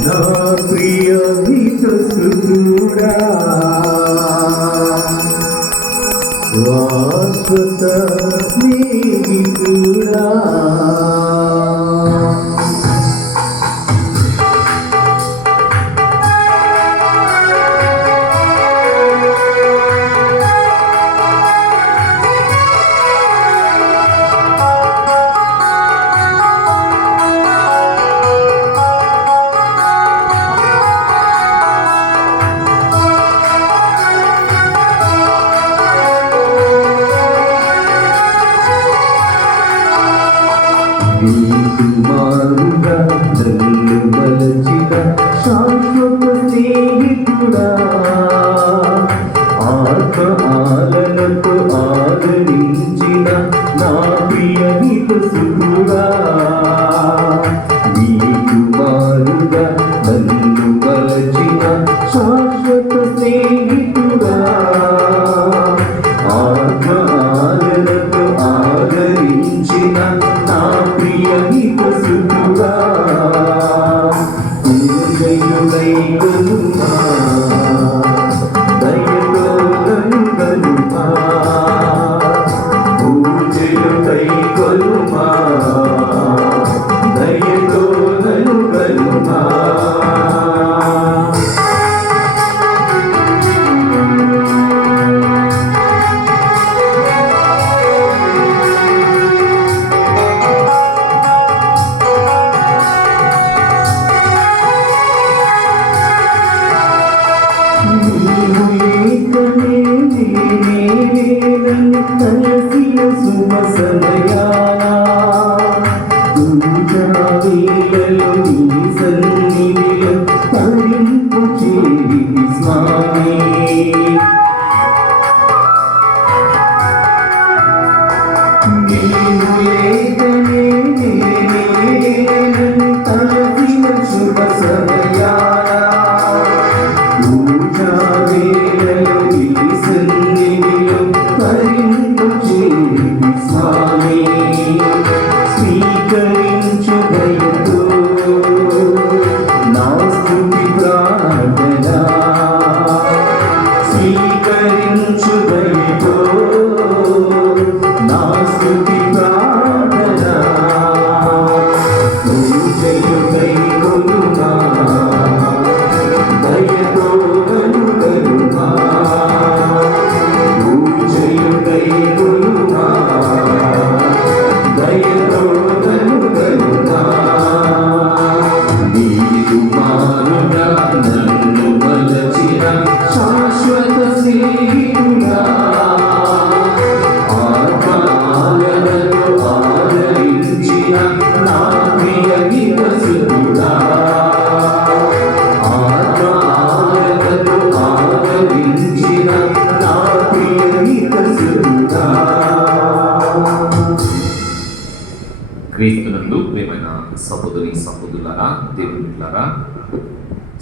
నా ప్రియ విశ్వసుడా శాశ్వత స్నేహితుడా కుమారుడా నన్ను మలచిన శాశ్వత స్నేహితుడా ఆత్మ ఆలనతో ఆదరించిన నా ప్రియ హితసుడా నీ కుమారుడా నన్ను మలచిన శాశ్వత స్నేహితుడా ఆత్మ ఆలనతో ఆదరించిన హితసుడా దయయుడై కొలుమా దయతో గనుగలుమా పూజయుడై కొలుమా దయతో గనుగలుమా క్రీస్తునందు ప్రియమైన సహోదరులారా, దేవుని బిడ్డలారా,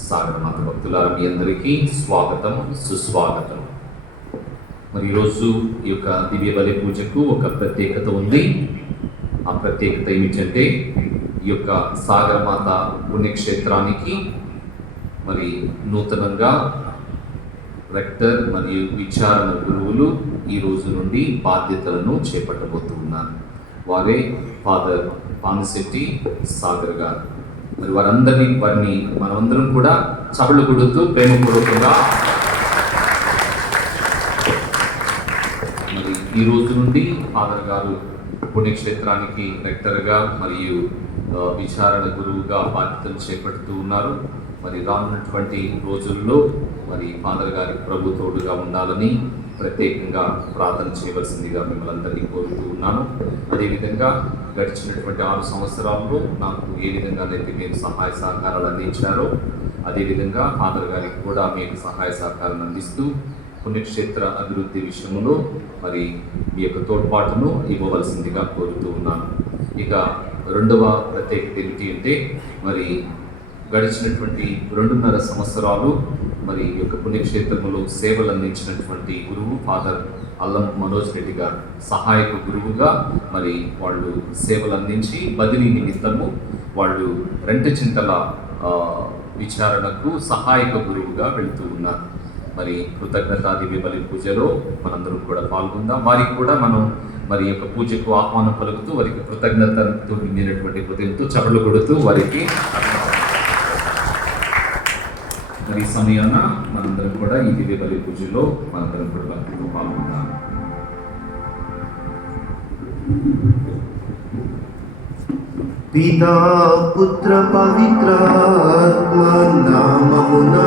సాగర మత భక్తులారా, మీ అందరికీ స్వాగతం, సుస్వాగతం. మరి ఈరోజు ఈ యొక్క దివ్య బలి పూజకు ఒక ప్రత్యేకత ఉంది. ఆ ప్రత్యేకత ఏమిటంటే ఈ యొక్క సాగరమాత పుణ్యక్షేత్రానికి మరి నూతనంగా రెక్టర్ మరియు విచారణ గురువులు ఈ రోజు నుండి బాధ్యతలను చేపట్టబోతూ ఉన్నారు. వారే ఫాదర్ పానిశెట్టి సాగర్ గారు. మరి వారిని మనమందరం కూడా చపలు కొడుతూ ప్రేమపూర్వకంగా మరి ఈ రోజు నుండి ఫాదర్ గారు పుణ్యక్షేత్రానికి రెక్టర్గా మరియు విచారణ గురువుగా బాధ్యతలు చేపడుతూ ఉన్నారు. మరి రానున్నటువంటి రోజుల్లో మరి ఫాదర్ గారి ప్రభు తోడుగా ఉండాలని ప్రత్యేకంగా ప్రార్థన చేయవలసిందిగా మిమ్మల్ని అందరినీ కోరుతూ ఉన్నాను. అదేవిధంగా గడిచినటువంటి 6 సంవత్సరాల్లో నాకు ఏ విధంగానైతే మీరు సహాయ సహకారాలు అందించారో అదేవిధంగా ఫాదర్ గారికి కూడా మీకు సహాయ సహకారాలు అందిస్తూ పుణ్యక్షేత్ర అభివృద్ధి విషయంలో మరి మీ యొక్క తోడ్పాటును ఇవ్వవలసిందిగా కోరుతూ ఉన్నాను. ఇక రెండవ ప్రత్యేకత ఏమిటి అంటే మరి గడిచినటువంటి 2.5 సంవత్సరాలు మరి ఈ యొక్క పుణ్యక్షేత్రంలో సేవలు అందించినటువంటి గురువు ఫాదర్ అల్లం మనోజ్ రెడ్డి గారు సహాయక గురువుగా మరి వాళ్ళు సేవలు అందించి బదిలీ నిమిత్తము వాళ్ళు రెంటచింతల విచారణకు సహాయక గురువుగా వెళ్తూ ఉన్నారు. మరి కృతజ్ఞతా దివ్య బలి పూజలో మనందరం కూడా పాల్గొందాం. వారికి కూడా మనం మరి యొక్క పూజకు ఆహ్వానం పలుకుతూ వారికి కృతజ్ఞతతో నిండినటువంటి హృదయంతో చపలు కొడుతూ వారికి మరి సమయాన మనందరం కూడా ఈ దివ్య బలి పూజలో మనందరం కూడా భక్తితో పాల్గొందాం. పితా పుత్ర పవిత్రాత్మ నామమునా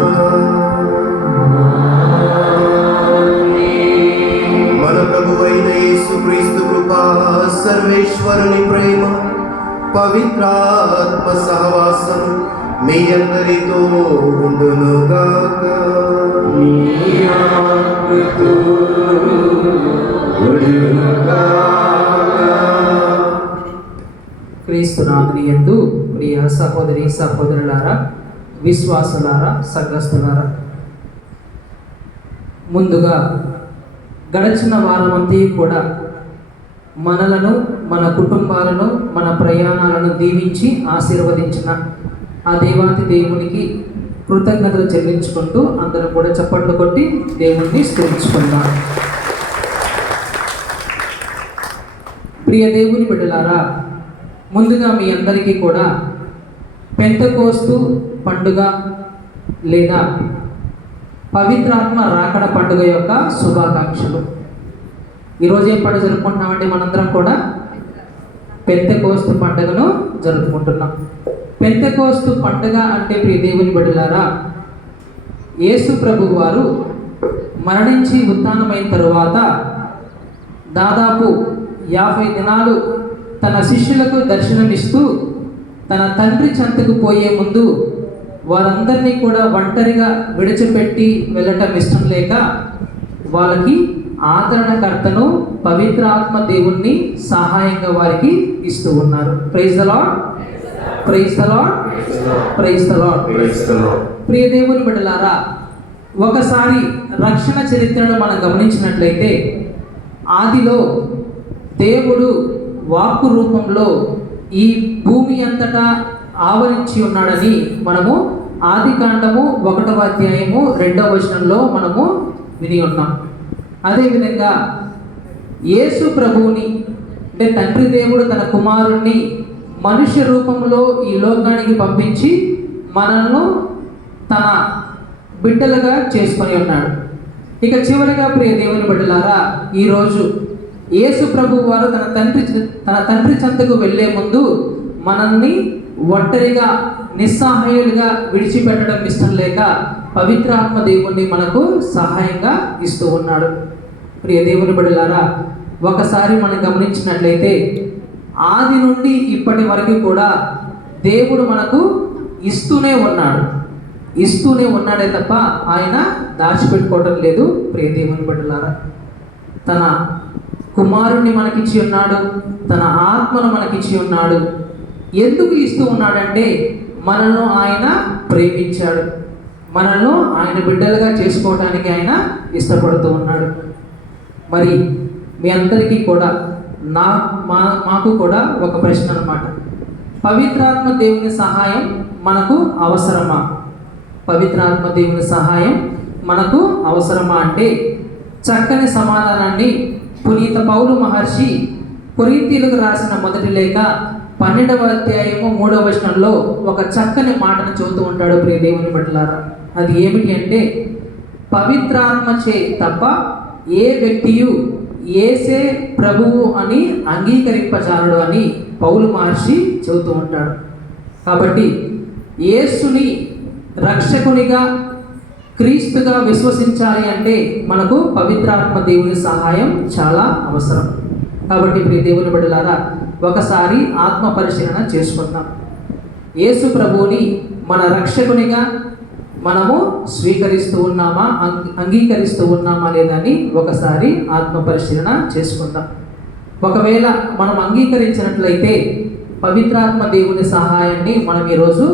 మన ప్రభువైన యేసుక్రీస్తు కృపా, సర్వేశ్వరుని ప్రేమ, పవిత్రాత్మ సహవాసం మీ అందరితో ఉండునుగాక. క్రీస్తునాథుని యందు ప్రియ సహోదరి సహోదరులారా, విశ్వాసులారా, సంఘస్థులారా, ముందుగా గడిచిన వారమంతా కూడా మనలను, మన కుటుంబాలను, మన ప్రయాణాలను దీవించి ఆశీర్వదించిన ఆ దేవాతి దేవునికి కృతజ్ఞతలు చెల్లించుకుంటూ అందరం కూడా చప్పట్లు కొట్టి దేవుణ్ణి స్తుతించుకుందాం. ప్రియ దేవుని బిడ్డలారా, ముందుగా మీ అందరికీ కూడా పెంతెకోస్తు పండుగ లేదా పవిత్రాత్మ రాకడ పండుగ యొక్క శుభాకాంక్షలు. ఈరోజు ఏ పండుగ జరుపుకుంటున్నామంటే మనందరం కూడా పెంతెకోస్తు పండుగను జరుపుకుంటున్నాం. పెంతెకోస్తు పండుగ అంటే ప్రియ దేవుని బిడ్డలారా, యేసు ప్రభు వారు మరణించి ఉత్థానమైన తరువాత దాదాపు 50 దినాలు తన శిష్యులకు దర్శనమిస్తూ తన తండ్రి చెంతకు పోయే ముందు వారందరినీ కూడా ఒంటరిగా విడిచిపెట్టి వెళ్ళటం ఇష్టం లేక వాళ్ళకి ఆదరణకర్తను, పవిత్రాత్మ దేవుణ్ణి సహాయంగా వారికి ఇస్తూ ఉన్నారు. Praise the Lord, praise the Lord, praise the Lord. ప్రియ దేవుని బిడ్డలారా, ఒకసారి రక్షణ చరిత్రను మనం గమనించినట్లయితే ఆదిలో దేవుడు వాక్కు రూపంలో ఈ భూమి అంతటా ఆవరించి ఉన్నాడని మనము ఆదికాండము 1వ అధ్యాయము 2వ వచనంలో మనము విని ఉన్నాం. అదేవిధంగా యేసు ప్రభువుని అంటే తండ్రి దేవుడు తన కుమారుణ్ణి మనుష్య రూపంలో ఈ లోకానికి పంపించి మనల్ని తన బిడ్డలుగా చేసుకొని ఉన్నాడు. ఇక చివరిగా ప్రియ దేవుని బిడ్డలారా, ఈరోజు యేసు ప్రభు వారు తన తండ్రి చెంతకు వెళ్ళే ముందు మనల్ని ఒంటరిగా నిస్సహాయులుగా విడిచిపెట్టడం ఇష్టం లేక పవిత్రాత్మ దేవుణ్ణి మనకు సహాయంగా ఇస్తూ ఉన్నాడు. ప్రియ దేవుని బిడ్డలారా, ఒకసారి మనం గమనించినట్లయితే ఆది నుండి ఇప్పటి వరకు కూడా దేవుడు మనకు ఇస్తూనే ఉన్నాడే తప్ప ఆయన దాచిపెట్టుకోవడం లేదు. ప్రియ దేవుని బిడ్డలారా, తన కుమారుణ్ణి మనకిచ్చి ఉన్నాడు, తన ఆత్మను మనకిచ్చి ఉన్నాడు. ఎందుకు ఇస్తూ ఉన్నాడంటే మనల్ని ఆయన ప్రేమించాడు, మనల్ని ఆయన బిడ్డలుగా చేసుకోవడానికి ఆయన ఇష్టపడుతూ ఉన్నాడు. మరి మీ అందరికీ కూడా మాకు కూడా ఒక ప్రశ్న అన్నమాట. పవిత్రాత్మ దేవుని సహాయం మనకు అవసరమా? పవిత్రాత్మ దేవుని సహాయం మనకు అవసరమా అంటే చక్కని సమాధానాన్ని పునీత పౌలు మహర్షి కొరింథీయులకు రాసిన మొదటి లేఖ 12వ అధ్యాయము 3వ వచనంలో ఒక చక్కని మాటను చెబుతూ ఉంటాడు. ప్రియ దేవుని బిడ్డలారా, అది ఏమిటి అంటే పవిత్రాత్మచే తప్ప ఏ వ్యక్తియు యేసే ప్రభువు అని అంగీకరింపజాలడు అని పౌలు మహర్షి చెబుతూ ఉంటాడు. కాబట్టి యేసుని రక్షకునిగా, క్రీస్తుగా విశ్వసించాలి అంటే మనకు పవిత్రాత్మ దేవుని సహాయం చాలా అవసరం. కాబట్టి ప్రియ దేవుని బిడ్డలారా, ఒకసారి ఆత్మ పరిశీలన చేసుకుందాం. యేసు ప్రభువుని మన రక్షకునిగా మనము స్వీకరిస్తూ ఉన్నామా, అంగీకరిస్తూ ఉన్నామా లేదా అని ఒకసారి ఆత్మ పరిశీలన చేసుకుందాం. ఒకవేళ మనం అంగీకరించినట్లయితే పవిత్రాత్మ దేవుని సహాయాన్ని మనం ఈరోజు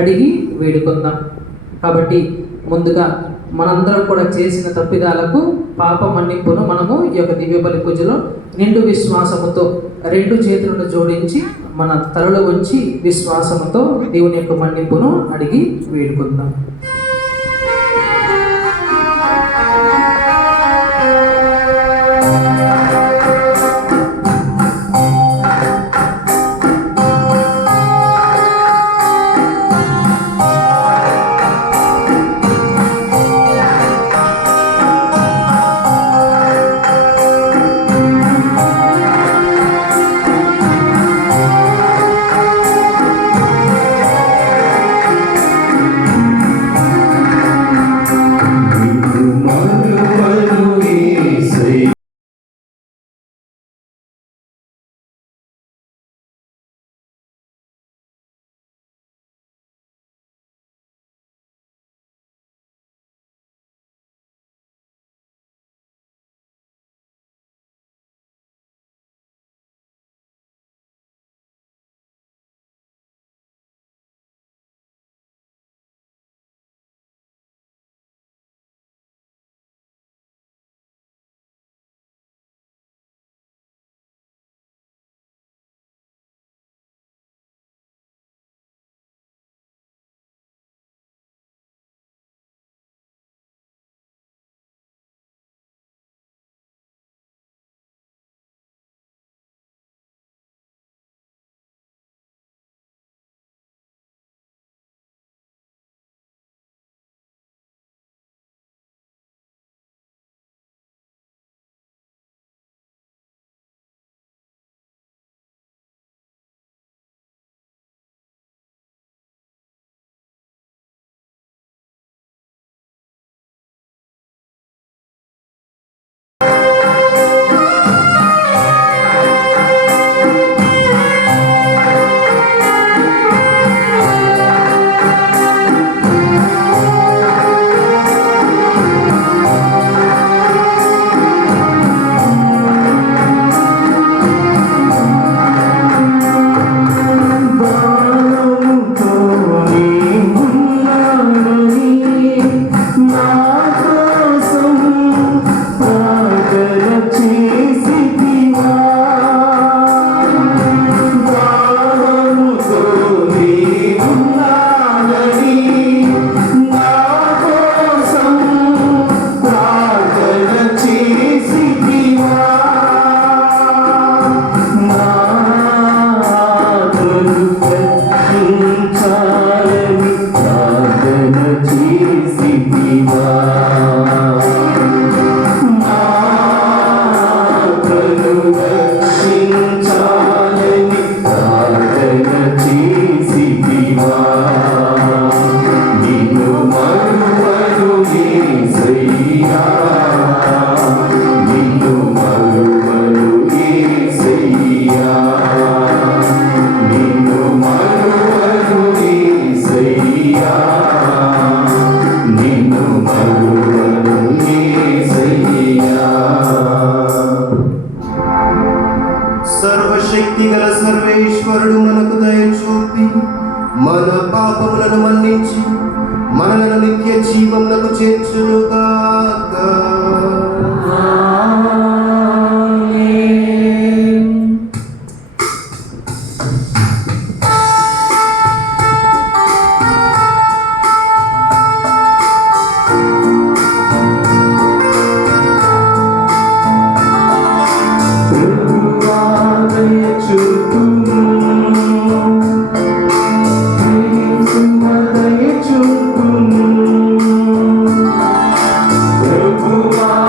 అడిగి వేడుకుందాం. కాబట్టి ముందుగా మనందరం కూడా చేసిన తప్పిదాలకు పాప మన్నింపును మనము ఈ యొక్క దివ్య బలి పూజలో నిండు విశ్వాసముతో 2 చేతులను జోడించి మన తలలో ఉంచి విశ్వాసముతో దేవుని యొక్క మన్నింపును అడిగి వేడుకుందాం. సర్వశక్తిగల సర్వేశ్వరుడు మనకు దయ చూపి మన పాపములను మన్నించి మనలను నిత్య జీవములకు చేర్చునుగాక. Prabhupada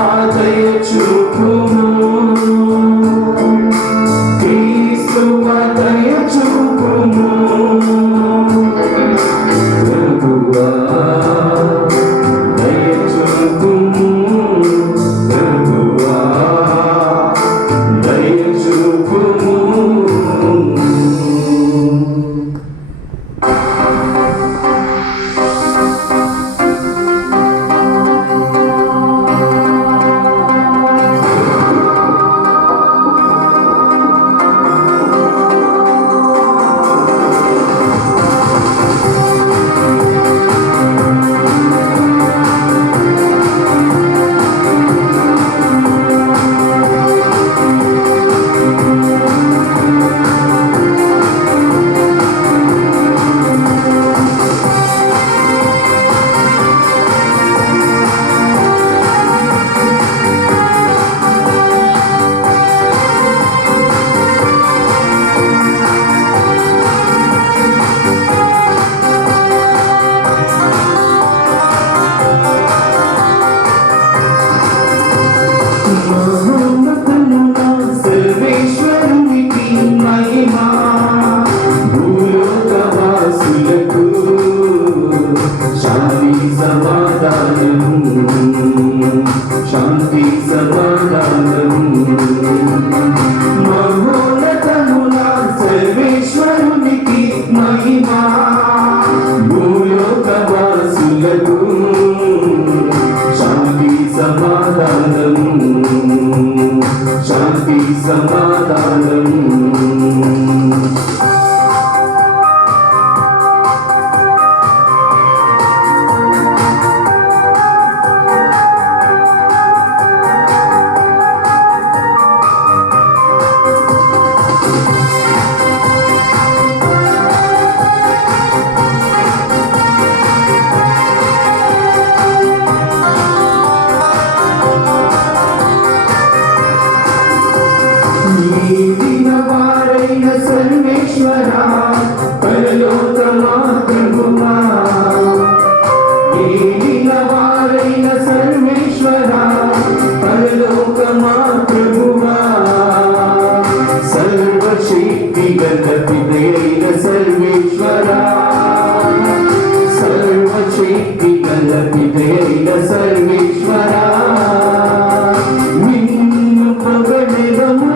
శాంతి సమాధానము శాంతి సమాధానము మహోన్నతమున సర్వేశ్వరునికి మహిమా భూలోకవాసులకు శాంతి సమాధానము శాంతి సమాధానము వారైన సర్వేశ్వర పరలోకమా ప్రభువా ఏలిన వారైన సర్వేశ్వర పరలోకమా ప్రభువా సర్వశక్తి గల పితైన సర్వేశ్వర సర్వశక్తి గల పితైన సర్వేశ్వర నిన్ను పొగడెదము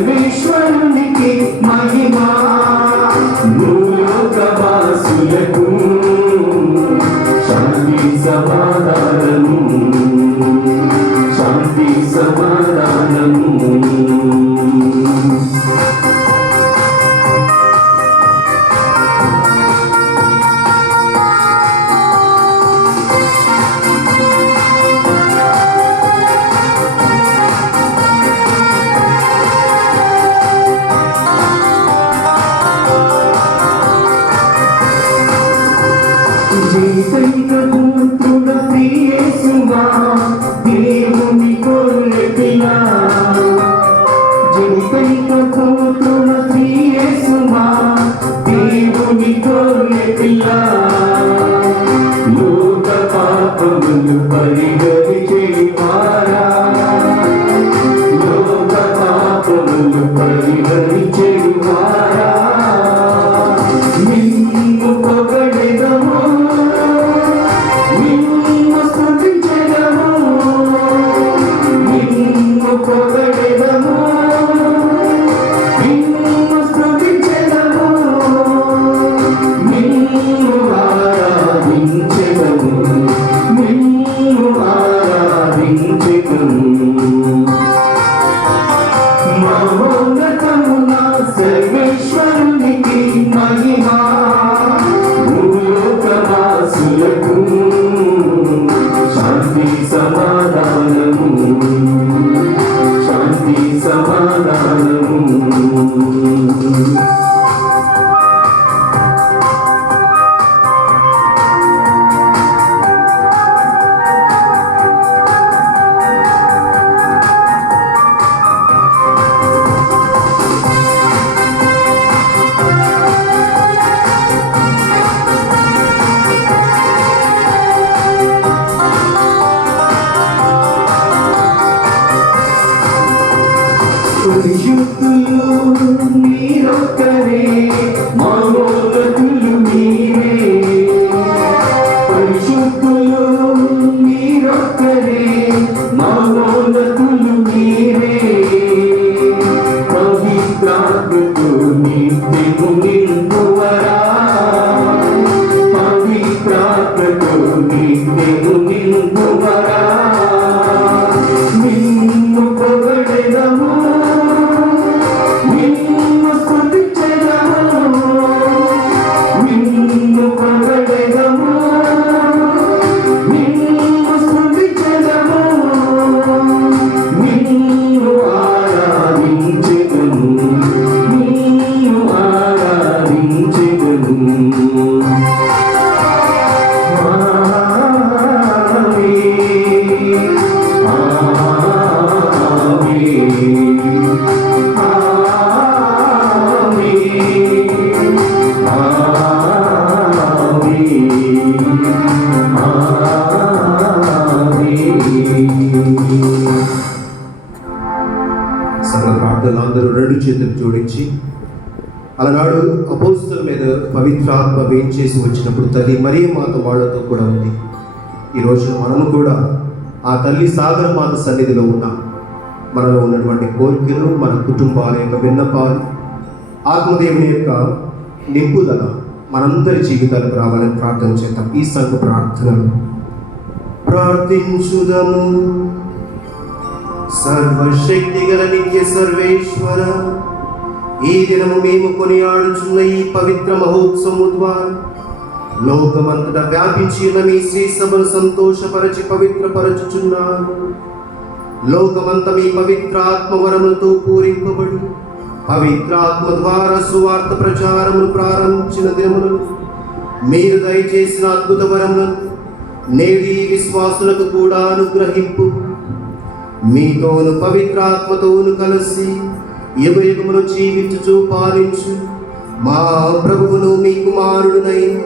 సర్వేశ్వరునికి మహిమా భూలోకవాసులకు శాంతి సమాధానము శాంతి సమాధానము జీవితపుత్రుడ శ్రీయేసువా దేవుని కొలెపినా జీవితపుత్రుడ శ్రీయేసువా దేవుని కొలెపినా లోక పాపములు పరిహరించేవారా లోక పాపములు పరిహరించేవారా నిన్ను పొగడెదము మహోన్నతమున సర్వేశ్వరునికి మహిమా భూలోకవాసులకు శాంతి సమాధానము శాంతి సమాధానము పరిశుద్ధులు మీరొక్కరే మహోన్నతులు మీరే పరిశుద్ధులు మీరొక్కరే మహోన్నతులు మీరే పవిత్రాత్మతో నిత్యము నింపువరా పవిత్రాత్మతో నిత్యము నింపువరా నిన్ను పొగడెదము నిన్ను స్తుతించెదము సకల ప్రార్థనలు అందరూ రెండు చేతులు జోడించి, అలనాడు అపోస్తలుల మీద పవిత్రాత్మ వేయించేసి వచ్చినప్పుడు తల్లి మరియ మాత వాళ్ళతో కూడా ఉంది. ఈరోజు మనము కూడా ఆ తల్లి సాగర మాత సన్నిధిలో ఉన్నాం. మనలో ఉన్నటువంటి కోరికలు, మన కుటుంబాల యొక్క విన్నపాలు, ఆత్మదేవుని యొక్క నింపుదల మనందరి జీవితాలకు రావాలని ప్రార్థన చేద్దాం. ఈ సంఘ ప్రార్థనలు ప్రార్థించుదము. సర్వశక్తి గల నిత్య సర్వేశ్వర, ఈ దినము మేము కొనియాడుచున్న ఈ పవిత్ర మహోత్సవము ద్వారా లోకమంతటా వ్యాపించి ఉన్న మీ శ్రీ సభను సంతోషపరచి పవిత్రపరచుచున్నారు. లోకమంతా మీ పవిత్ర ఆత్మవరములతో పూరింపబడి పవిత్రాత్మ ద్వారా సువార్త ప్రచారమును ప్రారంభించిన దినములను మీరు దయచేసిన అద్భుత వరములను నేడి విశ్వాసులకు కూడా అనుగ్రహింపు. మీతోను పవిత్రాత్మతోను కలిసి యుగయుగములు జీవించుచు పాలించు మా ప్రభువును మీ కుమారుడునైన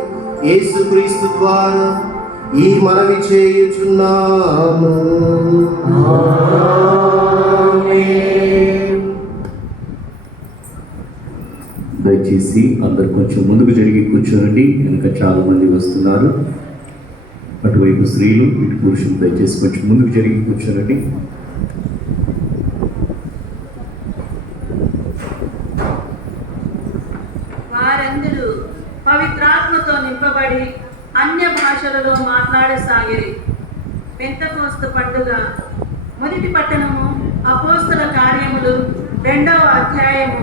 యేసుక్రీస్తు ద్వారా ఈ మనవి చేయుచున్నాము. దయచేసి అందరు కొంచెం ముందుకు జరిగి కూర్చోండి. వెనుక చాలా మంది వస్తున్నారు. అటువైపు స్త్రీలు, ఇటు పురుషులు దయచేసి కొంచెం ముందుకు జరిగి కూర్చోండి. వారందరూ పవిత్రాత్మతో నింపబడి అన్య భాషలలో మాట్లాడసాగిరి. పెంతెకోస్తు పండుగ మొదటి పట్టణము అపోస్తల కార్యములు 2వ అధ్యాయము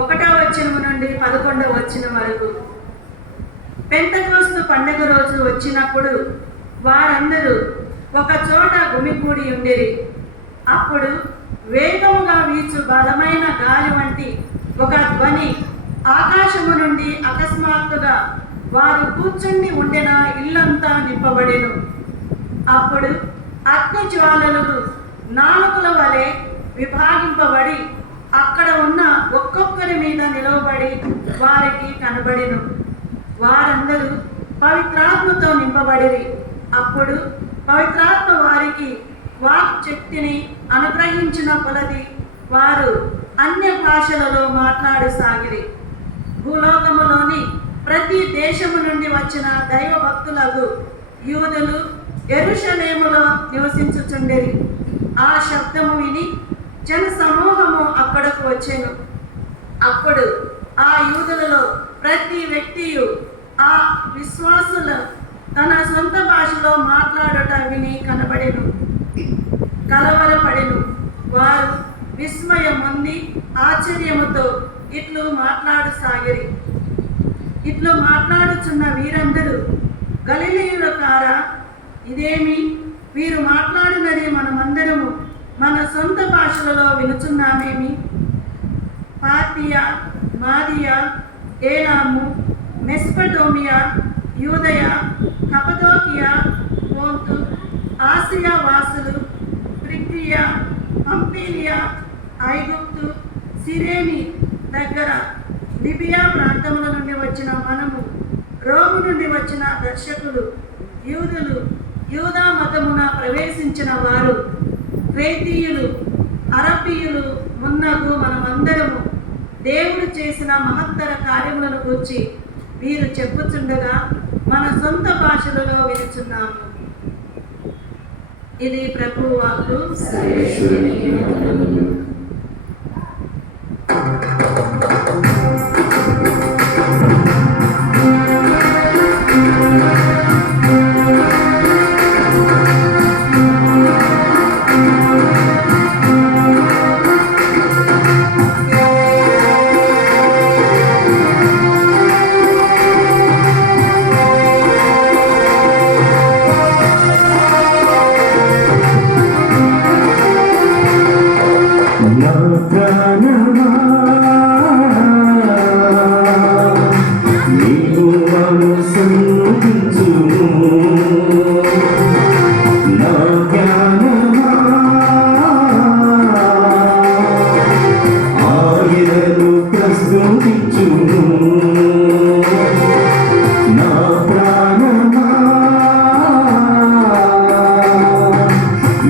1వ వచనము నుండి 11వ వచనం వరకు. పెంతెకోస్తు పండుగ రోజు వచ్చినప్పుడు వారందరూ ఒక చోట గుమికూడి ఉండేది. అప్పుడు వేగముగా వీచు బలమైన గాలి వంటి ఒక ధ్వని ఆకాశము నుండి అకస్మాత్తుగా వారు కూర్చుండి ఉండిన ఇల్లంతా నింపబడెను. అప్పుడు అగ్ని జ్వాలలు నాలుకల వలె విభాగింపబడి అక్కడ ఉన్న ఒక్కొక్కరి మీద నిలవబడి వారికి కనబడెను. వారందరూ పవిత్రాత్మతో నింపబడిరి. అప్పుడు పవిత్రాత్మ వారికి వాక్ శక్తిని అనుగ్రహించిన కొలది వారు అన్య భాషలలో మాట్లాడసాగిరి. భూలోకములోని ప్రతి దేశము నుండి వచ్చిన దైవ భక్తులకు యూదులు యెరూషలేములో నివసించుచుండెరి. ఆ శబ్దము విని జన సమూహము అక్కడకు వచ్చెను. అప్పుడు ఆ యూదులలో ప్రతి వ్యక్తియు ఆ విశ్వాసుల తన సొంత భాషలో మాట్లాడట విని కలవరపడెను. వారు విస్మయం పొంది ఆశ్చర్యముతో ఇట్లు మాట్లాడుచున్న వీరందరూ గలిలయుల కారా, ఇదేమి వీరు మాట్లాడినది మనమందరము మన సొంత భాషలలో వినుచున్నామేమి? పార్తియా, మాదియా, ఏలాము, మెస్పటోమియా, యూదయ, కపదోకియా, పోంతు, ఆసియా వాసులు, ఫ్రిగియా, పంఫీలియా, ఐగుప్తు, సిరేని దగ్గర లిబియా ప్రాంతముల నుండి వచ్చిన మనము, రోము నుండి వచ్చిన దర్శకులు, యూదులు, యూదా మతమున ప్రవేశించిన వారు, క్రేతీయులు, అరబీయులు మున్నగు మనమందరము దేవుడు చేసిన మహత్తర కార్యములను గూర్చి వీరు చెప్పుచుండగా మన సొంత భాషలలో వినుచున్నాము. ఇది ప్రభువు వాక్కు.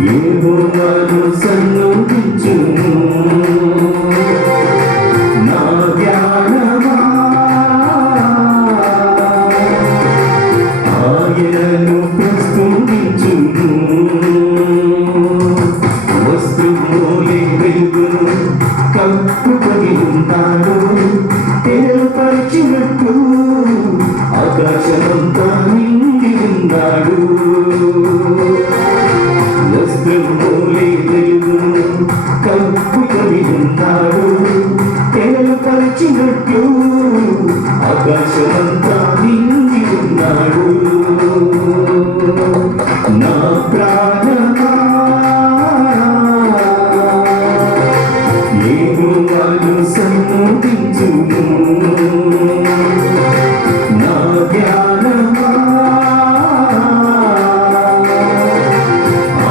You యెహోవాను సన్నుతించుము. నా ధ్యానమా ఆయనను ప్రస్తుతించుము. వస్త్రమూలే వెలుగును కప్పుకొని ఉన్నాడు, ఏర్పరిచినట్టు ఆకాశమంతా నిండి ఉన్నాడు. వస్త్రమూలే వెలుగును కప్పుకొని ఉన్నాడు, ఏర్పరిచినట్టు ఆకాశమంతా నిండి ఉన్నాడు. నా ప్రాణమా యెహోవాను సన్నుతించుము. నా ధ్యానమా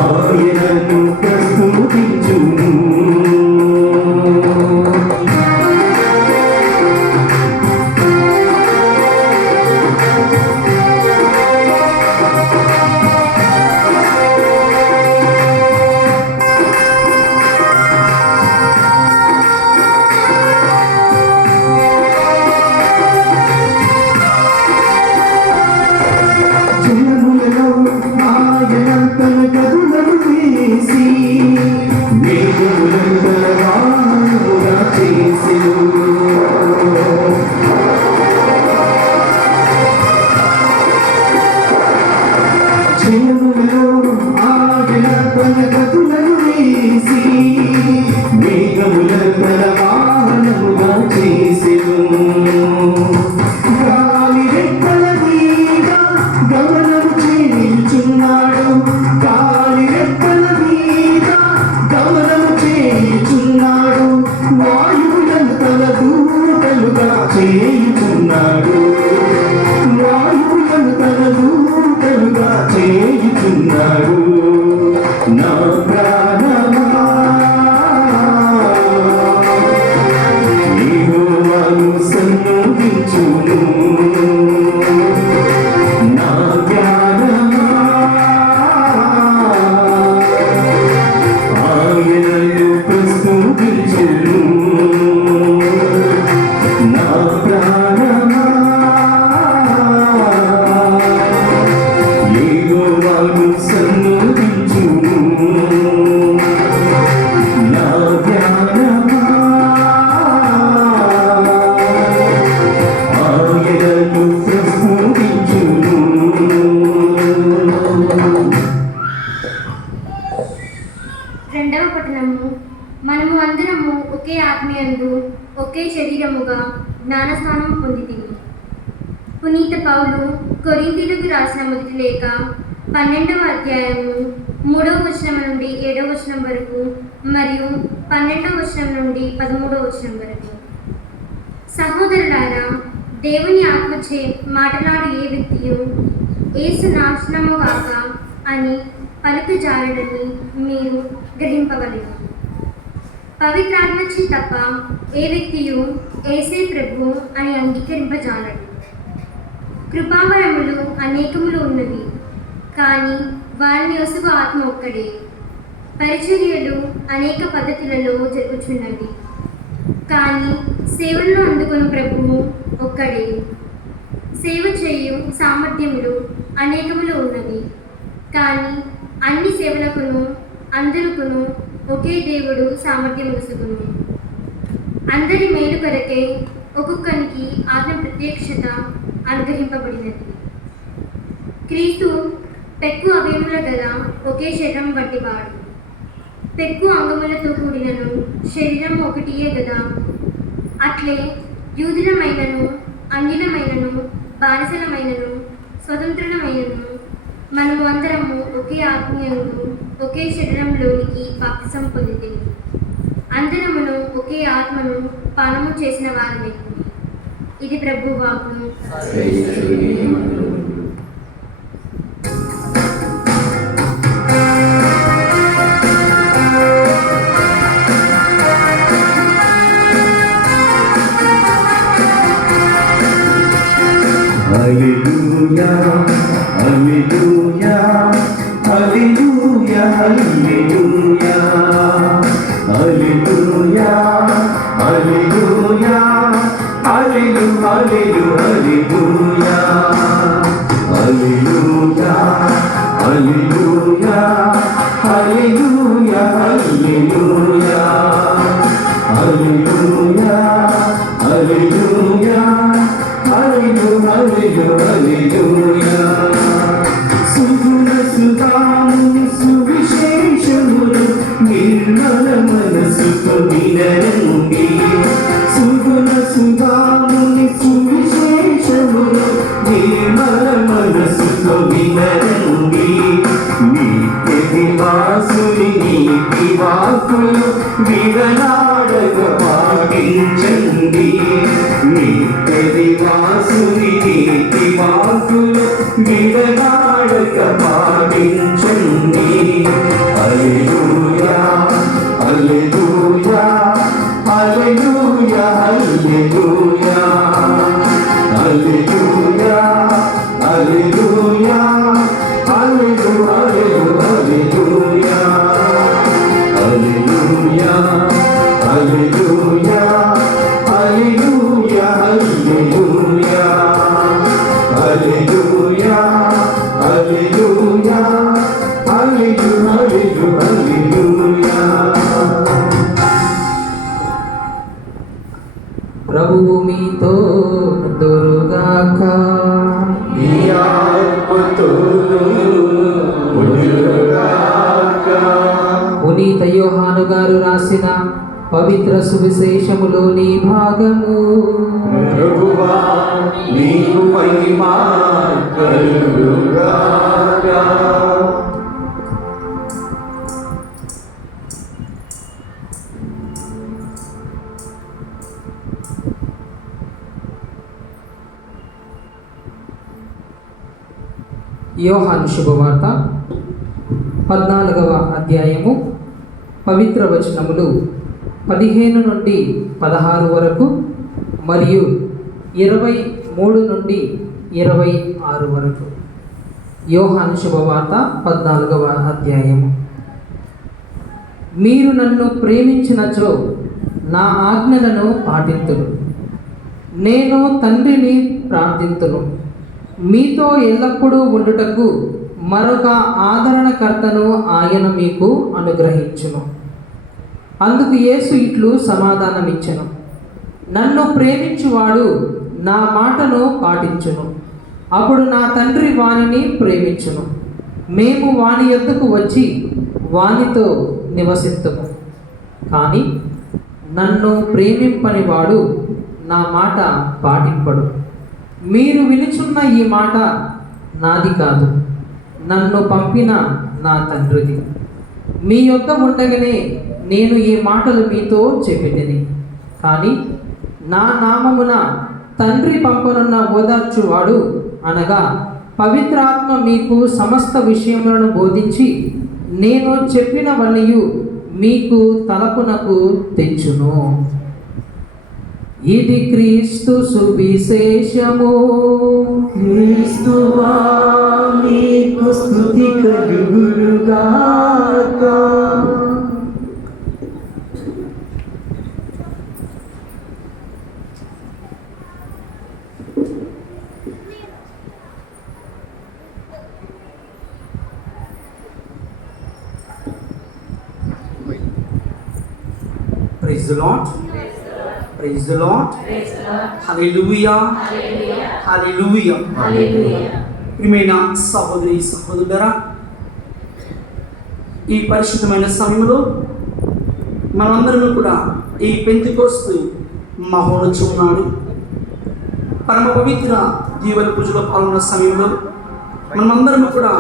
ఆయనను ప్రస్తుతించుము. జనములలో ఆయన తన గదులను వేసి మేఘములను తన వాహనముగా చేసెను. జనములలో ఆయన తన గదులను వేసి మేఘములను తన వాహనముగా చేసెను. గాలి రెక్కల మీద గమనము చేయుచున్నాడు, గాలి రెక్కల మీద గమనము చేయుచున్నాడు. వాయువులను తన దూతలుగా చేయుచున్నాడు, వాయువులను తన దూతలుగా చేయుచున్నాడు. నా ప్రాణమా యెహోవాను సన్నుతించుము. నా జ్ఞానమా ఆయనను ప్రస్తుతించుము. నా ప్రాణమా యెహోవాను సన్నుతించుము. నా జ్ఞానమా ఆయనను ప్రస్తుతించుము. రెండవ పట్టణము. మనము అందరము ఒకే ఆత్మయందు ఒకే శరీరముగా జ్ఞానస్నానం పొందితిమి. పునీత పౌలు కొరింథీయులకు రాసిన మొదటి లేఖ 12వ అధ్యాయము 3వ వచనం నుండి 7వ వచనం వరకు మరియు 12వ వచనం నుండి 13వ వచనం వరకు. సహోదరులారా, దేవుని ఆత్మచే మాట్లాడు ఏ వ్యక్తియు యేసు నాశనము గాక అని పలుకుజాలడని మీరు గ్రహింపవలెను. పవిత్రాత్మచే తప్ప ఏ వ్యక్తియు యేసే ప్రభు అని అంగీకరింపజాలడు. కృపావరములు అనేకములు ఉన్నవి, కానీ వారిని యొసుగు ఆత్మ ఒక్కడే. పరిచర్యలు అనేక పద్ధతులలో జరుగుచున్నవి, కానీ సేవలను అందుకుని ప్రభువు ఒక్కడే. సేవ చేయు సామర్థ్యములు అనేకములు ఉన్నవి, కానీ అన్ని సేవలకును అందరికును ఒకే దేవుడు సామర్థ్యములుసుకును. అందరి మేలు కొరకే ఒక్కొక్కనికి ఆత్మ ప్రత్యక్షత అనుగ్రహింపబడినది. క్రీస్తు పెక్కు అవయముల గల ఒకే శరీరం వంటివాడు. పెక్కు అంగములతో కూడినను శరీరం ఒకటియే గదా. అట్లే యూదులమైనను అన్యులమైనను బానిసలమైనను స్వతంత్రులమైనను మనము అందరము ఒకే ఆత్మీయందు ఒకే శరీరంలోనికి బాప్తిసం పొందితిమి. అందరమును ఒకే ఆత్మను పానము చేసిన వారమే. ఇది ప్రభు వాక్కు. Hallelujah, hallelujah, hallelujah, hallelujah. హల్లెలూయా హల్లెలూయా హల్లెలూయా సుగుణ సుధాము సువిశేషములు నిర్మల మనసుతో వినరండి సుగుణ సుధాముని సువిశేషములు నిర్మల మనసుతో వినరండి నిత్య నివాసుని నీతి వాక్కులు విడనాడక పాటించండి నిత్య నివాసుని నీతి వాక్కులు విడనాడక పాటించండి హల్లెలూయా హల్లెలూయా హల్లెలూయా హల్లెలూయా హల్లెలూయా హల్లెలూయా హల్లెలూయా హల్లెలూయా హల్లెలూయా హల్లెలూయా హల్లెలూయా హల్లెలూయా హల్లెలూయా ప్రభువు మీతో దురుగాక. నీ ఆత్మతోను ఉండుగాక. పునీత యోహాను గారు రాసిన పవిత్ర సువిశేషములోని భాగము. ప్రభువా నీకు మహిమ కలుగుగాక. యోహాను శుభవార్త 14వ అధ్యాయము పవిత్ర వచనములు 15 నుండి 16 వరకు మరియు 23 నుండి 26 వరకు. యోహాను శుభవార్త 14వ అధ్యాయము. మీరు నన్ను ప్రేమించినచో నా ఆజ్ఞలను పాటింతును. నేను తండ్రిని ప్రార్థింతును, మీతో ఎల్లప్పుడూ ఉండుటకు మరొక ఆదరణకర్తను ఆయన మీకు అనుగ్రహించును. అందుకు యేసు ఇట్లు సమాధానమిచ్చెను, నన్ను ప్రేమించువాడు నా మాటను పాటించును. అప్పుడు నా తండ్రి వానిని ప్రేమించును. మేము వాని యొద్దకు వచ్చి వానితో నివసిద్దుము. కానీ నన్ను ప్రేమింపని వాడు నా మాట పాటింపడు. మీరు వినుచున్న ఈ మాట నాది కాదు, నన్ను పంపిన నా తండ్రిది. మీ యొద్ద ఉండగానే నేను ఈ మాటలు మీతో చెప్పితిని. కానీ నా నామమున తండ్రి పంపనున్న ఓదార్చువాడు అనగా పవిత్రాత్మ మీకు సమస్త విషయములను బోధించి నేను చెప్పినవన్నీ మీకు తలపునకు తెచ్చును. ఇది క్రీస్తు సువిశేషము. క్రీస్తువా నీకు స్తుతి కలుగుగాక. Praise the Lord. Praise the Lord. Hallelujah. Hallelujah. ప్రియమైన సహోదరి సహోదరులారా, ఈ పరిశుద్ధమైన సమయంలో మనమందరం కూడా ఈ పెంతెకోస్తు మహోత్సవం నాడు పరమ పవిత్ర దీవెన పూజలో పాల్గొన్న సమయంలో మనమందరం కూడా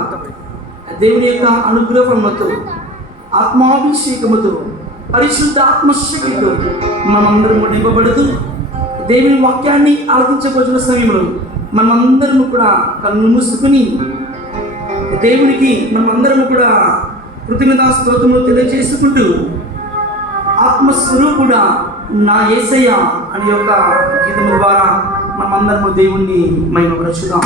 దేవుని యొక్క అనుగ్రహముతో ఆత్మాభిషేకముతో పరిశుద్ధ ఆత్మశక్తితో మనమందరం నింపబడుతూ దేవుని వాక్యాన్ని ఆలకించబోతున్న సమయంలో మనమందరం కూడా కన్ను మూసుకుని దేవునికి మనమందరం కూడా కృతజ్ఞతా స్తోత్రములు తెలియజేసుకుంటూ ఆత్మస్వరూపుడా నా యేసయ్య అనే యొక్క గీతము ద్వారా మనమందరము దేవుణ్ణి మహిమపరచుదాం.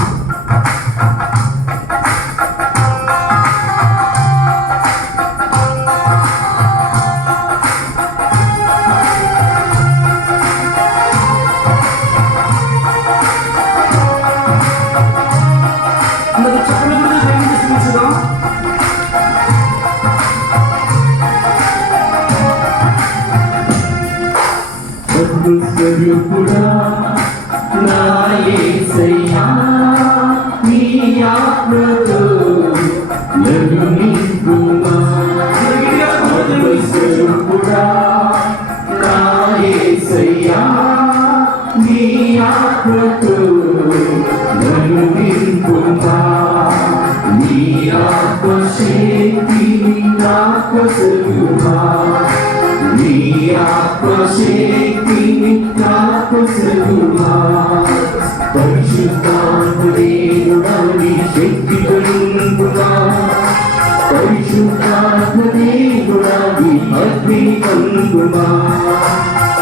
స్వరూపుడా నా యేసయ్యా నీ ఆత్మతో నన్ను నింపుమా స్వరూపుడా నా యేసయ్యా నీ ఆత్మతో నన్ను నింపుమా నీ ఆత్మశక్తిని నాకు సరుమా నీ ఆత్మశక్తిని నాకు సరుమా పరిశుద్ధాత్మదేవుడా నీ శక్తితో నింపుమా పరిశుద్ధాత్మదేవుడా నీ అగ్ని పంపుమా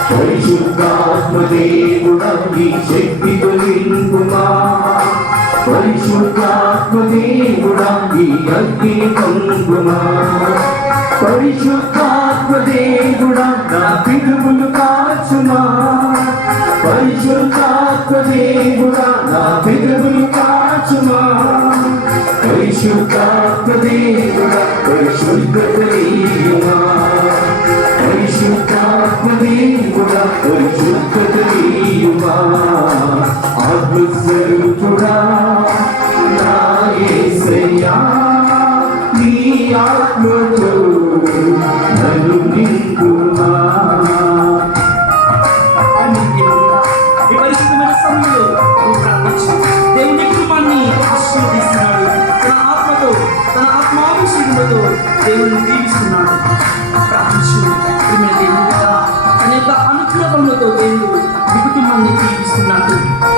పరిశుద్ధాత్మదేవుడా నీ శక్తితో నింపుమా పరిశుద్ధాత్మదేవుడా నీ అగ్ని పంపుమా పరిశుద్ధాత్మదేవుడా నా పిలుపులు కాచుమా పరిశుద్ధాత్మదేవుడా నా పిలుపులు కాచుమా పరిశుద్ధాత్మదేవుడా పరిశుద్ధతలీయుమా పరిశుద్ధాత్మదేవుడా పరిశుద్ధతలీయుమా ఆత్మస్వరూపుడా నా యేసయ్యా నీ ఆత్మతో నన్ను నింపుమా. ఈ పరిశుద్ధమైన సమయంలో నువ్వు ప్రార్థించు. దేవుని కుటుంబాన్ని ఆశీర్వదిస్తున్నాడు. తన ఆత్మతో తన ఆత్మాభిషేకంతో దేవుని దీవిస్తున్నాడు. ప్రార్థించు. ప్రియమైన దేవుని కదా అనేక అనుకూలతలతో దేవుడు ఈ కుటుంబాన్ని దీవిస్తున్నాడు.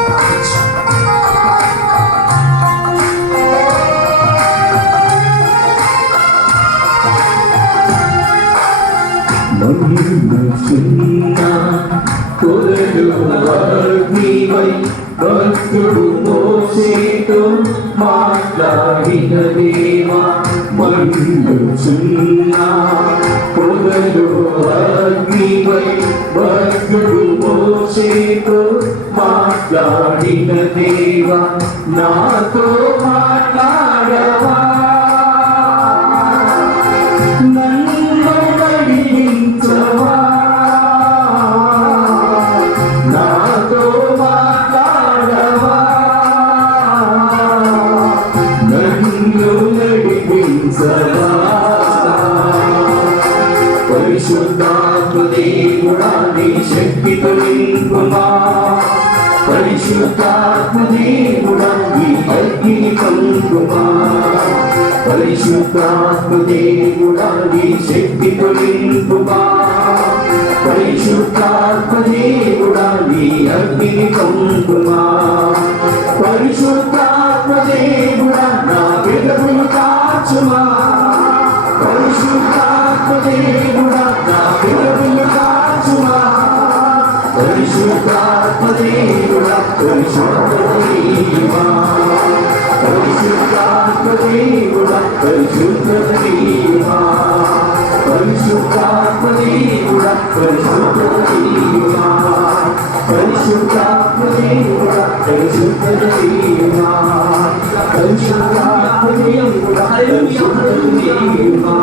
ప్రార్థించు. మహిమచున్నా కొరలు అగ్నివై భక్తుడు మోసేతో మాట్లాడిన దేవా మహిమచున్నా కొరలు అగ్నివై భక్తుడు మోసేతో మాట్లాడిన దేవా నాతో మాట్లాడవా నన్ను నడిపించవా నాతో మాట్లాడవా నన్ను నడిపించవా పరిశుద్ధాత్మదేవుడా నీ శక్తితో నింపుమా పరిశుద్ధాత్మదేవుడా నీ అగ్ని పంపుమా పరిశుద్ధాత్మదేవుడా నీ శక్తితో నింపుమా పరిశుద్ధాత్మదేవుడా నీ అగ్ని పంపుమా పరిశుద్ధాత్మదేవుడా నా పెదవులు కాచుమా పరిశుద్ధాత్మదేవుడా నా పెదవులు కాచుమా పరిశుద్ధాత్మదేవుడా పరిశుద్ధతలీయుమా పరిశుద్ధాత్మదేవుడా పరిశుద్ధతలీయుమా పరిశుద్ధాత్మదేవుడా పరిశుద్ధతలీయుమా పరిశుద్ధాత్మదేవుడా పరిశుద్ధతలీయుమా పరిశుద్ధాత్మదేవుడా పరిశుద్ధతలీయుమా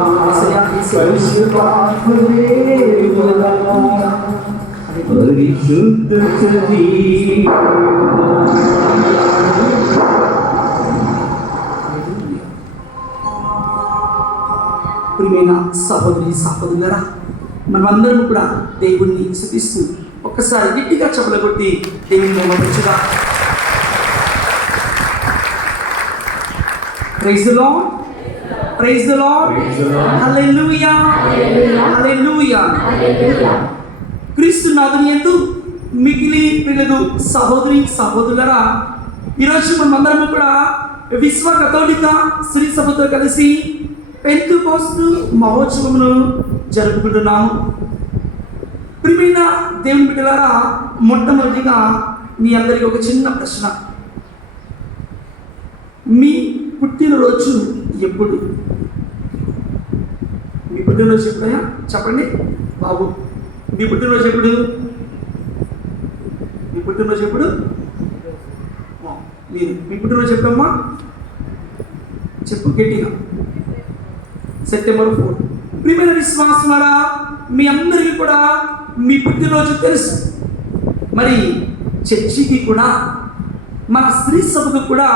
పరిశుద్ధాత్మదేవుడా పరిశుద్ధతలీయుమా. ప్రియమైన సహోదరి సహోదరులారా మనమందరం కూడా దేవుణ్ణి స్తుతిస్తూ ఒక్కసారి గట్టిగా చప్పట్లు కొట్టి దేవుని మహిమపరచుగా. Praise the lord, praise the Lord, hallelujah, hallelujah. క్రీస్తు నాథుని యందు మిగిలి ప్రియులు సహోదరి సహోదరులారా, ఈరోజు మనమందరం కూడా విశ్వ కథోలిక శ్రీ సభతో కలిసి పెంతెకోస్తు మహోత్సవమును జరుపుకుంటున్నాము. ప్రియమైన దేవుని బిడ్డలారా, మొట్టమొదటిగా మీ అందరికీ ఒక చిన్న ప్రశ్న. మీ పుట్టినరోజు ఎప్పుడు? మీ పుట్టినరోజు ఎప్పుడయ్యా చెప్పండి బాబు. మీ పుట్టినరోజు ఎప్పుడు? మీ పుట్టినరోజు ఎప్పుడు? మీ పుట్టినరోజు ఎప్పుడమ్మా? చెప్పు గట్టిగా. సెప్టెంబర్ 4. ప్రియమైన విశ్వాసులారా, మీ అందరికీ కూడా మీ పుట్టినరోజు తెలుసు. మరి చర్చికి కూడా మన స్త్రీ సభకు కూడా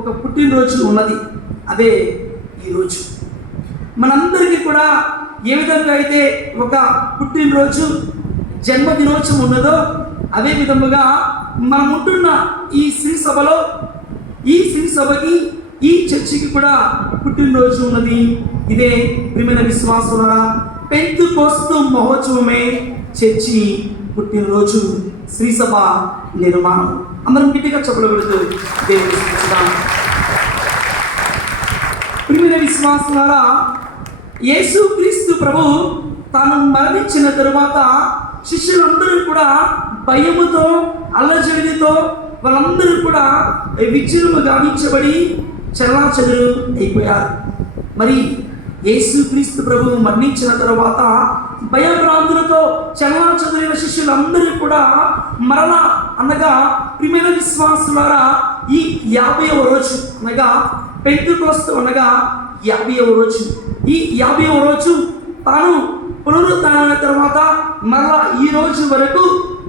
ఒక పుట్టినరోజు ఉన్నది. అదే ఈరోజు మనందరికీ కూడా ఏ విధంగా అయితే ఒక పుట్టినరోజు జన్మదినోత్సవం ఉన్నదో అదే విధముగా మనం ఉంటున్న ఈ స్త్రీ సభలో ఈ స్త్రీ సభకి ఈ చర్చికి కూడా పుట్టినరోజు ఉన్నది. ఇదే ప్రియమైన విశ్వాసులారా, పెంతెకోస్తు మహోత్సవమే చర్చి పుట్టినరోజు, స్త్రీ సభ నిర్మాణం. అందరం గట్టిగా చెప్పగలుగుతూ దేవుని స్తుతిద్దాం. ప్రియమైన విశ్వాసులారా, యేసుక్రీస్తు ప్రభు తాను మరణించిన తరువాత శిష్యులందరూ కూడా భయముతో అల్లజడితో వాళ్ళందరూ కూడా విచ్ఛిన్నము గావించబడి చెల్లాచెదురు అయిపోయారు. మరి యేసుక్రీస్తు ప్రభు మరణించిన తరువాత భయభ్రాంతులతో చెల్లాచెదురైన శిష్యులందరూ కూడా మరలా అనగా ప్రియమైన విశ్వాసులారా, ఈ 50వ రోజు అనగా పెంతెకోస్తు అనగా 50వ రోజు, ఈ 50వ రోజు తాను పునరుత్థానమైన తర్వాత మరలా ఈ రోజు వరకు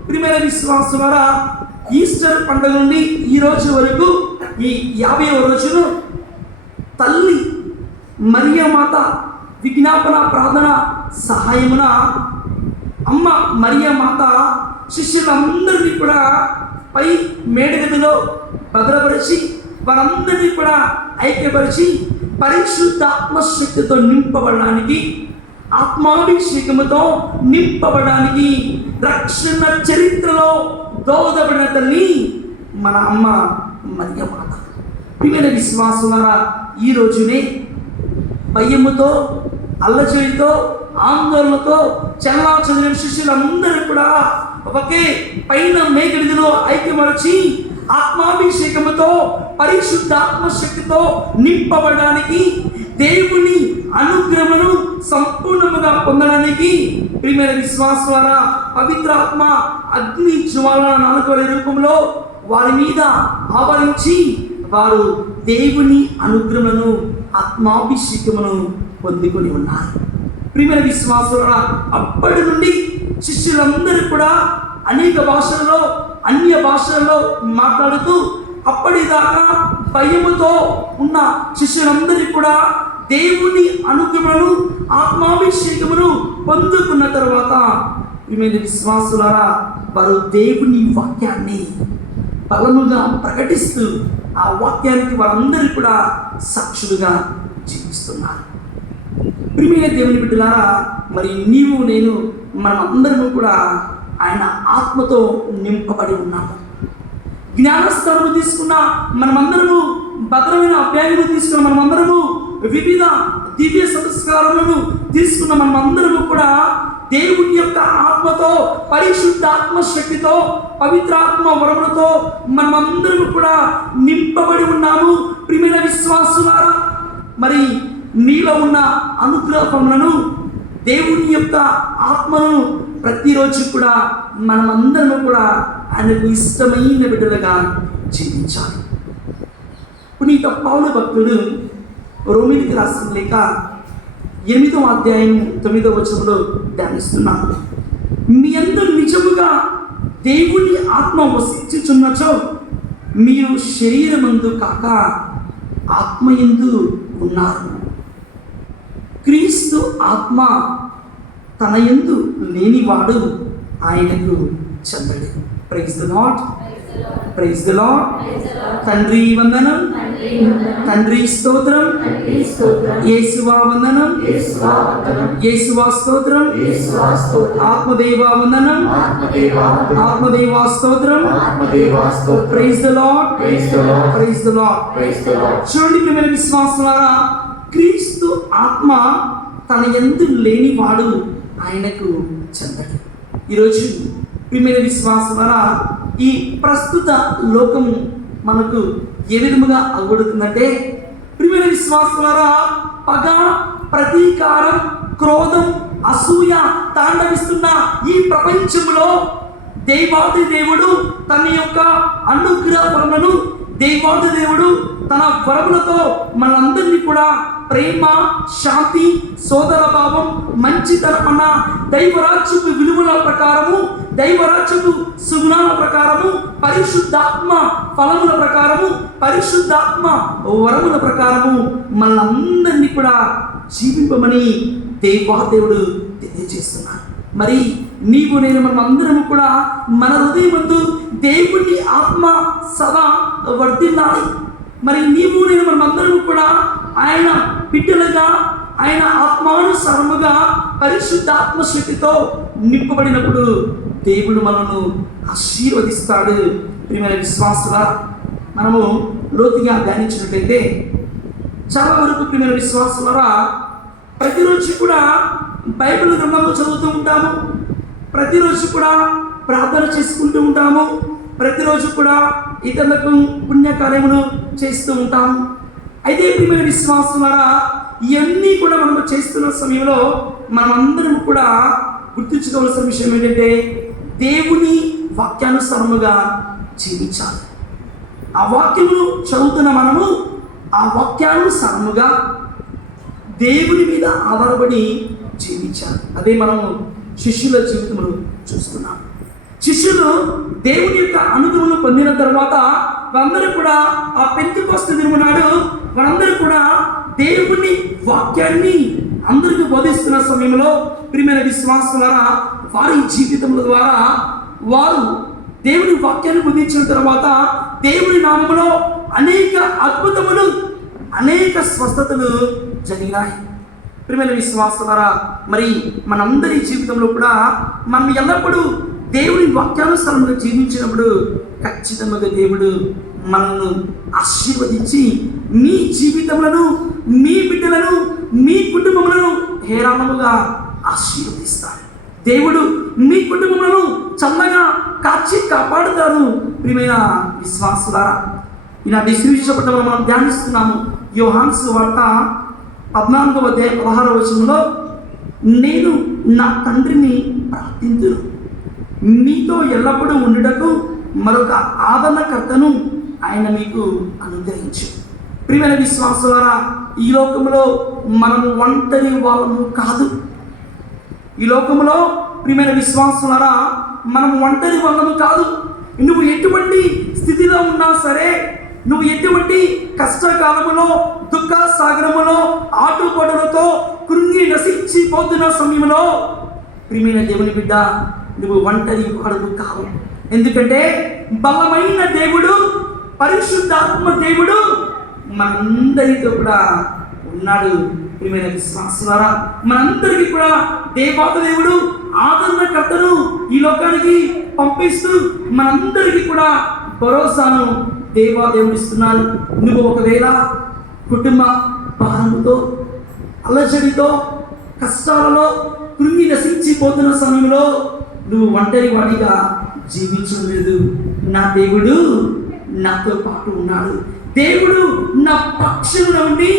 ప్రియమైన విశ్వాసులారా, ఈస్టర్ పండుగ నుండి ఈ రోజు వరకు ఈ 50వ రోజును తల్లి మరియమాత విజ్ఞాపన ప్రార్థన సహాయమున అమ్మ మరియమాత శిష్యులందరినీ కూడా పై మేడగదిలో భద్రపరిచి వారందరినీ కూడా ఐక్యపరిచి పరిశుద్ధాత్మ శక్తితో నింపబడడానికి, ఆత్మాభిషేకముతో నింపబడడానికి, రక్షణ చరిత్రలో దోహదపడిన తల్లి మన అమ్మ మరియమాత. ప్రియమైన విశ్వాసులారా, ఈ రోజునే భయముతో అల్లజడితో ఆందోళనతో చెల్లాచెదిరిన శిష్యులందరూ కూడా ఒకే పైన మేఘడిలో ఐక్యమరచి ఆత్మాభిషేకముతో పరిశుద్ధాత్మ శక్తితో నింపబడడానికి, దేవుని అనుగ్రహమును సంపూర్ణముగా పొందడానికి ప్రియమైన విశ్వాసులారా, పవిత్రాత్మ అగ్ని జ్వాల 4 రూపంలో వారి మీద ఆవరించి వారు దేవుని అనుగ్రహమును ఆత్మాభిషేకమును పొందుకొని ఉన్నారు. ప్రియమైన విశ్వాసులారా, అప్పటి నుండి శిష్యులందరూ కూడా అనేక భాషలలో అన్య భాషలలో మాట్లాడుతూ అప్పటిదాకా భయముతో ఉన్న శిష్యులందరూ కూడా దేవుని అనుగ్రహమును ఆత్మాభిషేకమును పొందుకున్న తర్వాత ప్రియమైన విశ్వాసులారా, వారు దేవుని వాక్యాన్ని బలముగా ప్రకటిస్తూ ఆ వాక్యానికి వారందరూ కూడా సాక్షులుగా జీవిస్తున్నారు. ప్రియమైన దేవుని బిడ్డలారా, మరి నీవు నేను మనమందరము కూడా ఆయన ఆత్మతో నింపబడి ఉన్నాము. జ్ఞానస్థానము తీసుకున్న మనమందరము, భద్రమైన అభ్యాయము తీసుకున్న మనమందరము, వివిధ దివ్య సంస్కారములను తీసుకున్న మనమందరము కూడా దేవుని యొక్క ఆత్మతో, పరిశుద్ధాత్మ శక్తితో, పవిత్రాత్మ వరములతో మనమందరము కూడా నింపబడి ఉన్నాము. ప్రియమైన విశ్వాసులారా, మరి నీలో ఉన్న అనుగ్రహములను, దేవుని యొక్క ఆత్మను ప్రతిరోజు కూడా మనమందరము కూడా ఆయనకు ఇష్టమైన బిడ్డలుగా జీవించాలి. పునీత పౌలు భక్తుడు రోమిలికి రాసిన లేఖ 8వ అధ్యాయం 9వ వచనంలో ధ్యానిస్తున్నాను. మీ అందరూ నిజముగా దేవుని ఆత్మ వసించుచున్నచో మీరు శరీరమందు కాక ఆత్మయందు ఉన్నారు. క్రీస్తు ఆత్మ తన యందు లేనివాడు ఆయనకు చెందడు. Praise the lord, praise the Lord. తండ్రి వందనం, తండ్రి స్తోత్రం, యేసువా వందనం, యేసువా స్తోత్రం, ఆత్మదేవా వందనం, ఆత్మదేవా స్తోత్రం. Praise the lord, praise the lord. చూడండి ప్రియమైన విశ్వాసులారా, క్రీస్తు ఆత్మ తన యందు లేనివాడు ఆయనకు చెందడు. ఈరోజు ప్రియమైన విశ్వాసులారా, ఈ ప్రస్తుత లోకం మనకు ఏ విధముగా అవ్వబడుతుందంటే, ప్రియమైన విశ్వాసులారా, పగ, ప్రతీకారం, క్రోధం, అసూయ తాండవిస్తున్న ఈ ప్రపంచంలో దేవాది దేవుడు తన యొక్క అనుగ్రహములను, దేవాది దేవుడు తన వరములతో మనందరినీ కూడా ప్రేమ, శాంతి, సోదర భావం, మంచితనం అన్న దైవరాజ్యపు విలువల ప్రకారము, దైవరాజ్యపు సుగుణాల ప్రకారము, పరిశుద్ధాత్మ ఫలముల ప్రకారము, పరిశుద్ధాత్మ వరముల ప్రకారము మనందరినీ కూడా జీవింపమని దేవుడు తెలియజేస్తున్నారు. మరి నీవు నేను మనం అందరము కూడా మన హృదయమందు దేవుని ఆత్మ సదా వర్ధిల్లాలి. మరి నీవు నేను మనం అందరము కూడా ఆయన బిడ్డలుగా, ఆయన ఆత్మానుసారముగా పరిశుద్ధాత్మ శక్తితో నింపబడినప్పుడు దేవుడు మనను ఆశీర్వదిస్తాడు. ప్రియమైన విశ్వాసులా, మనము లోతుగా ధ్యానించినట్లయితే చాలా వరకు ప్రియమైన విశ్వాసులారా ప్రతిరోజు కూడా బైబిల్ గ్రంథంలో చదువుతూ ఉంటాము, ప్రతిరోజు కూడా ప్రార్థన చేసుకుంటూ ఉంటాము, ప్రతిరోజు కూడా ఇతరులకు పుణ్యకార్యములు చేస్తూ ఉంటాము. అయితే ప్రియమైన విశ్వాసులారా, ఇవన్నీ కూడా మనము చేస్తున్న సమయంలో మనమందరం కూడా గుర్తుంచుకోవాల్సిన విషయం ఏంటంటే దేవుని వాక్యానుసారముగా జీవించాలి. ఆ వాక్యమును చదువుతున్న మనము ఆ వాక్యానుసారముగా దేవుని మీద ఆధారపడి జీవించాలి. అదే మనము శిష్యుల జీవితంలో చూస్తున్నాం. శిష్యులు దేవుని యొక్క అనుగ్రహం పొందిన తర్వాత వారందరూ కూడా ఆ పెంతెకొస్తు దినము నాడు వారందరూ కూడా దేవుని వాక్యాన్ని అందరికీ బోధిస్తున్న సమయంలో ప్రియమైన విశ్వాసులారా, వారి జీవితముల ద్వారా వారు దేవుని వాక్యాన్ని బోధించిన తర్వాత దేవుని నామములో అనేక అద్భుతములు, అనేక స్వస్థతలు జరిగినాయి. ప్రియమైన విశ్వాసులారా, మరి మనందరి జీవితంలో కూడా మనం ఎల్లప్పుడూ దేవుని వాక్యానుసారంగా జీవించినప్పుడు ఖచ్చితంగా దేవుడు మనల్ని ఆశీర్వదించి మీ జీవితములను, మీ బిడ్డలను, మీ కుటుంబములను హేరాళముగా ఆశీర్వదిస్తాడు. దేవుడు మీ కుటుంబములను చల్లగా కాచి కాపాడుతారు. ప్రియమైన విశ్వాసులారా, ఈనాటి సువిశేషపట్నంలో మనం ధ్యానిస్తున్నాము. యోహాను సువార్త 14వ అధ్యాయం 16వ వచనంలో, నేను నా తండ్రిని ప్రార్థింతును, మీతో ఎల్లప్పుడూ ఉండుటకు మరొక ఆదరణకర్తను ఆయన మీకు అనుగ్రహించు. ప్రియమైన విశ్వాసులారా, ఈ లోకంలో మనము ఒంటరి వాళ్ళము కాదు. ఈ లోకంలో ప్రియమైన విశ్వాసులారా, మనం ఒంటరి వాళ్ళము కాదు. నువ్వు ఎటువంటి స్థితిలో ఉన్నా సరే, నువ్వు ఎటువంటి కష్టకాలములో, దుఃఖ సాగరములో, ఆటుపాటులతో కృంగి నశించిపోతున్న సమయంలో ప్రియమైన దేవుని బిడ్డ, నువ్వు ఒంటరి వాడవు కావు. ఎందుకంటే బలమైన దేవుడు, పరిశుద్ధాత్మ దేవుడు మనందరితో కూడా ఉన్నాడు. ప్రియమైన విశ్వాసులారా, మనందరికీ కూడా దేవాది దేవుడు ఆదరణకర్తను ఈ లోకానికి పంపిస్తూ మనందరికీ కూడా భరోసాను దేవాదేవుడు ఇస్తున్నారు. నువ్వు ఒకవేళ కుటుంబ భారముతో, అలజడితో, కష్టాలలో కృంగి నశించిపోతున్న సమయంలో నువ్వు ఒంటరి వాడిగా జీవించడం లేదు. నా దేవుడు నాతో పాటు ఉన్నాడు. దేవుడు నా పక్షంలో ఉండి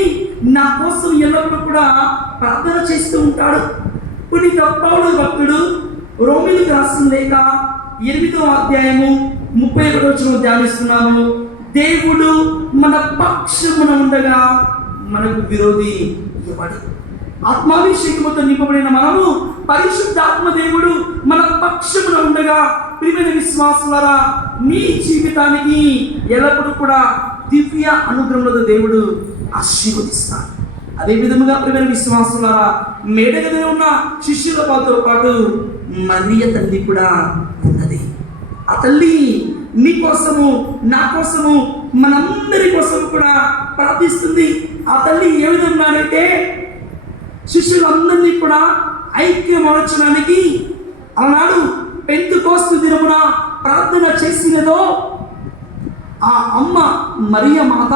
నా కోసం ఎల్లప్పుడూ కూడా ప్రార్థన చేస్తూ ఉంటాడు. పునీత పౌలు భక్తుడు రోమీయులకు రాసిన లేఖ 8వ అధ్యాయము 31వ వచనం ధ్యానిస్తున్నాము. దేవుడు మన పక్షమున ఉండగా మనకు విరోధి ఎవడు? ఆత్మాభిషేకముతో నింపబడిన మనము పరిశుద్ధాత్మ దేవుడు మన పక్షమున ఉండగా ప్రియమైన విశ్వాసులారా, మీ జీవితానికి ఎల్లప్పుడూ కూడా దివ్య అనుగ్రహంలో దేవుడు ఆశీర్వదిస్తాడు. అదే విధముగా ప్రియమైన విశ్వాసులారా, మేడగది ఉన్న శిష్యులతో పాటు మరియ తల్లి కూడా ఉన్నది. ఆ తల్లి నీ కోసము, నా కోసము, మనందరి కోసం కూడా ప్రార్థిస్తుంది. ఆ తల్లి ఏ విధంగానైతే శిష్యులందరినీ కూడా ఐక్యమనర్చడానికి ఆనాడు పెంతెకొస్తు దినమున ప్రార్థన చేసినదో, ఆ అమ్మ మరియ మాత,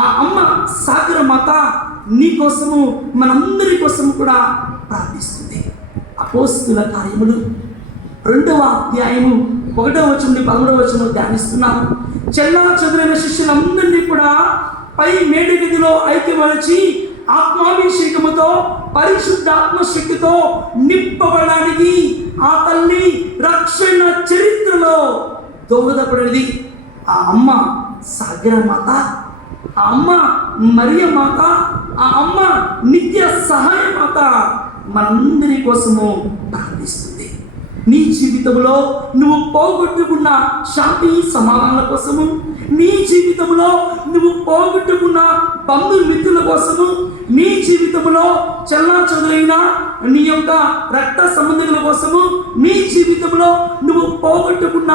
ఆ అమ్మ సాగర మాత నీ కోసము, మనందరి కోసము కూడా ప్రార్థిస్తుంది. అపోస్తుల కార్యములు 2వ అధ్యాయము 1వ వచనం నుండి 13వ వచనం ధ్యానిస్తున్నాము. చెల్లా చెదురైన శిష్యులందరినీ కూడా పై మేడగదిలో ఐక్యమరచి ఆత్మాభిషేకముతో, పరిశుద్ధాత్మ శక్తితో నింపబడడానికి ఆ తల్లి రక్షణ చరిత్రలో దోహదపడినది ఆ అమ్మ సాగర మాత. ఆ అమ్మ మరియ మాత, ఆ అమ్మ నిత్య సహాయ మాత మనందరి కోసము ప్రార్థిస్తుంది. నీ జీవితంలో నువ్వు పోగొట్టుకున్న శాంతి సమాధానాల కోసము, నీ జీవితంలో నువ్వు పోగొట్టుకున్న బంధుమిత్రుల కోసము, నీ జీవితంలో చెల్లాచెదురైన నీ యొక్క రక్త సంబంధికుల కోసము, నీ జీవితంలో నువ్వు పోగొట్టుకున్న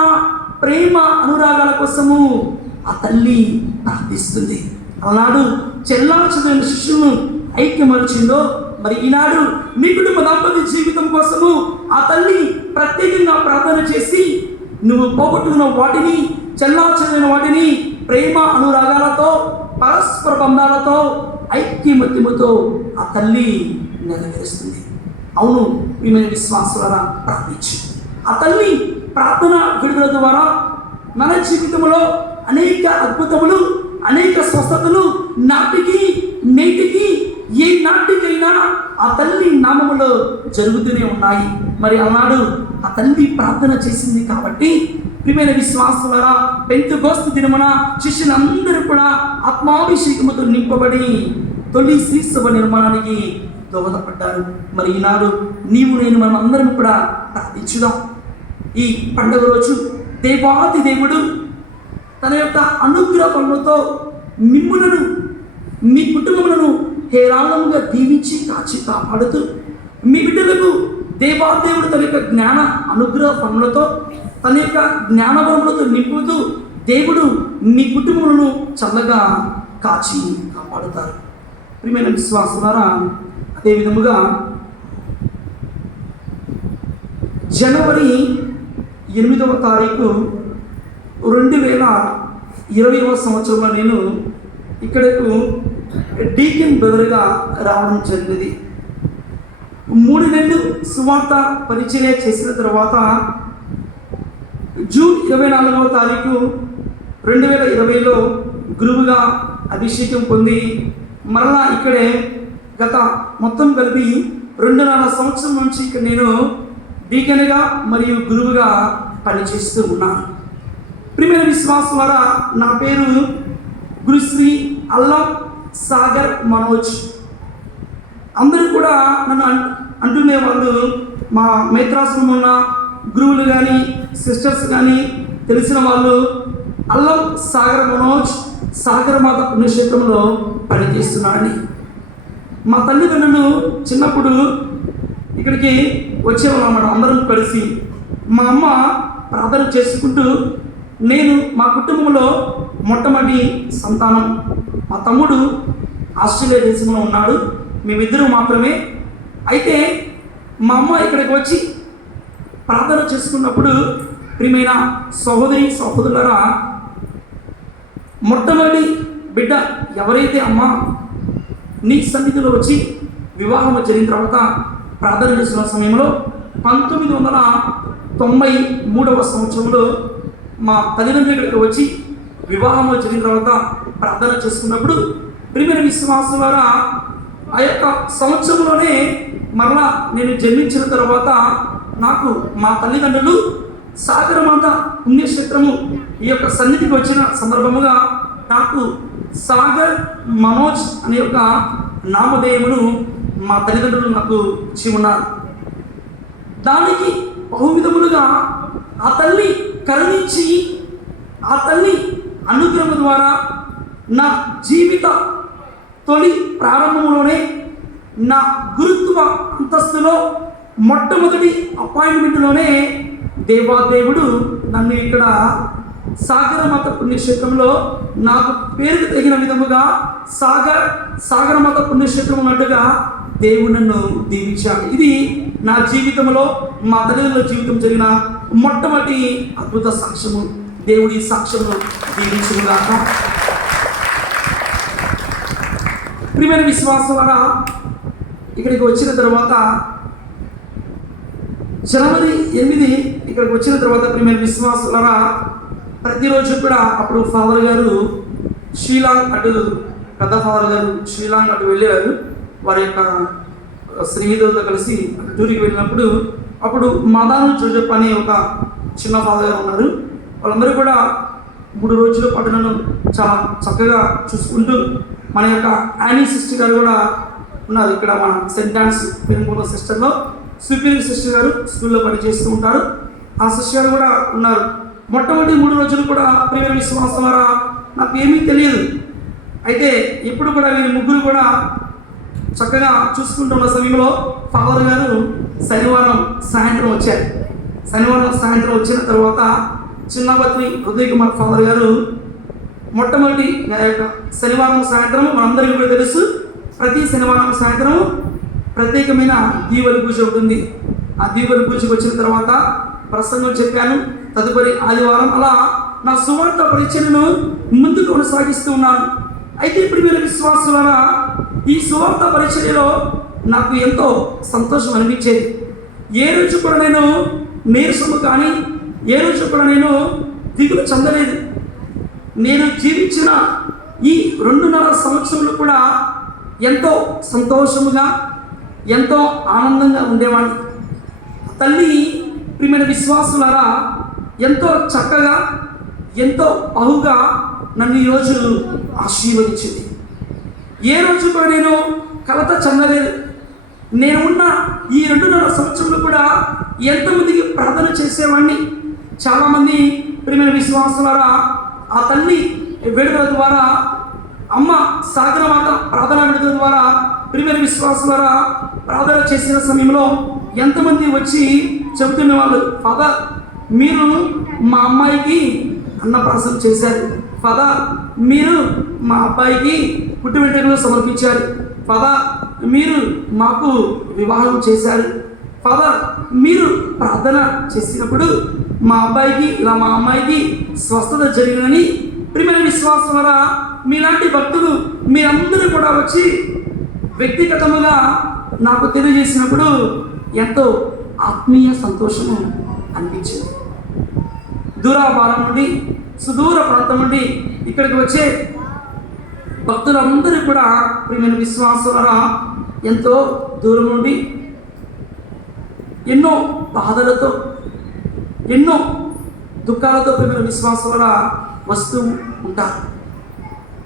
ప్రేమ అనురాగాల కోసము ఆ తల్లి ప్రార్థిస్తుంది. ఆనాడు చెల్లాచెదురైన శిష్యులను ఐక్యమరిచిందో, మరి ఈనాడు నీ కుటుంబ దాంపత్య జీవితం కోసము ఆ తల్లి ప్రత్యేకంగా ప్రార్థన చేసి నువ్వు పోగొట్టుకున్న వాటిని, చెల్లాచెదురైన వాటిని ప్రేమ అనురాగాలతో, పరస్పర బంధాలతో, ఐక్యమత్యముతో ఆ తల్లి నెరవేరుస్తుంది. అవును, ఈమె విశ్వాసాల ప్రార్థించు. ఆ తల్లి ప్రార్థన విడుదల ద్వారా మన జీవితంలో అనేక అద్భుతములు, అనేక స్వస్థతలు నాటికి నేటికి ఏ నాటికైనా ఆ తల్లి నామములో జరుగుతూనే ఉన్నాయి. మరి ఆనాడు ఆ తల్లి ప్రార్థన చేసింది కాబట్టి ప్రియమైన విశ్వాసులారా, పెంతెకోస్తు దినమున శిష్యులందరూ కూడా ఆత్మాభిషేకముతో నింపబడి తొలి శ్రీసభ నిర్మాణానికి దోహదపడ్డారు. మరి ఈనాడు నీవు నేను మనం అందరం కూడా ప్రార్థించుదాం. ఈ పండుగ రోజు దేవాది దేవుడు తన యొక్క అనుగ్రహములతో మిమ్ములను, మీ కుటుంబములను హేరాళముగా దీవించి కాచి కాపాడుతూ, మీ బిడ్డలకు దేవాదేవుడు తన యొక్క జ్ఞాన అనుగ్రహ పనులతో, తన యొక్క జ్ఞానవరములతో నింపుతూ దేవుడు మీ కుటుంబములను చల్లగా కాచి కాపాడుతారు. ప్రియమైన విశ్వాసులారా, అదే విధముగా జనవరి 8వ తారీఖు 2020వ సంవత్సరంలో నేను ఇక్కడకు డీకిన్ బ్రదర్గా రావడం జరిగింది. 3 నెలలు సువార్త పరిచర్య చేసిన తర్వాత జూన్ 24వ తారీఖు 2020లో గురువుగా అభిషేకం పొంది మరలా ఇక్కడే గత మొత్తం కలిపి 2.5 సంవత్సరం నుంచి ఇక్కడ నేను డీకన్గా మరియు గురువుగా పనిచేస్తూ ఉన్నాను. ప్రియమైన విశ్వాసులారా, నా పేరు గురుశ్రీ అల్లం సాగర్ మనోజ్. అందరూ కూడా నన్ను అంటునే వాళ్ళు, మా మేత్రాశ్రమం ఉన్న గురువులు కానీ సిస్టర్స్ కానీ తెలిసిన వాళ్ళు, అల్లం సాగర్ మనోజ్ సాగరమాత పుణ్యక్షేత్రంలో పనిచేస్తున్నాడని. మా తల్లిదండ్రులు చిన్నప్పుడు ఇక్కడికి వచ్చేవాళ్ళం అన్నమాట, అందరం కలిసి. మా అమ్మ ప్రార్థన చేసుకుంటూ, నేను మా కుటుంబంలో మొట్టమొదటి సంతానం. మా తమ్ముడు ఆస్ట్రేలియా దేశంలో ఉన్నాడు, మేమిద్దరం మాత్రమే. అయితే మా అమ్మ ఇక్కడికి వచ్చి ప్రార్థన చేసుకున్నప్పుడు, ప్రియమైన సహోదరి సహోదరులారా, మొట్టమొదటి బిడ్డ ఎవరైతే అమ్మ నీ సన్నిధిలో వచ్చి వివాహం జరిగిన తర్వాత ప్రార్థన చేస్తున్న సమయంలో 1993వ సంవత్సరంలో మా తల్లిదండ్రులు ఇక్కడికి వచ్చి వివాహం జరిగిన తర్వాత ప్రార్థన చేసుకున్నప్పుడు, ప్రియమైన విశ్వాసం ద్వారా ఆ యొక్క సంవత్సరంలోనే మరలా నేను జన్మించిన తర్వాత నాకు మా తల్లిదండ్రులు సాగరమాత పుణ్యక్షేత్రము ఈ యొక్క సన్నిధికి వచ్చిన సందర్భముగా నాకు సాగర్ మనోజ్ అనే యొక్క నామధేయమును మా తల్లిదండ్రులు నాకు ఇచ్చి ఉన్నారు. దానికి బహువిధములుగా ఆ తల్లి కరుణించి, ఆ తల్లి అనుగ్రహం ద్వారా నా జీవిత తొలి ప్రారంభంలోనే నా గురుత్వ అంతస్తులో మొట్టమొదటి అపాయింట్మెంట్లోనే దేవాదేవుడు నన్ను ఇక్కడ సాగరమాత పుణ్యక్షేత్రంలో నాకు పేరుకు తగిన విధముగా సాగరమాత పుణ్యక్షేత్రం ఉన్నట్టుగా దేవుడు నన్ను దీవించాడు. ఇది నా జీవితంలో, మా తల్లిదండ్రుల జీవితం జరిగిన మొట్టమొదటి అద్భుత సాక్ష్యము. దేవుడి సాక్ష్యము దీవించుగాక. ప్రియమైన విశ్వాసం వల్ల ఇక్కడికి వచ్చిన తర్వాత జనవరి 8 ఇక్కడికి వచ్చిన తర్వాత ప్రియమైన విశ్వాసులారా, ప్రతిరోజు కూడా అప్పుడు ఫాదర్ గారు శ్రీలాంగ్ అటు, పెద్ద ఫాదర్ గారు శ్రీలాంగ్ అటు వెళ్ళేవారు. వారి యొక్క స్నేహితులతో కలిసి టూర్కి వెళ్ళినప్పుడు అప్పుడు మదాను జోజప్ అనే ఒక చిన్న ఫాదర్ గారు ఉన్నారు. వాళ్ళందరూ కూడా 3 రోజుల పాటు నన్ను చాలా చక్కగా చూసుకుంటూ మన యొక్క యానీ సిస్టర్ గారు కూడా ఉన్నారు. ఇక్కడ మన సెయింట్ డాన్స్ పెనుగొండ సిస్టర్లో సుపీరియర్ సిస్టర్ గారు స్కూల్లో పనిచేస్తూ ఉంటారు. ఆ సిస్టర్ గారు కూడా ఉన్నారు. మొట్టమొదటి 3 రోజులు కూడా ప్రియమైన విశ్వాసం ద్వారా నాకు ఏమీ తెలియదు. అయితే ఇప్పుడు కూడా వీళ్ళు ముగ్గురు కూడా చక్కగా చూసుకుంటున్న సమయంలో ఫాదర్ గారు శనివారం సాయంత్రం వచ్చారు. శనివారం సాయంత్రం వచ్చిన తర్వాత చిన్నపత్రి హృదయ కుమార్ ఫాదర్ గారు మొట్టమొదటి శనివారం సాయంత్రం మనందరికీ కూడా తెలుసు, ప్రతి శనివారం సాయంత్రం ప్రత్యేకమైన దీవెన పూజ ఉంటుంది. ఆ దీవెన పూజకు వచ్చిన తర్వాత ప్రసంగం చెప్పాను. తదుపరి ఆదివారం అలా నా సువార్త పరిచర్యను ముందుకు కొనసాగిస్తూ ఉన్నాను. అయితే ఇప్పుడు మీరు విశ్వాసులారా, ఈ సువార్త పరిచర్యలో నాకు ఎంతో సంతోషం అనిపించేది. ఏ రోజు కూడా నేను నీరసము కానీ ఏ రోజు కూడా నేను దిగులు చెందలేదు. నేను జీవించిన ఈ 2.5 సంవత్సరములు కూడా ఎంతో సంతోషముగా ఎంతో ఆనందంగా ఉండేవాడిని. తల్లి ప్రియమైన విశ్వాసులారా ఎంతో చక్కగా ఎంతో బహుగా నన్ను ఈరోజు ఆశీర్వదించింది. ఏ రోజు కూడా నేను కలత చెందలేదు. నేను ఉన్న ఈ 2.5 సంవత్సరంలో కూడా ఎంతమందికి ప్రార్థన చేసేవాడిని. చాలామంది ప్రియమైన విశ్వాసులారా ఆ తల్లి విడుదల ద్వారా, అమ్మ సాగరమాత ప్రార్థన విడుదల ద్వారా ప్రియమైన విశ్వాసులారా ప్రార్థన చేసిన సమయంలో ఎంతమంది వచ్చి చెబుతున్న వాళ్ళు, ఫాదర్ మీరు మా అమ్మాయికి అన్నప్రాసన చేశారు, ఫాదర్ మీరు మా అబ్బాయికి పుట్టు వెంట్రుకలు సమర్పించారు, ఫాదర్ మీరు మాకు వివాహం చేశారు, ఫాదర్ మీరు ప్రార్థన చేసినప్పుడు మా అబ్బాయికి ఇలా మా అమ్మాయికి స్వస్థత జరిగిందని ప్రియమైన విశ్వాసం ద్వారా మీలాంటి భక్తులు మీరందరూ కూడా వచ్చి వ్యక్తిగతముగా నాకు తెలియజేసినప్పుడు ఎంతో ఆత్మీయ సంతోషము అనిపించింది. దూరాభారం నుండి సుదూర ప్రాంతం నుండి ఇక్కడికి వచ్చే భక్తులందరూ కూడా ప్రియమైన విశ్వాసం ద్వారా ఎంతో దూరం నుండి ఎన్నో బాధలతో ఎన్నో దుఃఖాలతో ప్రియమైన విశ్వాసం వల్ల వస్తూ ఉంటారు.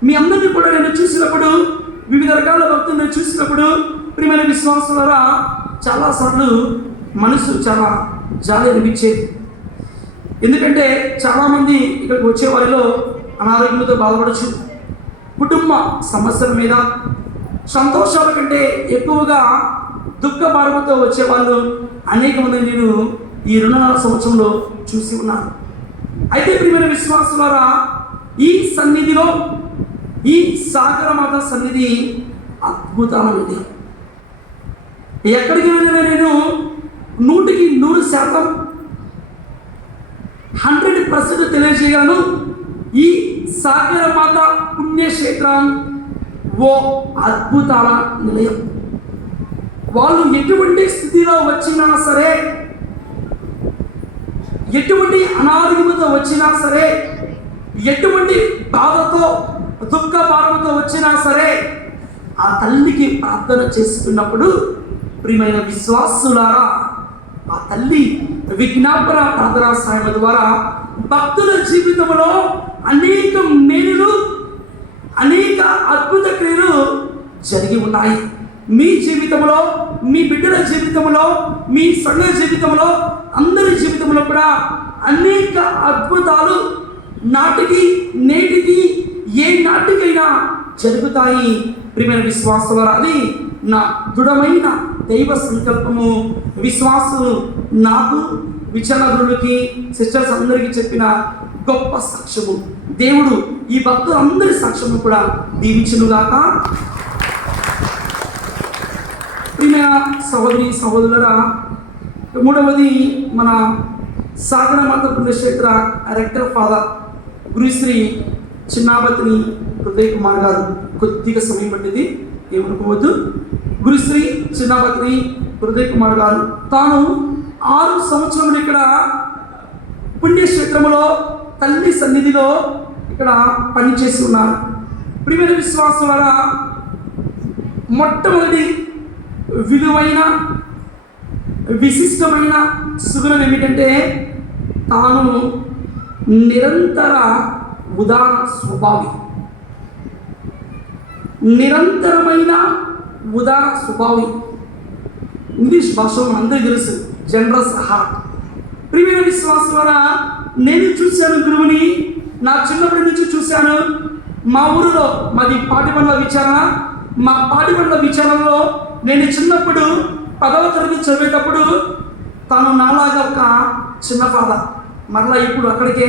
మీ అందరినీ కూడా నేను చూసినప్పుడు, వివిధ రకాల భక్తులను చూసినప్పుడు ప్రియమైన విశ్వాసం ద్వారా చాలాసార్లు మనసు చాలా జాలి అనిపించేది. ఎందుకంటే చాలామంది ఇక్కడికి వచ్చే వారిలో అనారోగ్యంతో బాధపడచ్చు, కుటుంబ సమస్యల మీద, సంతోషాల కంటే ఎక్కువగా దుఃఖ భారంతో వచ్చేవాళ్ళు అనేక మంది నేను ఈ 2.5 సంవత్సరంలో చూసి ఉన్నాను. అయితే ప్రియమైన విశ్వాసం ద్వారా ఈ సన్నిధిలో, ఈ సాగరమాత సన్నిధి అద్భుతమైనది. ఎక్కడికి వెళ్ళినా నేను 100% 100% తెలియజేయగలను, ఈ సాగరమాత పుణ్యక్షేత్రం ఓ అద్భుతాల నిలయం. వాళ్ళు ఎటువంటి స్థితిలో వచ్చినా సరే, ఎటువంటి అనారోగ్యంతో వచ్చినా సరే, ఎటువంటి బాధతో దుఃఖ భారంతో వచ్చినా సరే ఆ తల్లికి ప్రార్థన చేసుకున్నప్పుడు ప్రియమైన విశ్వాసులారా ఆ తల్లి విజ్ఞాపన ప్రార్థనా సాయం ద్వారా భక్తుల జీవితంలో అనేక మేలులు, అనేక అద్భుత క్రియలు జరిగి ఉన్నాయి. మీ జీవితంలో, మీ బిడ్డల జీవితంలో, మీ సంఘ జీవితంలో, అందరి జీవితంలో కూడా అనేక అద్భుతాలు నాటికి నేటికి ఏ నాటికైనా జరుగుతాయి. ప్రియమైన విశ్వాసం అది నా దృఢమైన దైవ సంకల్పము. విశ్వాసం నాకు, విచారణులకి, సిస్టర్స్ అందరికీ చెప్పిన గొప్ప సాక్ష్యము. దేవుడు ఈ భక్తులందరి సాక్ష్యము కూడా దీవించునుగాక. ప్రియమైన సహోదరి సహోదరులరా, మూడవది మన సాగరమాత పుణ్యక్షేత్ర డైరెక్టర్ ఫాదర్ గురుశ్రీ చిన్నాపతిని హృదయ కుమార్ గారు. కొద్దిగా సమయం పట్టింది, ఏమనుకోవద్దు. గురుశ్రీ చిన్నాపతిని హృదయ కుమార్ గారు తాను 6 సంవత్సరములు ఇక్కడ పుణ్యక్షేత్రములో తల్లి సన్నిధిలో ఇక్కడ పనిచేసి ఉన్నారు. ప్రియమైన విశ్వాసం వల్ల మొట్టమొదటి విలువైన విశిష్టమైన సుగుణం ఏమిటంటే తాను నిరంతర ఉదార స్వభావి. నిరంతరమైన ఉదార స్వభావి. ఇంగ్లీష్ భాషలో అందరికీ తెలుసు, జనరస్ హార్ట్. ప్రియమైన విశ్వాసం ద్వారా నేను చూశాను గురువుని, నా చిన్నప్పటి నుంచి చూశాను. మా ఊరిలో మాది పాటిబండ్ల విచారణ. మా పాటిబండ్ల విచారణలో నేను చిన్నప్పుడు 10వ తరగతి చదివేటప్పుడు తాను నాలాగా ఒక చిన్న ఫాదర్, మరలా ఇప్పుడు అక్కడికే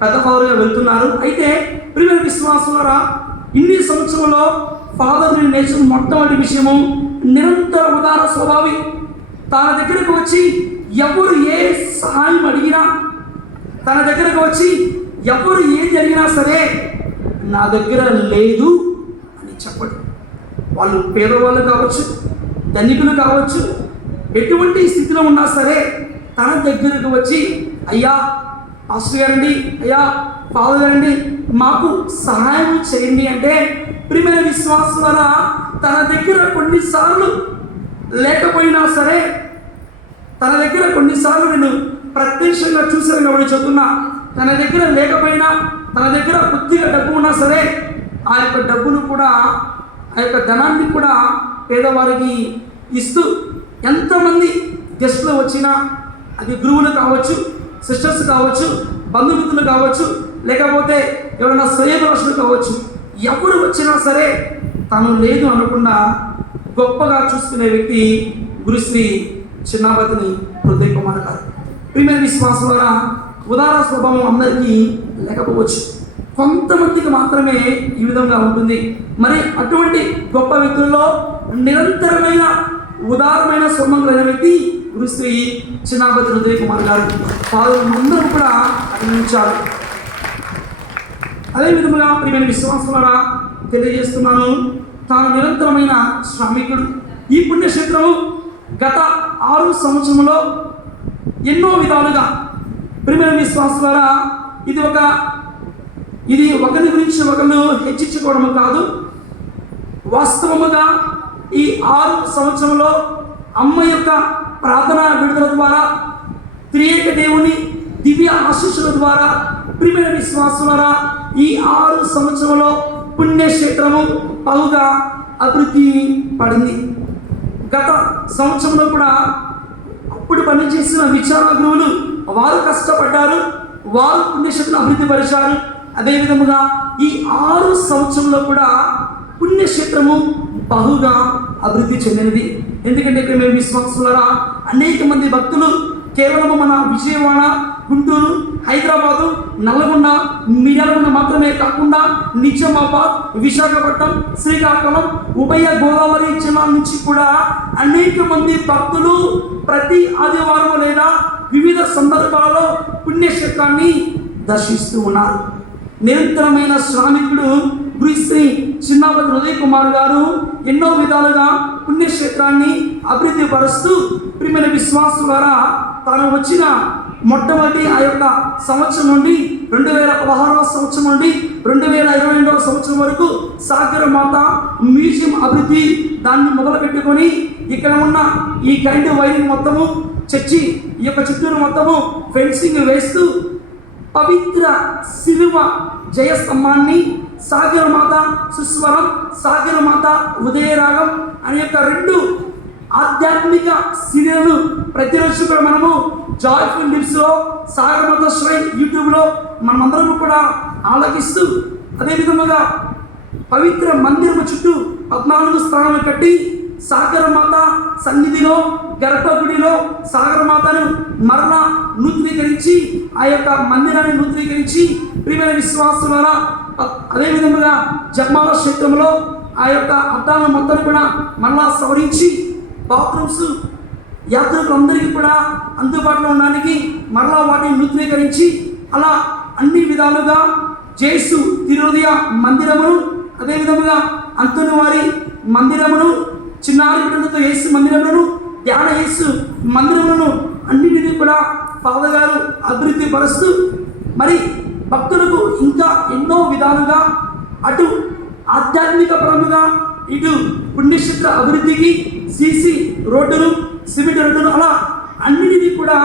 పెద్ద ఫాదర్గా వెళ్తున్నారు. అయితే ప్రియమైన విశ్వాసం ద్వారా ఇన్ని సంవత్సరంలో ఫాదర్ని నేర్చిన మొట్టమొదటి విషయము నిరంతర ఉదార స్వభావి. తన దగ్గరకు వచ్చి ఎవరు ఏ సహాయం అడిగినా, తన దగ్గరకు వచ్చి ఎవరు ఏం జరిగినా సరే నా దగ్గర లేదు అని చెప్పడు. వాళ్ళు పేదవాళ్ళు కావచ్చు, ధనికులు కావచ్చు, ఎటువంటి స్థితిలో ఉన్నా సరే తన దగ్గరకు వచ్చి అయ్యా పాస్టర్ గారండి, అయ్యా ఫాదర్ గారండి, మాకు సహాయం చేయండి అంటే ప్రియమైన విశ్వాసం ద్వారా తన దగ్గర కొన్నిసార్లు లేకపోయినా సరే, తన దగ్గర కొన్నిసార్లు నేను ప్రత్యక్షంగా చూసాను కాబట్టి చెప్తున్నా, తన దగ్గర లేకపోయినా, తన దగ్గర కొద్దిగా డబ్బు ఉన్నా సరే ఆ యొక్క డబ్బును కూడా, ఆ యొక్క ధనాన్ని కూడా పేదవారికి ఇస్తూ, ఎంతమంది గెస్టులు వచ్చినా, అది గురువులు కావచ్చు, సిస్టర్స్ కావచ్చు, బంధుమిత్రులు కావచ్చు, లేకపోతే ఎవరైనా శ్రేయభిలాషులు కావచ్చు, ఎవరు వచ్చినా సరే తను లేదు అనకుండా గొప్పగా చూసుకునే వ్యక్తి గురుశ్రీ చిన్నాపతిని హృదయ కుమార్ గారు. ప్రియమైన విశ్వాసం ద్వారా ఉదార స్వభావం అందరికీ లేకపోవచ్చు, కొంతమందికి మాత్రమే ఈ విధంగా ఉంటుంది. మరి అటువంటి గొప్ప వ్యక్తుల్లో నిరంతరమైన ఉదారమైన స్వభావం కలిగిన వ్యక్తి గురుశ్రీ చిన్నాపతి హృదయ కుమార్ గారు. ఫాదర్ అందరూ కూడా అభినందించారు. అదే విధముగా ప్రియమైన విశ్వాసం ద్వారా తెలియజేస్తున్నాను, తాను నిరంతరమైన శ్రామికుడు. ఈ పుణ్యక్షేత్రము గత 6 సంవత్సరంలో ఎన్నో విధాలుగా ప్రియమైన విశ్వాసం ద్వారా ఇది ఒకరి గురించి ఒకరు హెచ్చించుకోవడం కాదు, వాస్తవముగా ఈ 6 సంవత్సరంలో అమ్మ యొక్క ప్రార్థన విడుదల ద్వారా, త్రియేక దేవుని దివ్య ఆశీస్సుల ద్వారా ప్రియమైన విశ్వాసం ద్వారా ఈ 6 సంవత్సరంలో పుణ్యక్షేత్రము బహుగా అభివృద్ధి పడింది. గత సంవత్సరంలో కూడా అప్పుడు పనిచేసిన విచారణ గురువులు వారు కష్టపడ్డారు, వారు పుణ్యక్షేత్రం అభివృద్ధి పరిచారు. అదేవిధముగా ఈ 6 సంవత్సరంలో కూడా పుణ్యక్షేత్రము బహుగా అభివృద్ధి చెందినది. ఎందుకంటే ఇక్కడ మేము విశ్వాసులారా అనేక మంది భక్తులు కేవలం మన విజయవాడ, గుంటూరు, హైదరాబాదు, నల్గొండ, మిర్యాలగొండ మాత్రమే కాకుండా నిజామాబాద్, విశాఖపట్నం, శ్రీకాకుళం, ఉభయ గోదావరి జిల్లాల నుంచి కూడా అనేక మంది భక్తులు ప్రతి ఆదివారం లేదా వివిధ సందర్భాలలో పుణ్యక్షేత్రాన్ని దర్శిస్తూ ఉన్నారు. నిరంతరమైన శ్రామికుడు గురుశ్రీ చిన్నాపతి హృదయ కుమార్ గారు ఎన్నో విధాలుగా పుణ్యక్షేత్రాన్ని అభివృద్ధి పరుస్తూ ప్రియమైన విశ్వాసం ద్వారా తాను వచ్చిన మొట్టమొదటి ఆ యొక్క సంవత్సరం నుండి 2016వ సంవత్సరం నుండి 2022వ సంవత్సరం వరకు సాగర మాత మ్యూజియం అభివృద్ధి దాన్ని మొదలు పెట్టుకొని ఇక్కడ ఉన్న ఈ కరెంటు వైరింగ్ మొత్తము చర్చి ఈ యొక్క చుట్టూరు మొత్తము ఫెన్సింగ్ వేస్తూ పవిత్ర శిలువ జయస్తంభాన్ని, సాగర మాత సుస్వరం, సాగర మాత ఉదయరాగం అనే యొక్క 2 ఆధ్యాత్మిక సీరియల్ను ప్రతిరోజు కూడా మనము జాయ్ఫుల్ లిప్స్లో, సాగర మాత శ్రైన్ యూట్యూబ్లో మనమందరం కూడా ఆలకిస్తూ, అదేవిధముగా పవిత్ర మందిరము చుట్టూ 14 స్థానాలు కట్టి సాగర మాత సన్నిధిలో, గర్భగుడిలో సాగర మాతను మరలా నూతనీకరించి ఆ యొక్క మందిరాన్ని నూతనీకరించి ప్రియమైన విశ్వాసం ద్వారా అదేవిధముగా జన్మాల క్షేత్రంలో ఆ యొక్క అద్దాలను మొత్తం కూడా మరలా సవరించి బాత్రూమ్స్ యాత్రికులందరికీ కూడా అందుబాటులో ఉండడానికి మరలా వాటిని నూతనీకరించి అలా అన్ని విధాలుగా జేసు తిరుహృదయ మందిరమును, అదేవిధముగా అంతని వారి మందిరమును, చిన్నారి బిడ్డలతో యేసు మందిరములను, ధ్యాన యేసు మందిరములను అన్నింటినీ కూడా ఫాదర్ గారు అభివృద్ధి పరుస్తూ మరి భక్తులకు ఇంకా ఎన్నో విధాలుగా అటు ఆధ్యాత్మిక పరముగా ఇటు పుణ్యక్షేత్ర అభివృద్ధికి సీసీ రోడ్డును, సిమెంట్ రోడ్డును అలా అన్నిటినీ కూడా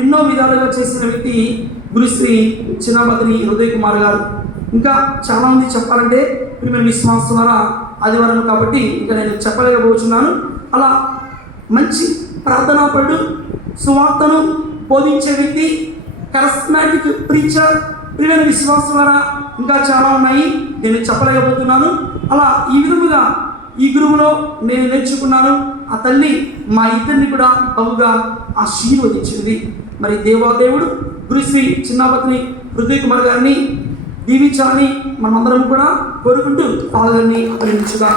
ఎన్నో విధాలుగా చేసిన వ్యక్తి గురుశ్రీ చిన్నాపతి హృదయ కుమార్ గారు. ఇంకా చాలామంది చెప్పాలంటే ప్రియమైన విశ్వాసులారా, ఆదివారం కాబట్టి ఇంకా నేను చెప్పలేకపోతున్నాను. అలా మంచి ప్రార్థనాపరుడు, సువార్తను బోధించే వ్యక్తి, కరిస్మాటిక్ ప్రీచర్, ప్రియమైన విశ్వాసులారా ఇంకా చాలా ఉన్నాయి, నేను చెప్పలేకపోతున్నాను. అలా ఈ విధముగా ఈ గురువులో నేను నేర్చుకున్నాను. ఆ తల్లి మా ఇద్దరిని కూడా బహుగా ఆశీర్వదించింది. మరి దేవాదేవుడు గురుశ్రీ చిన్నాపతిని హృదయ్ కుమార్ గారిని దీవించాలని మనమందరం కూడా కోరుకుంటూ పాల్గొని అభినందించుగా.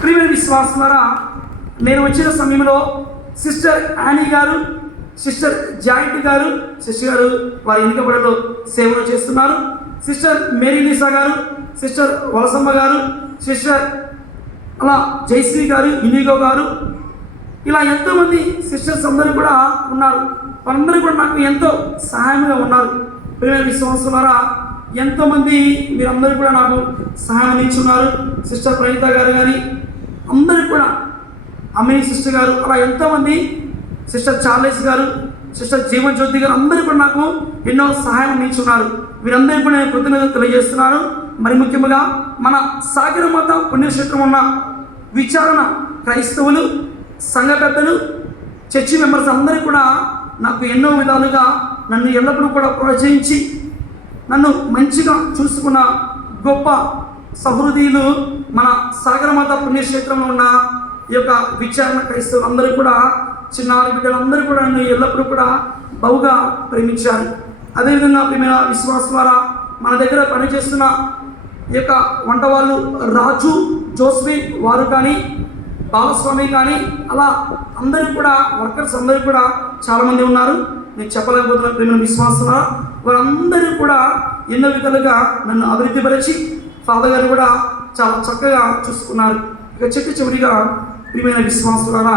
ప్రియమైన విశ్వాసులారా, నేను వచ్చిన సమయంలో సిస్టర్ యానీ గారు, సిస్టర్ జాయింట్ గారు, సిస్టర్ గారు వారి ఎన్నికబడలో సేవలు చేస్తున్నారు. సిస్టర్ మేరీ లీసా గారు, సిస్టర్ వలసమ్మ గారు, సిస్టర్ అలా జయశ్రీ గారు, ఇనిగో గారు, ఇలా ఎంతోమంది సిస్టర్స్ అందరూ కూడా ఉన్నారు. వారందరూ కూడా నాకు ఎంతో సహాయంగా ఉన్నారు. ప్రియమైన విశ్వాసులారా, ఎంతోమంది మీరందరూ కూడా నాకు సహాయం అందించున్నారు. సిస్టర్ ప్రణీత గారు కానీ అందరూ కూడా, అమ్మిని సిస్టర్ గారు, అలా ఎంతోమంది, సిస్టర్ చార్లెస్ గారు, సిస్టర్ జీవన్ జ్యోతి గారు అందరూ కూడా నాకు ఎన్నో సహాయం అందించున్నారు. వీరందరికీ కూడా నేను కృతజ్ఞతలు తెలియజేస్తున్నాను. మరి ముఖ్యంగా మన సాగరమాత పుణ్యక్షేత్రం ఉన్న విచారణ క్రైస్తవులు, సంఘ పెద్దలు, చర్చి మెంబర్స్ అందరూ కూడా నాకు ఎన్నో విధాలుగా నన్ను ఎల్లప్పుడూ కూడా ప్రోత్సహించి నన్ను మంచిగా చూసుకున్న గొప్ప సహృదయులు మన సాగరమాత పుణ్యక్షేత్రంలో ఉన్న ఈ యొక్క విచారణ క్రైస్తవులు అందరూ కూడా, చిన్నారి బిడ్డలందరూ కూడా నన్ను ఎల్లప్పుడూ కూడా బహుగా ప్రేమించారు. అదేవిధంగా ప్రియమైన విశ్వాసులారా, మన దగ్గర పనిచేస్తున్న ఈ యొక్క వంట వాళ్ళు రాజు, జోస్విన్ వారు కానీ, బాలస్వామి కానీ, అలా అందరూ కూడా వర్కర్స్ అందరూ కూడా చాలామంది ఉన్నారు. నేను చెప్పలేకపోతున్నాను. ప్రియమైన విశ్వాసులారా, వారందరూ కూడా ఎన్నో విధాలుగా నన్ను అభివృద్ధిపరిచి ఫాదర్ గారు కూడా చాలా చక్కగా చూసుకున్నారు. ఇక చివరిగా ప్రియమైన విశ్వాసులారా,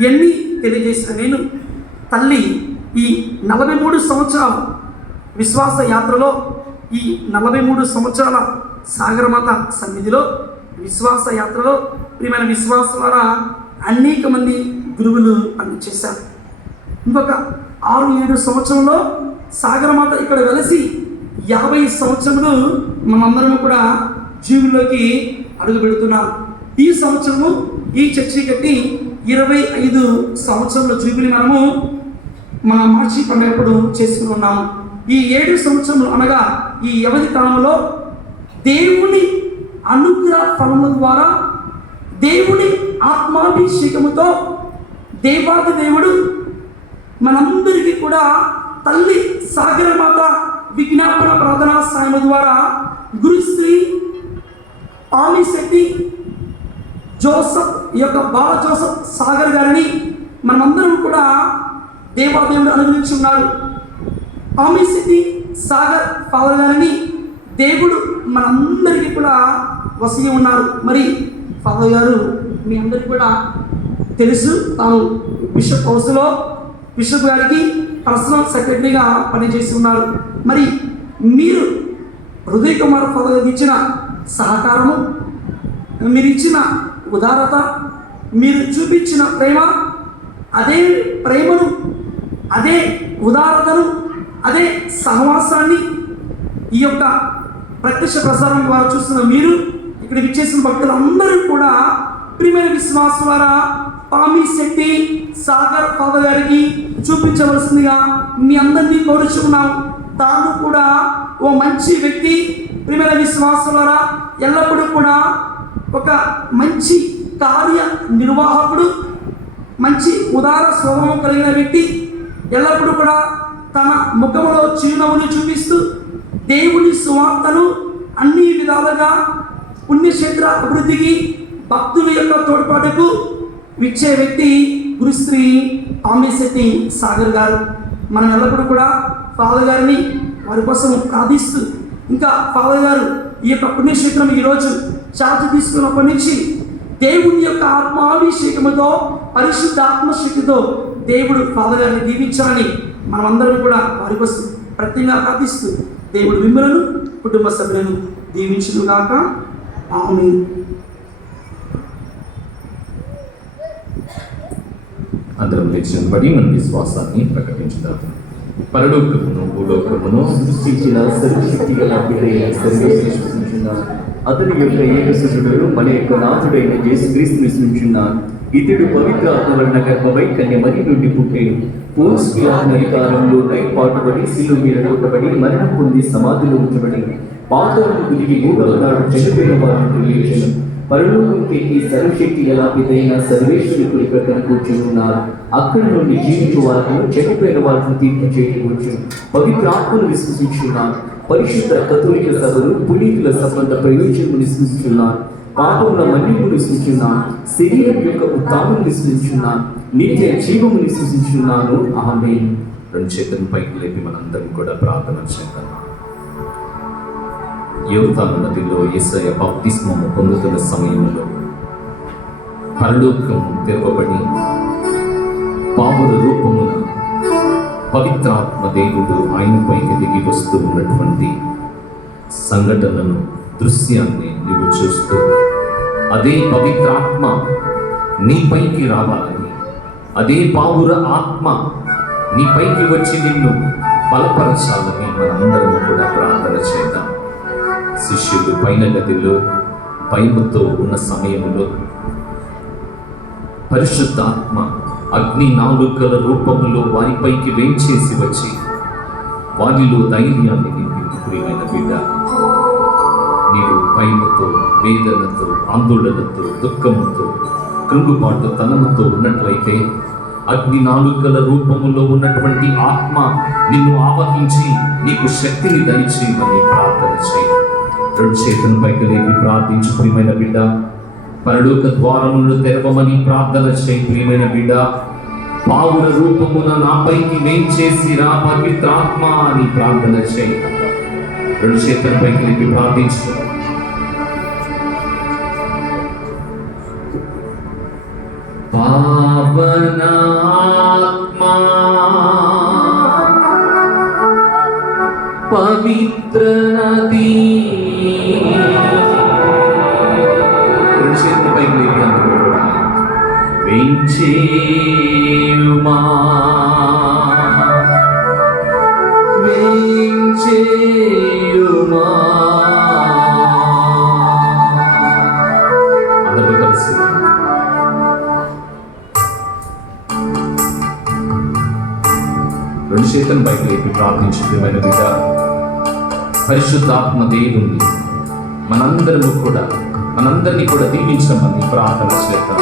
ఇవన్నీ తెలియజేసిన నేను తల్లి ఈ 43 సంవత్సరాల విశ్వాస యాత్రలో, ఈ 43 సంవత్సరాల సాగరమాత సన్నిధిలో విశ్వాస యాత్రలో ప్రియమైన విశ్వాసులారా అనేక మంది గురువులు పనిచేశారు. ఇంకొక 6-7 సంవత్సరంలో సాగరమాత ఇక్కడ వెలసి 50 సంవత్సరములు మనందరం కూడా జీవుల్లోకి అడుగు పెడుతున్నాం. ఈ సంవత్సరము ఈ చర్చి కట్టి 25 సంవత్సరంలో జూబిలీ మనము మన మార్చి పండుగప్పుడు చేసుకుని ఉన్నాము. ఈ 7 సంవత్సరములు అనగా ఈ వ్యవధి కాలంలో దేవుని అనుగ్రహ ఫలముల ద్వారా, దేవుని ఆత్మాభిషేకముతో దేవాది దేవుడు మనందరికీ కూడా తల్లి సాగరమాత విజ్ఞాపన ప్రార్థనా సాయం ద్వారా గురుశ్రీ ఆమిశెట్టి జోసఫ్, ఈ యొక్క బాల జోసఫ్ సాగర్ గారిని మనమందరం కూడా దేవాదేవుడు అనుగ్రహించి ఉన్నారు. ఆమిశెట్టి సాగర్ ఫాదర్ గారిని దేవుడు మనందరికీ కూడా వసగి ఉన్నారు. మరి ఫాదర్ గారు మీ అందరికీ కూడా తెలుసు, తాను బిషప్ హౌస్లో బిషప్ గారికి పర్సనల్ సెక్రటరీగా పనిచేసి ఉన్నారు. మరి మీరు హృదయ్ కుమార్ ఫాదర్ గారికి ఇచ్చిన సహకారము, మీరు ఇచ్చిన ఉదారత, మీరు చూపించిన ప్రేమ, అదే ప్రేమను, అదే ఉదారతను, అదే సహవాసాన్ని ఈ యొక్క ప్రత్యక్ష ప్రసారం ద్వారా చూస్తున్న మీరు, ఇక్కడ విచ్చేసిన భక్తులందరూ కూడా ప్రియమైన విశ్వాసులారా పామిశెట్టి సాగర్ ఫాదర్ గారికి చూపించవలసిందిగా మీ అందరినీ కోరుచున్నాం. తాను కూడా ఓ మంచి వ్యక్తి, ప్రియమైన విశ్వాసులారా ఎల్లప్పుడూ కూడా ఒక మంచి కార్య నిర్వాహకుడు, మంచి ఉదార స్వభావం కలిగిన వ్యక్తి, ఎల్లప్పుడూ కూడా తన ముఖంలో చిరునవ్వును చూపిస్తూ దేవుని సువార్తను అన్ని విధాలుగా పుణ్యక్షేత్ర అభివృద్ధికి, భక్తుల యొక్క తోడ్పాటుకు ఇచ్చే వ్యక్తి గురుశ్రీ ఆమిశెట్టి సాగర్ గారు. మనం ఎల్లప్పుడూ కూడా ఫాదర్ గారిని వారి కోసం ప్రార్థిస్తూ, ఇంకా ఫాదర్ గారు ఈ యొక్క పుణ్యక్షేత్రం ఈరోజు చార్జ్ తీసుకున్నప్పటి నుంచి దేవుని యొక్క ఆత్మాభిషేకముతో, పరిశుద్ధ ఆత్మశక్తితో దేవుడు ఫాదర్ గారిని దీవించాలని మనమందరం కూడా వారి కోసం ప్రత్యేకంగా ప్రార్థిస్తూ దేవుడు మిమ్మలను, కుటుంబ సభ్యులను దీవించును గాక. ఆమేన్. అందరం లేచి నిలబడి మన విశ్వాసాన్ని ప్రకటించుదాం. పరలోకమును భూలోకమును సృష్టించిన సర్వశక్తి గల బిడ్డైన సర్వేశ్వరుని స్తుతించున్నాను. అతని యొక్క ఏకసురుడు మన యొక్క నాథుడైన యేసుక్రీస్తుని స్తుతించున్నాను. ఇతడు పవిత్ర ఆత్మ వలన గర్భమై కన్య మరి నుండి పుట్టేను. పోన్సు అధికారంలో పాటుబడి శిలువ మీద కొట్టబడి మరణం పొంది సమాధిలో ఉంచబడి పాతాళము తిరిగి మూడవ నాడు చనిపోయిన వారిని లేచెను. పరలోకంకి ఈ సర్వశక్తి గల పితైన సర్వేశ్వరుని కుడి ప్రక్కన కూర్చుని ఉన్నారు. అక్కడి నుండి జీవించు వారిని చనిపోయిన వారిని తీర్పు చేయవచ్చు. పవిత్ర ఆత్మను విశ్వసించున్నాను. పరిశుద్ధ కథోలిక సభలు పునీతుల సంబంధ ప్రయోజనము విశ్వసించున్నాను. పాపముల మన్నింపును విశ్వసించున్నాను. శరీరం యొక్క ఉత్థానము విశ్వసించున్నాను. నిత్య జీవము విశ్వసించున్నాను. ఆమేన్. రెండు చేతులను పైకి లేపి మనందరం కూడా ప్రార్థన చేద్దాం. యోర్దాను నదిలో యేసయ్య బాప్తిస్మము పొందుతున్న సమయంలో పరలోకం తెరవబడి పావుల రూపమున పవిత్రాత్మ దేవుడు ఆయనపైకి దిగి వస్తూ ఉన్నటువంటి సంఘటనను, దృశ్యాన్ని నీవు చూస్తూ అదే పవిత్రాత్మ నీపైకి రావాలని, అదే పావుర ఆత్మ నీపైకి వచ్చి నిన్ను బలపరచాలని మనందరము కూడా ప్రార్థన చేద్దాం. శిష్యులు పైన గదిలో భయముతో ఉన్న సమయంలో పరిశుద్ధాత్మ అగ్ని నాలుకల రూపములో వారిపైకి వేంచేసి వచ్చి వారిలో ధైర్యాన్ని నింపింది. ప్రియమైన బిడ్డ, నీవు భయముతో, వేదనతో, ఆందోళనతో, దుఃఖముతో, కృంగుబాటు తనముతో ఉన్నట్లయితే అగ్ని నాలుకల రూపములో ఉన్నటువంటి ఆత్మ నిన్ను ఆవహించి నీకు శక్తిని దయచేయమని ప్రార్థన చేయి. రెండు చేతులను పైకి లేపి ప్రార్థించు. ప్రియమైన బిడ్డ, పరలోక ద్వారములను తెరవమని ప్రార్థన చేయి. ప్రియమైన బిడ్డ, పావుల రూపమున నాపైకి వేంచేసి రా పవిత్రాత్మ అని ప్రార్థన చేయి. రెండు చేతులను పైకి లేపి ప్రార్థించు. పావనాత్మా పవిత్ర నది వేంచేయుమా వేంచేయుమా. అందరూ కలిసి రెండు చేతులను బయట లేపి ప్రార్థించుకునే బిడ్డ, పరిశుద్ధాత్మ దేవుణ్ణి మనందరినీ కూడా దీవించమని ప్రార్థన చేద్దాం.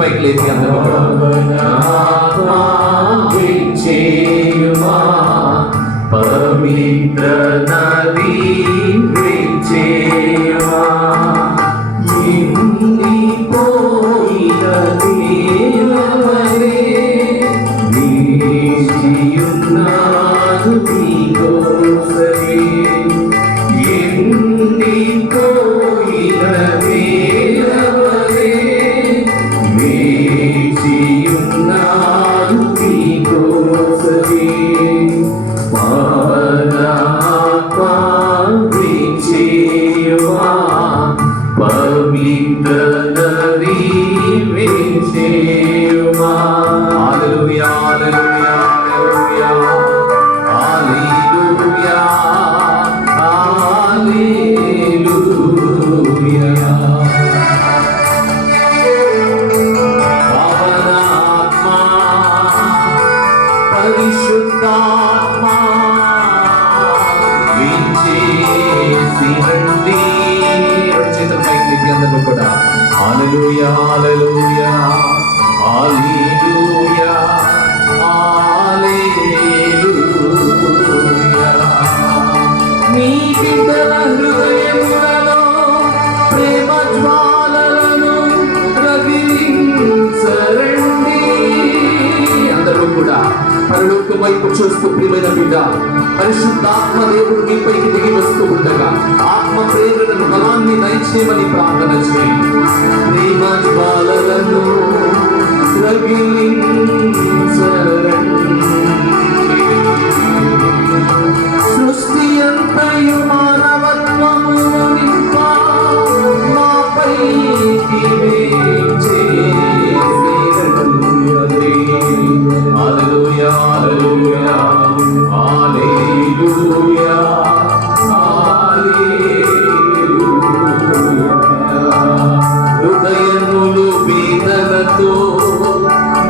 పైకి లేపి అందరూ పవిత్ర నది హల్లెలూయా హల్లెలూయా హల్లెలూయా హల్లెలూయా. మీ బిడ్డల హృదయములలో ప్రేమ జ్వాలలను రగిలించరండి. అందరూ కూడా ప్రియమైన బిడ్డ, పరిశుద్ధాత్మ దేవుడు నీపైకి దిగి వస్తూ ఉండగా ఆత్మ ప్రేరణను బలాన్ని దయచేయమని ప్రార్థన చేయి. ప్రేమ జ్వాలలను సృష్టి అంతయు మానవత్వము నింప మాపైకి హల్లెలూయా హల్లెలూయా హల్లెలూయా హల్లెలూయా. హృదయములు వేదనతో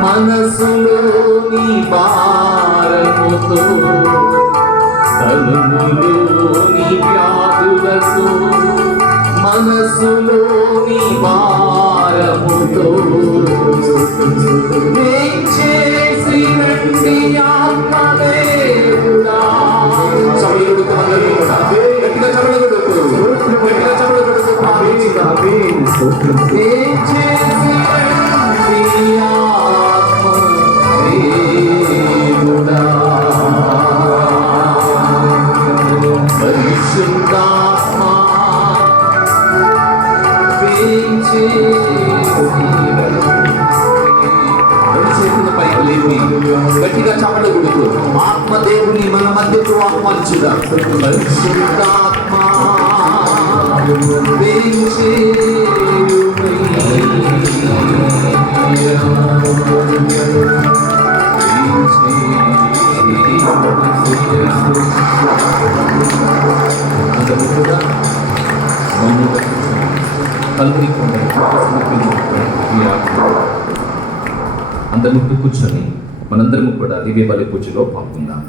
మనసులోని భారముతో తనులోని వ్యాధులతో మనసులోని భారముతో చేసి రండి ఆత్మదేవుడా. చమలుడు కమలలు కూడా గట్టిగా చమలుడు గట్టిగా చమలుడు చేసి రండి ఆత్మదేవుడా. పరిశుద్ధాత్మ పైకి లేపి గట్టిగా చమట కొడుతూ ఆత్మదేవుని మన మధ్యకు ఆహ్వానించుదా. పరిశుద్ధాత్మ అందరి ముందు కూర్చొని మనందరము కూడా దివ్య బలి పూజలో పాల్గొందాం.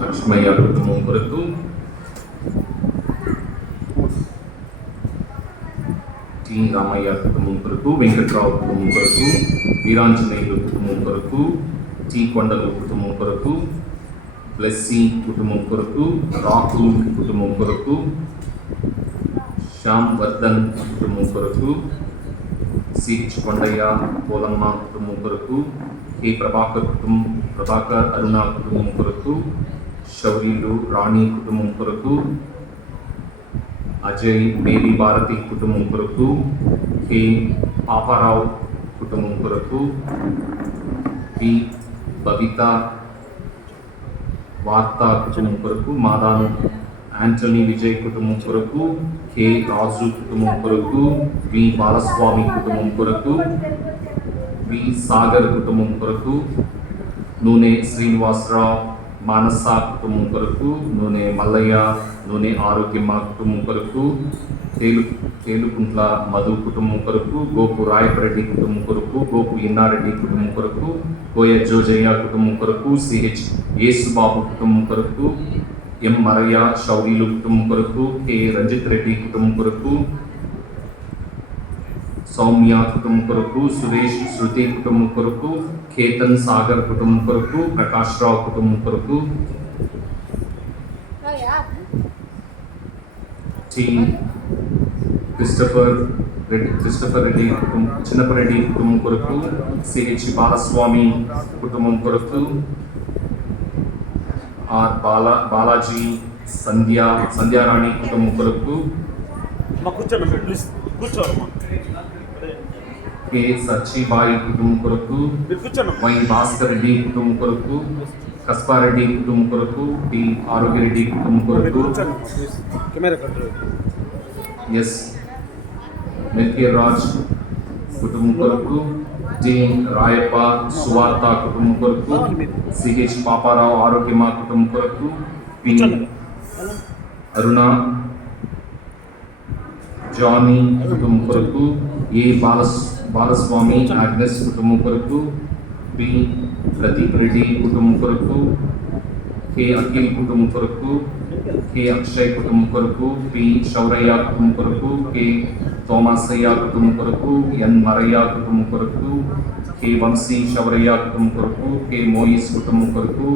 లక్ష్మయ్య కుటుంబం కొరకు, టి రామయ్య కుటుంబం కొరకు, వెంకట్రావు కుటుంబం కొరకు, వీరాంజనేయులు కుటుంబం కొరకు, టి కొండలు కుటుంబం కొరకు, బ్లెస్సీ కుటుంబం కొరకు, రాకు కుటుంబం కొరకు, శ్యామ్ వర్ధన్ కుటుంబం కొరకు, సిహెచ్ కొండయ్య పోలమ్మ కుటుంబం కొరకు, కె ప్రభాకర్ అరుణ కుటుంబం కొరకు, శౌరీలు రాణి కుటుంబం కొరకు, అజయ్ మేరీ భారతి కుటుంబం కొరకు, కె పాపారావు కుటుంబం కొరకు, పి బబిత వార్త కుటుంబం కొరకు, మాదాను యాంటనీ విజయ్ కుటుంబం కొరకు, కె రాజు కుటుంబం కొరకు, వి బాలస్వామి కుటుంబం కొరకు, వి సాగర్ కుటుంబం కొరకు, నూనె శ్రీనివాసరావు మానస కుటుంబం కొరకు, నూనె మల్లయ్య నూనె ఆరోగ్యమ్మ కుటుంబం కొరకు, తేలుకుంట్ల మధు కుటుంబం కొరకు, గోపు రాయపరెడ్డి కుటుంబం కొరకు, గోపు ఇన్నారెడ్డి కుటుంబం కొరకు, కోయ జోజయ్య కుటుంబం కొరకు, సిహెచ్ యేసుబాబు కుటుంబం కొరకు, ఎం మరయ్య శౌరీలు కుటుంబం కొరకు, కె రంజిత్ రెడ్డి కుటుంబం కొరకు, సౌమ్య కుటుంబం కొరకు, సురేష్ శృతి కుటుంబం కొరకు, కేతన్ సాగర్ కుటుంబం కొరకు, ప్రకాష్ రావు కుటుంబం కొరకు, టి క్రిస్టఫర్ రెడ్డి చిన్నపరెడ్డి కుటుంబం కొరకు, సిహెచ్ బాలస్వామి కుటుంబం కొరకు, ఆర్ బాలాజీ సంధ్యారాణి కుటుంబం కొరకు, కె సచ్చిబాయి కుటుంబం కొరకు, వై భాస్కర్ రెడ్డి కుటుంబం కొరకు, కస్పారెడ్డి కుటుంబం కొరకు, టి ఆరోగ్యరెడ్డి కుటుంబం కొరకు, ఎస్ మెల్కియర్ రాజ్ కుటుంబం కొరకు, జి రాయప్ప సువార్త కుటుంబం కొరకు, సిహెచ్ పాపారావు ఆరోగ్యమా కుటుంబం కొరకు, పి అరుణ జానీ కుటుంబం కొరకు, ఏ బాలస్వామి ఆగ్నెస్ కుటుంబం కొరకు, పి ప్రదీప్ రెడ్డి కుటుంబం కొరకు, కె అఖిల్ కుటుంబం కొరకు, కె అక్షయ్ కుటుంబం కొరకు, పి శౌరయ్య కుటుంబం కొరకు, కె తోమాసయ్య కుటుంబం కొరకు, ఎన్ మరయ్య కుటుంబం కొరకు, కె వంశీ శౌరయ్య కుటుంబం కొరకు, కె మోయిస్ కుటుంబం కొరకు,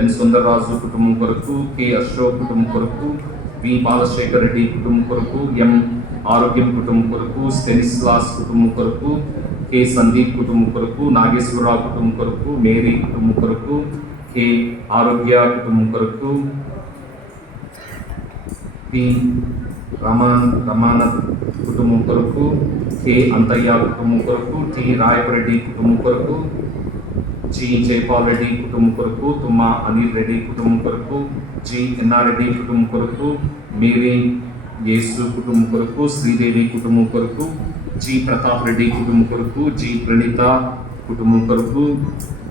ఎన్ సుందరరాజు కుటుంబం కొరకు, కె అశోక్ కుటుంబం కొరకు, వి బాలశేఖర్ రెడ్డి కుటుంబం కొరకు, ఎం ఆరోగ్యం కుటుంబం కొరకు, స్టెనిస్లాస్ కుటుంబం కొరకు, కె సందీప్ కుటుంబం కొరకు, నాగేశ్వరరావు కుటుంబం కొరకు, మేరీ కుటుంబం కొరకు, కె ఆరోగ్య కుటుంబం కొరకు, పి రమానాథ్ కుటుంబం కొరకు, కె అంతయ్య కుటుంబం కొరకు, టి రాయపరెడ్డి కుటుంబం కొరకు, జి జైపాల్ రెడ్డి కుటుంబం కొరకు, తుమ్మా అనిల్ రెడ్డి కుటుంబం కొరకు, జి ఎన్నారెడ్డి కుటుంబం కొరకు, మేరీ యేసు కుటుంబం కొరకు, శ్రీదేవి కుటుంబం కొరకు, జి ప్రతాప్ రెడ్డి కుటుంబం కొరకు, జి ప్రణీత కుటుంబం కొరకు,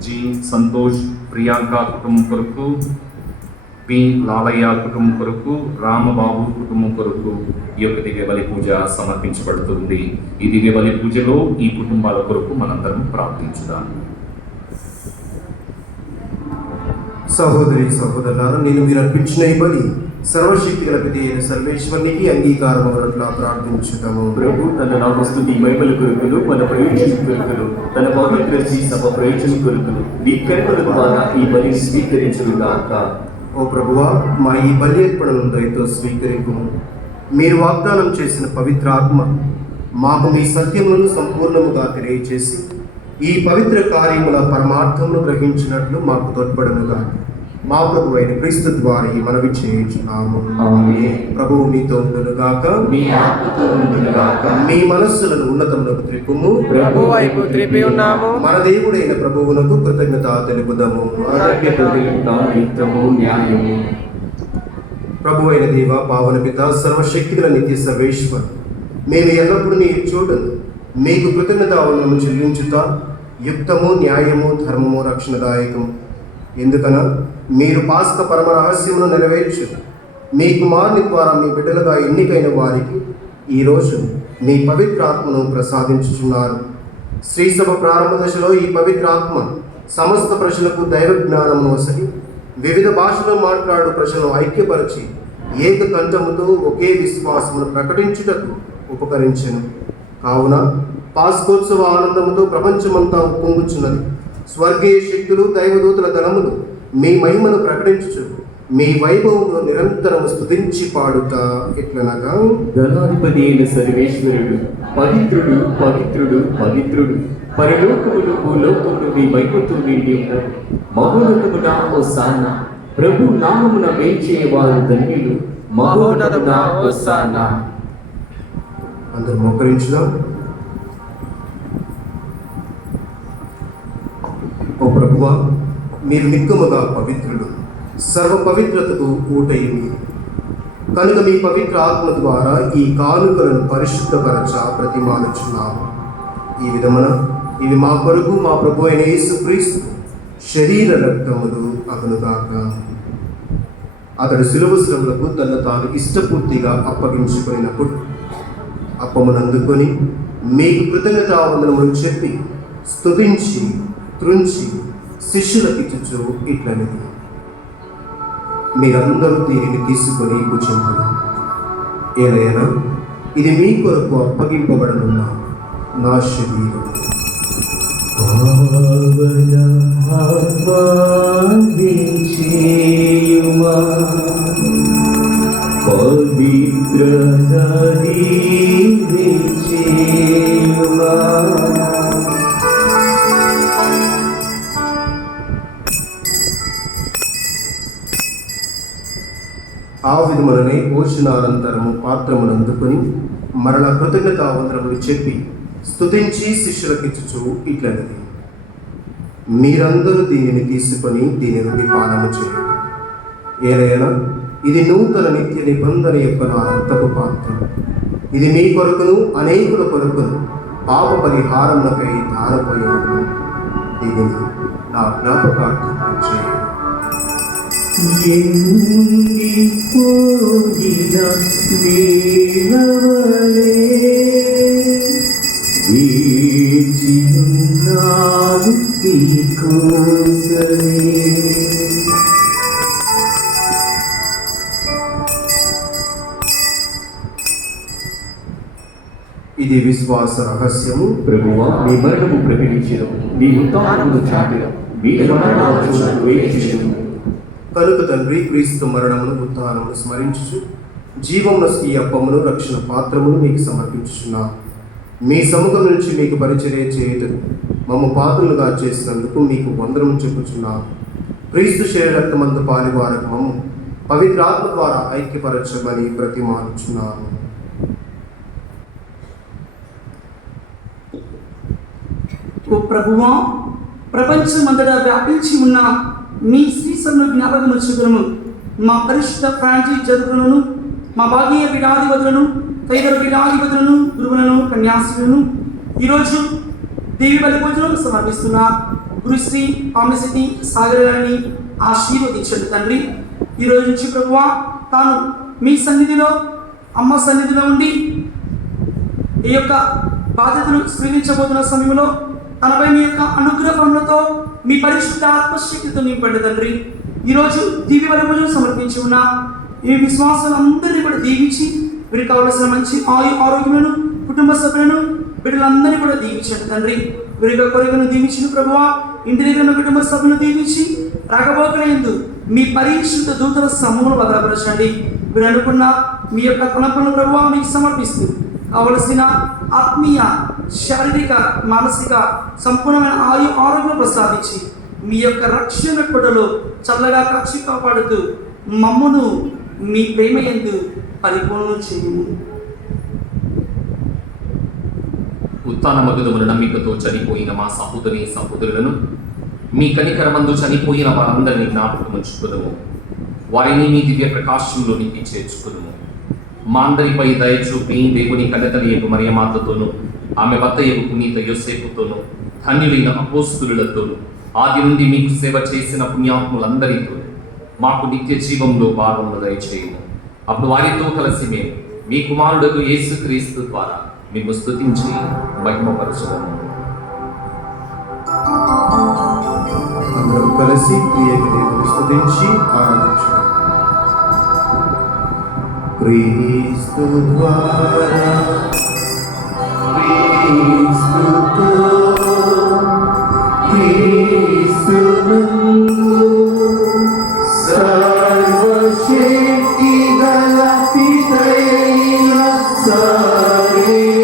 జి సంతోష్ ప్రియాంక కుటుంబం కొరకు, పి లాలయ్య కుటుంబం కొరకు, రామబాబు కుటుంబం కొరకు ఈ యొక్క దివ్య బలి పూజ సమర్పించబడుతుంది. ఈ దివ్య బలి పూజలో ఈ కుటుంబాల కొరకు మనందరం ప్రార్థించుదాం. సహోదరి సహోదరులారా, నేను మీరు అర్పించిన ఈ బలి సర్వశక్తి గల పిత అయిన సర్వేశ్వరునికి అంగీకారం అన్నట్లా ప్రార్థించుదాము. ప్రభు తన నామస్తుతి మహిమల కొరకులు, మన ప్రయోజన కొరకులు, తన పవిత్ర సభ ప్రయోజన కొరకులు నీ కరుణల ద్వారా ఈ బలి స్వీకరించుగాక. ఓ ప్రభువా, మా ఈ బలి అర్పణను దయతో స్వీకరింపుము. మీరు వాగ్దానం చేసిన పవిత్ర ఆత్మ మాకు మీ సత్యములను సంపూర్ణముగా తెలియచేసి ఈ పవిత్ర కార్యముల పరమార్థమును గ్రహించినట్లు మాకు తోడ్పడనుగా మా ప్రభు అయిన క్రీస్తు ద్వారా ఈ మనవి చేయించున్నాము. ప్రభువు మీతో ఉండునుగాక, మీ ఆత్మతో ఉండునుగాక. మీ మనస్సులను ఉన్నతమునకు త్రిప్పుము. ప్రభు వైపు త్రిపి ఉన్నాము. మన దేవుడైన ప్రభువునకు కృతజ్ఞత తెలుపుదాము. యుక్తము న్యాయము. ప్రభు అయిన దేవ, పావన పిత, సర్వశక్తిగల నిత్య సర్వేశ్వర్, మేము ఎల్లప్పుడూ నీ చూడను మీకు కృతజ్ఞతావందనము చెల్లించుతా యుక్తము, న్యాయము, ధర్మము, రక్షణదాయకము. ఎందుకన మీరు పాస్క పరమ రహస్యమును నెరవేర్చు మీ కుమారుని ద్వారా మీ బిడ్డలుగా ఎన్నికైన వారికి ఈరోజు మీ పవిత్రాత్మను ప్రసాదించుచున్నారు. శ్రీసభ ప్రారంభ దశలో ఈ పవిత్రాత్మ సమస్త ప్రజలకు దైవ జ్ఞానమును వసలి వివిధ భాషలో మాట్లాడు ప్రజలను ఐక్యపరిచి ఏకకంఠముతో ఒకే విశ్వాసమును ప్రకటించుటకు ఉపకరించెను. కావున పాస్కోత్సవ ఆనందముతో ప్రపంచమంతా ఉప్పొంగుచున్నది. స్వర్గీయ శక్తులు, దైవదూతల దళములు మీ మహిమను ప్రకటించుచు మీ వైభవమును నిరంతరము స్తుతించి పాడుతా ఎట్లనగా, ధనాధిపతి అయిన సర్వేశ్వరుడు పవిత్రుడు, పవిత్రుడు, పవిత్రుడు, పరలోకములు భూలోకములు మీ మహిమతో నిండి ఉన్నారు. మహోన్నతమున హోసానా, ప్రభు నామమున వేంచేవారు ధన్యులు. మహోన్నతమున హోసానా. అందరూ మోకరించుదాం. ఓ ప్రభువా, మీరు నిక్కముగా పవిత్రుడు, సర్వ పవిత్రతకు ఊటయి మీరు. కనుక మీ పవిత్ర ఆత్మ ద్వారా ఈ కానుకలను పరిశుద్ధపరచ ప్రతిమానుచున్నాము. ఈ విధమున ఇవి మా కొరకు మా ప్రభు అయిన యేసుక్రీస్తు శరీర రక్తములు అగునుగాక. అతడు శిలువ శ్రమలకు తను తాను ఇష్టపూర్తిగా అప్పగించుకున్నప్పుడు అప్పమునందుకొని మీకు కృతజ్ఞతావందనములు చెప్పి స్తుతించి త్రుంచి శిష్యులకిచ్చుచు ఇట్లనిది, మీరందరూ దీనిని తీసుకొని కూర్చుంటారు. ఏలైనా ఇది మీ కొరకు అప్పగింపబడనున్న నా శరీరం. ఆ విధములనే భోజనానంతరము పాత్రమునందుకొని మరల కృతజ్ఞతావందనములు చెప్పి స్తుతించి శిష్యులకిచ్చుచు ఇట్లనిది, మీరందరూ దీనిని తీసుకొని దీని నుండి పానము చేయండి. ఏలైనా ఇది నూతన నిత్య నిబంధన యొక్క నా రక్తపు పాత్ర. ఇది మీ కొరకును అనేకుల కొరకును పాప పరిహారములకై ధారపోయేందుకు దీనిని నా జ్ఞాపకార్థం చేయండి. ఇది విశ్వాస రహస్యము. ప్రభువా, నీ మరణము ప్రకటించడం, నీ ఉత్థానమును చాటెదం, మీ మరణాలను వేయించుము. కనుక తండ్రి, క్రీస్తు మరణమును ఉత్థానమును స్మరించుచు జీవమున ఈ అప్పమును రక్షణ పాత్రమును మీకు సమర్పించుచున్నాను. మీ సముఖం నుంచి మీకు పరిచర్య చేయుటకు మమ్మ పాత్రలుగా చేసినందుకు మీకు వందనము చెప్పుచున్నాను. క్రీస్తు శరీర రక్తమందు పాలివారకు మమ్మ పవిత్రాత్మ ద్వారా ఐక్యపరచమని ప్రతిమానుచున్నాను. ఓ ప్రభువా, ప్రపంచమంతటా వ్యాపించి ఉన్న మీ శ్రీసన్ను జ్ఞాపకం వచ్చుకును. మా పరిశుద్ధ ఫ్రాంచైజ్ జరుగులను, మా భాగీయ పీఠాధిపతులను, తదితర పీఠాధిపతులను, గురువులను, కన్యాసులను ఈరోజు దేవి బలి పూజలను సమర్పిస్తున్న గురుశ్రీ పామసిద్ధి సాగర్ గారిని ఆశీర్వదించండి తండ్రి. ఈరోజు నుంచి ప్రభువా, తాను మీ సన్నిధిలో, అమ్మ సన్నిధిలో ఉండి ఈ యొక్క బాధ్యతను స్వీకరించబోతున్న సమయంలో తనపై మీ యొక్క అనుగ్రహములతో మీ పరిశుద్ధ ఆత్మశక్తితో నింపండి తండ్రి. ఈరోజు దివ్య బలి పూజను సమర్పించి ఉన్న ఈ విశ్వాసాలందరినీ కూడా దీవించి వీరికి కావలసిన మంచి ఆరోగ్యములను, కుటుంబ సభ్యులను, బిడ్డలందరినీ కూడా దీవించండి తండ్రి. వీరి యొక్క కోరికను దీవించిన ప్రభువా, ఇంటి దగ్గర ఉన్న కుటుంబ సభ్యులను దీవించి రాకపోకలందు మీ పరిశుద్ధ దూతల సమూహం భద్రపరచండి. మీరు అనుకున్న మీ యొక్క తలపులను ప్రభువా మీకు సమర్పిస్తూ కావలసిన ఆత్మీయ, శారీరక, మానసిక సంపూర్ణమైన ఆరోగ్యం ప్రసాదించి మీ యొక్క రక్షణ కొడలో చల్లగా కాచి కాపాడుతూ మమ్మును మీ ప్రేమ యందు పరిపూర్ణం చేయము. ఉత్థాన మగుదమున నమ్మికతో చనిపోయిన మా సహోదరి సహోదరులను మీ కనికరమందు చనిపోయిన వారందరినీ జ్ఞాపకం ఉంచుకుదము. వారిని మీ దివ్య ప్రకాశంలోనికి చేర్చుకుదము. మా అందరిపై దయ చూపి దేవుని కన్నతలియకు మరియమాతతోనూ ఆమె భర్తయ్యకు పునీత యోసేపుతోనూ ధన్యులైన అపోస్తులతోనూ ఆది నుండి మీకు సేవ చేసిన పుణ్యాత్ములందరితో మాకు నిత్య జీవంలో భాగమును దయచేయము. అప్పుడు వారితో కలిసి మేము మీ కుమారుడు యేసుక్రీస్తు ద్వారా మేము స్తుతించి మహిమపరచదము. అందరూ కలిసి ప్రియకు దేవుని స్తుతించి ఆరాధించుదాం. క్రీస్తు ద్వారా క్రీస్తుతో క్రీస్తునందు సర్వశక్తి గల పితైన సర్వేశ్వర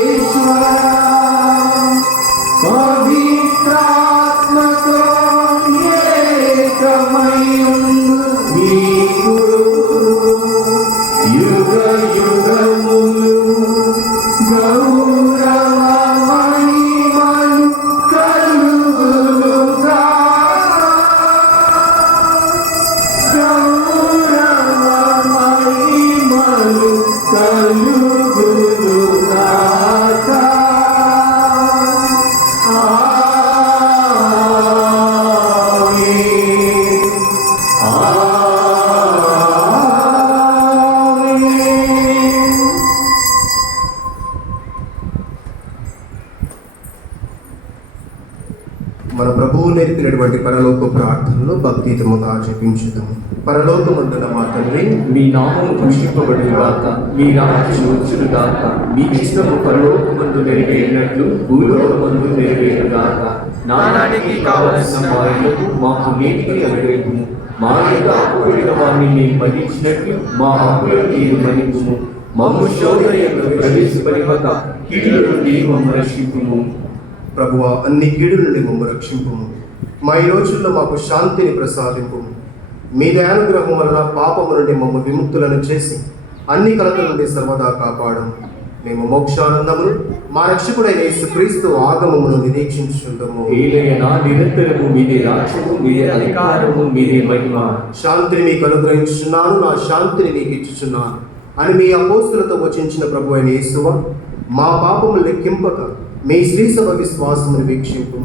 పవిత్రాత్మతో ఏకమయుండు నీకు యుగ యుగములు గౌరవ మహిమలు కలుగునుగా. గౌరవ మహిమలు కలుగునుగా. మన ప్రభువు నేర్పినటువంటి పరలోక ప్రార్థనలు భక్తితముగా జపించుదాము. పరలోకమందున మా తండ్రి, మీ నామము పూజింపబడుగాక, మీ రాజ్యం వచ్చుగాక, మీ ఇష్టము పరలోకమందు నెరవేరినట్లు భూలోకమందు నెరవేరుగాక. నానాటికి కావలసిన వారికి మాకు నేటికి అనుగ్రహించుము. మా యొక్క అప్పుడైన వారిని మన్నించినట్లు మా అప్పులను మీరు మన్నించుము. మమ్ము శోధనయందు ప్రవేశపడివక కీడుల నుండి మమ్ము రక్షించుము. ప్రభువా, అన్ని కీడుల నుండి మమ్ము రక్షింపుము. మా ఈ రోజుల్లో మాకు శాంతిని ప్రసాదింపుము. మీ దయానుగ్రహం వలన పాపము నుండి మమ్ము విముక్తులను చేసి అన్ని కలతల నుండి సర్వదా కాపాడము. మేము మోక్షానందమును మా రక్షకుడైన యేసుక్రీస్తు ఆగమమును నిరీక్షించుచుండము. ఏలయనా నిరంతరము మీదే రాజ్యము, మీదే అధికారము, మీదే మహిమ. శాంతిని మీకు అనుగ్రహించుచున్నాను, నా శాంతిని మీకు ఇచ్చుచున్నాను అని మీ అపోస్తులతో వచించిన ప్రభు అయిన యేసువా, మా పాపములు లెక్కింపక మీ శ్రీ సభ విశ్వాసమును వీక్షింపు.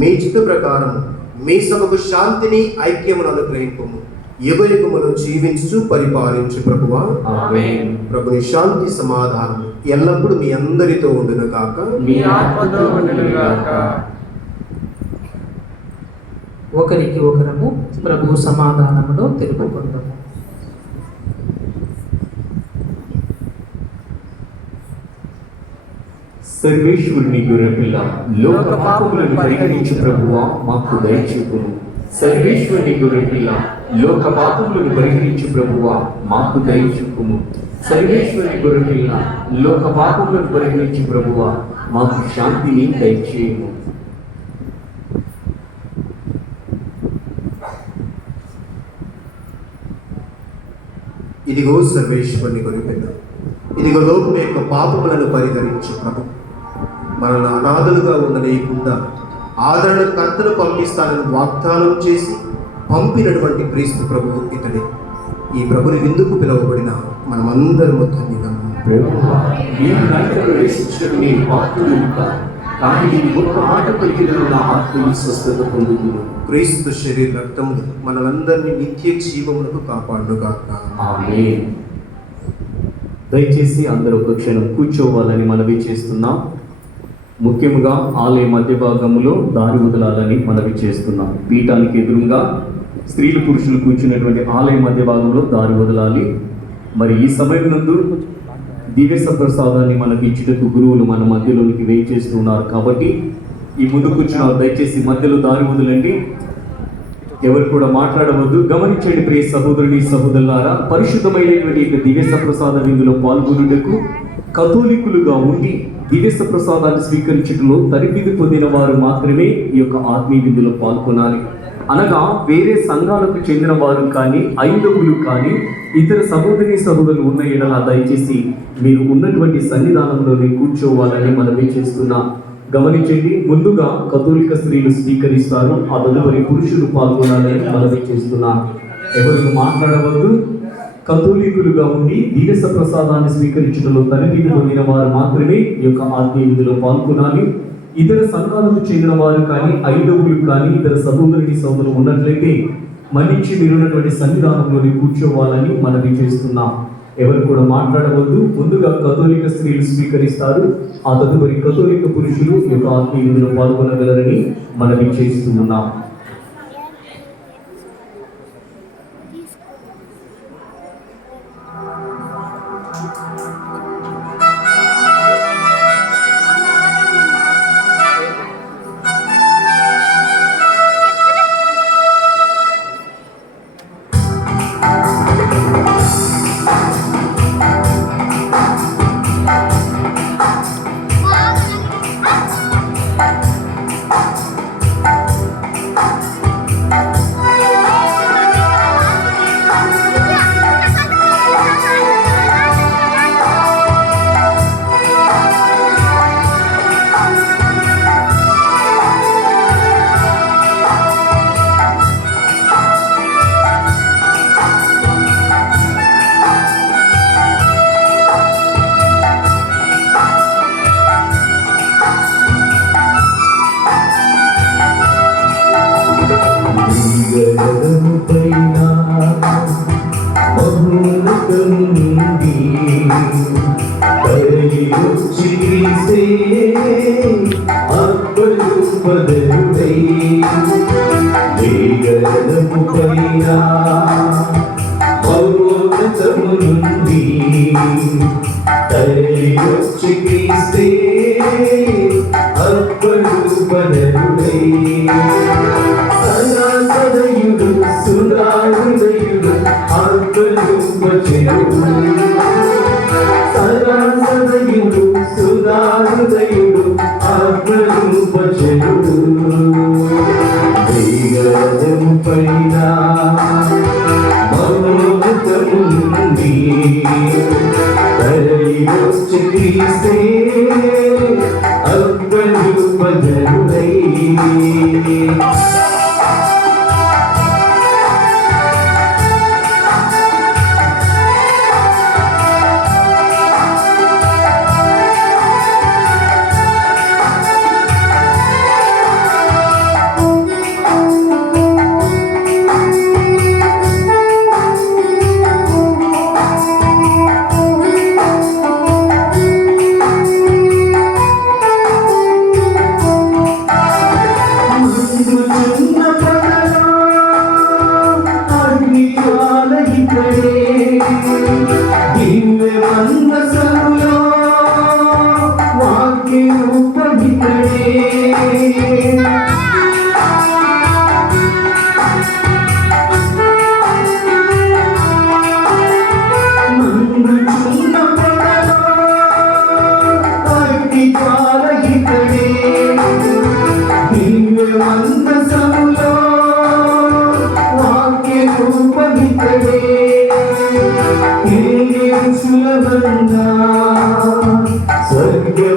మీ చిత్త ప్రకారం మీ సభకు శాంతిని ఐక్యమును అనుగ్రహింపము. యుగ యుగములు జీవించు పరిపాలించు ప్రభువా. ఆమేన్. ప్రభుని శాంతి సమాధానం ఎల్లప్పుడూ మీ అందరితో ఉండును గాక. మీ ఆత్మతో ఉండునుగాక. ఒకరికి ఒకరము ప్రభు సమాధానములో తెలుపుకుందాము. సర్వేశ్వరుని గొర్రెపిల్ల, లోక పాపములను పరిహరించు ప్రభువా మాకు దయచూపుము. సర్వేశ్వరుని గొర్రెపిల్ల, లోక పాపములను పరిహరించు ప్రభువా మాకు దయచూపుము. సర్వేశ్వరుని గొర్రెపిల్ల, లోక పాపములను పరిహరించు ప్రభువా మాకు శాంతిని దయచేయము. ఇదిగో సర్వేశ్వరుని గొర్రెపిల్ల, ఇదిగో లోకం యొక్క పాపములను పరిహరించు ప్రభు. మనల్ని అనాథలుగా ఉండలేకుండా ఆదరణకర్తను పంపిస్తానని వాగ్దానం చేసి పంపినటువంటి క్రీస్తు ప్రభు ఇతడే. ఈ ప్రభుని విందుకు పిలువబడిన మనమందరము ధన్యులము. ప్రభువా, నీవు నన్ను ప్రవేశించడం నేను పాత్రుడను కాను, కానీ నీ ఒక్క మాట పలికిన నా ఆత్మను స్వస్థత పొందుదును. క్రీస్తు శరీర రక్తములు మనలందరినీ నిత్య జీవములకు కాపాడుగాక. ఆమేన్. దయచేసి అందరూ ఒక క్షణం కూర్చోవాలని మనవి చేస్తున్నాం. ముఖ్యంగా ఆలయ మధ్య భాగంలో దారి వదలాలని మనవి చేస్తున్నాం. పీఠానికి ఎదురుగా స్త్రీలు పురుషులు కూర్చున్నటువంటి ఆలయ మధ్య భాగంలో దారి వదలాలి. మరి ఈ సమయం నందు దివ్య సప్రసాదాన్ని మనకి ఇచ్చుటకు గురువులు మన మధ్యలోనికి వేయించేస్తున్నారు కాబట్టి ఈ ముందు కూర్చున్న దయచేసి మధ్యలో దారి వదలండి. ఎవరు కూడా మాట్లాడవద్దు. గమనించండి ప్రియ సహోదరుని సహోదరులారా, పరిశుద్ధమైనటువంటి యొక్క దివ్య సప్రసాద విందులో పాల్గొనుటకు కథోలికులుగా ఉండి దివ్య సప్రసాదాన్ని స్వీకరించడంలో తరిపిది పొందిన వారు మాత్రమే ఈ యొక్క ఆత్మీయ విందులో పాల్గొనాలి. అనగా వేరే సంఘాలకు చెందిన వారు కానీ ఐదవులు కానీ ఇతర సహోదరి సహోదరులు ఉన్న ఎడల దయచేసి మీరు ఉన్నటువంటి సన్నిధానంలోనే కూర్చోవాలని మనమే చేస్తున్నా. గమనించండి, ముందుగా కథోలిక స్త్రీలు స్వీకరిస్తారు, ఆ తదుపరి పురుషులు పాల్గొనాలని మనమే చేస్తున్నా. ఎవరికి మాట్లాడవద్దు. కథోలికులుగా ఉండి దివ్య ప్రసాదాన్ని స్వీకరించడంలో తరబితి పొందిన వారు మాత్రమే ఈ యొక్క ఆత్మీయ విధిలో పాల్గొనాలి. ఇతర సంఘాలకు చెందిన వారు కానీ ఐదవులు కానీ ఇతర సహోదరుని సోదరులు ఉన్నట్లయితే మన్నించి మీరున్నటువంటి సన్నిధానంలోని కూర్చోవాలని మనవి చేస్తున్నాం. ఎవరు కూడా మాట్లాడవద్దు. ముందుగా కథోలిక స్త్రీలు స్వీకరిస్తారు, ఆ తదుపరి కథోలిక పురుషులు ఈ యొక్క ఆత్మీయ విధిలో పాల్గొనగలరని మనవి చేస్తున్నాం. Krishna క్రీస్తే అద్భుతమై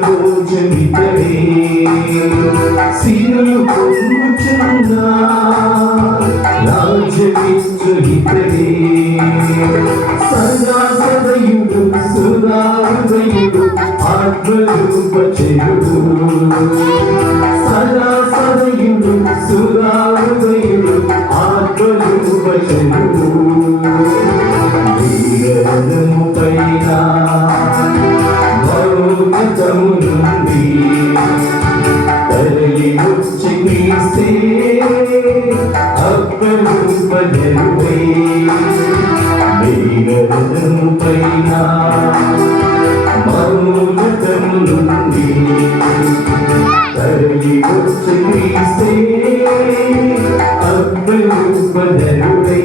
స్వర్గభోజమితడే సిరులు పొంగుచున్నా రాజ్యమిచ్చుహితడే సదా సదయుడు సురాహృదయుడు ఆత్మరూపచరుడు సదా సదయుడు సురాహృదయుడు ఆత్మరూపచరుడు వీరము పైన మౌనతము నుండి తరలి వచ్చి క్రీస్తే అప్పరూపధరుడై వీరము పైన మౌనతము నుండి తరలి వచ్చి క్రీస్తే అప్పరూపధరుడై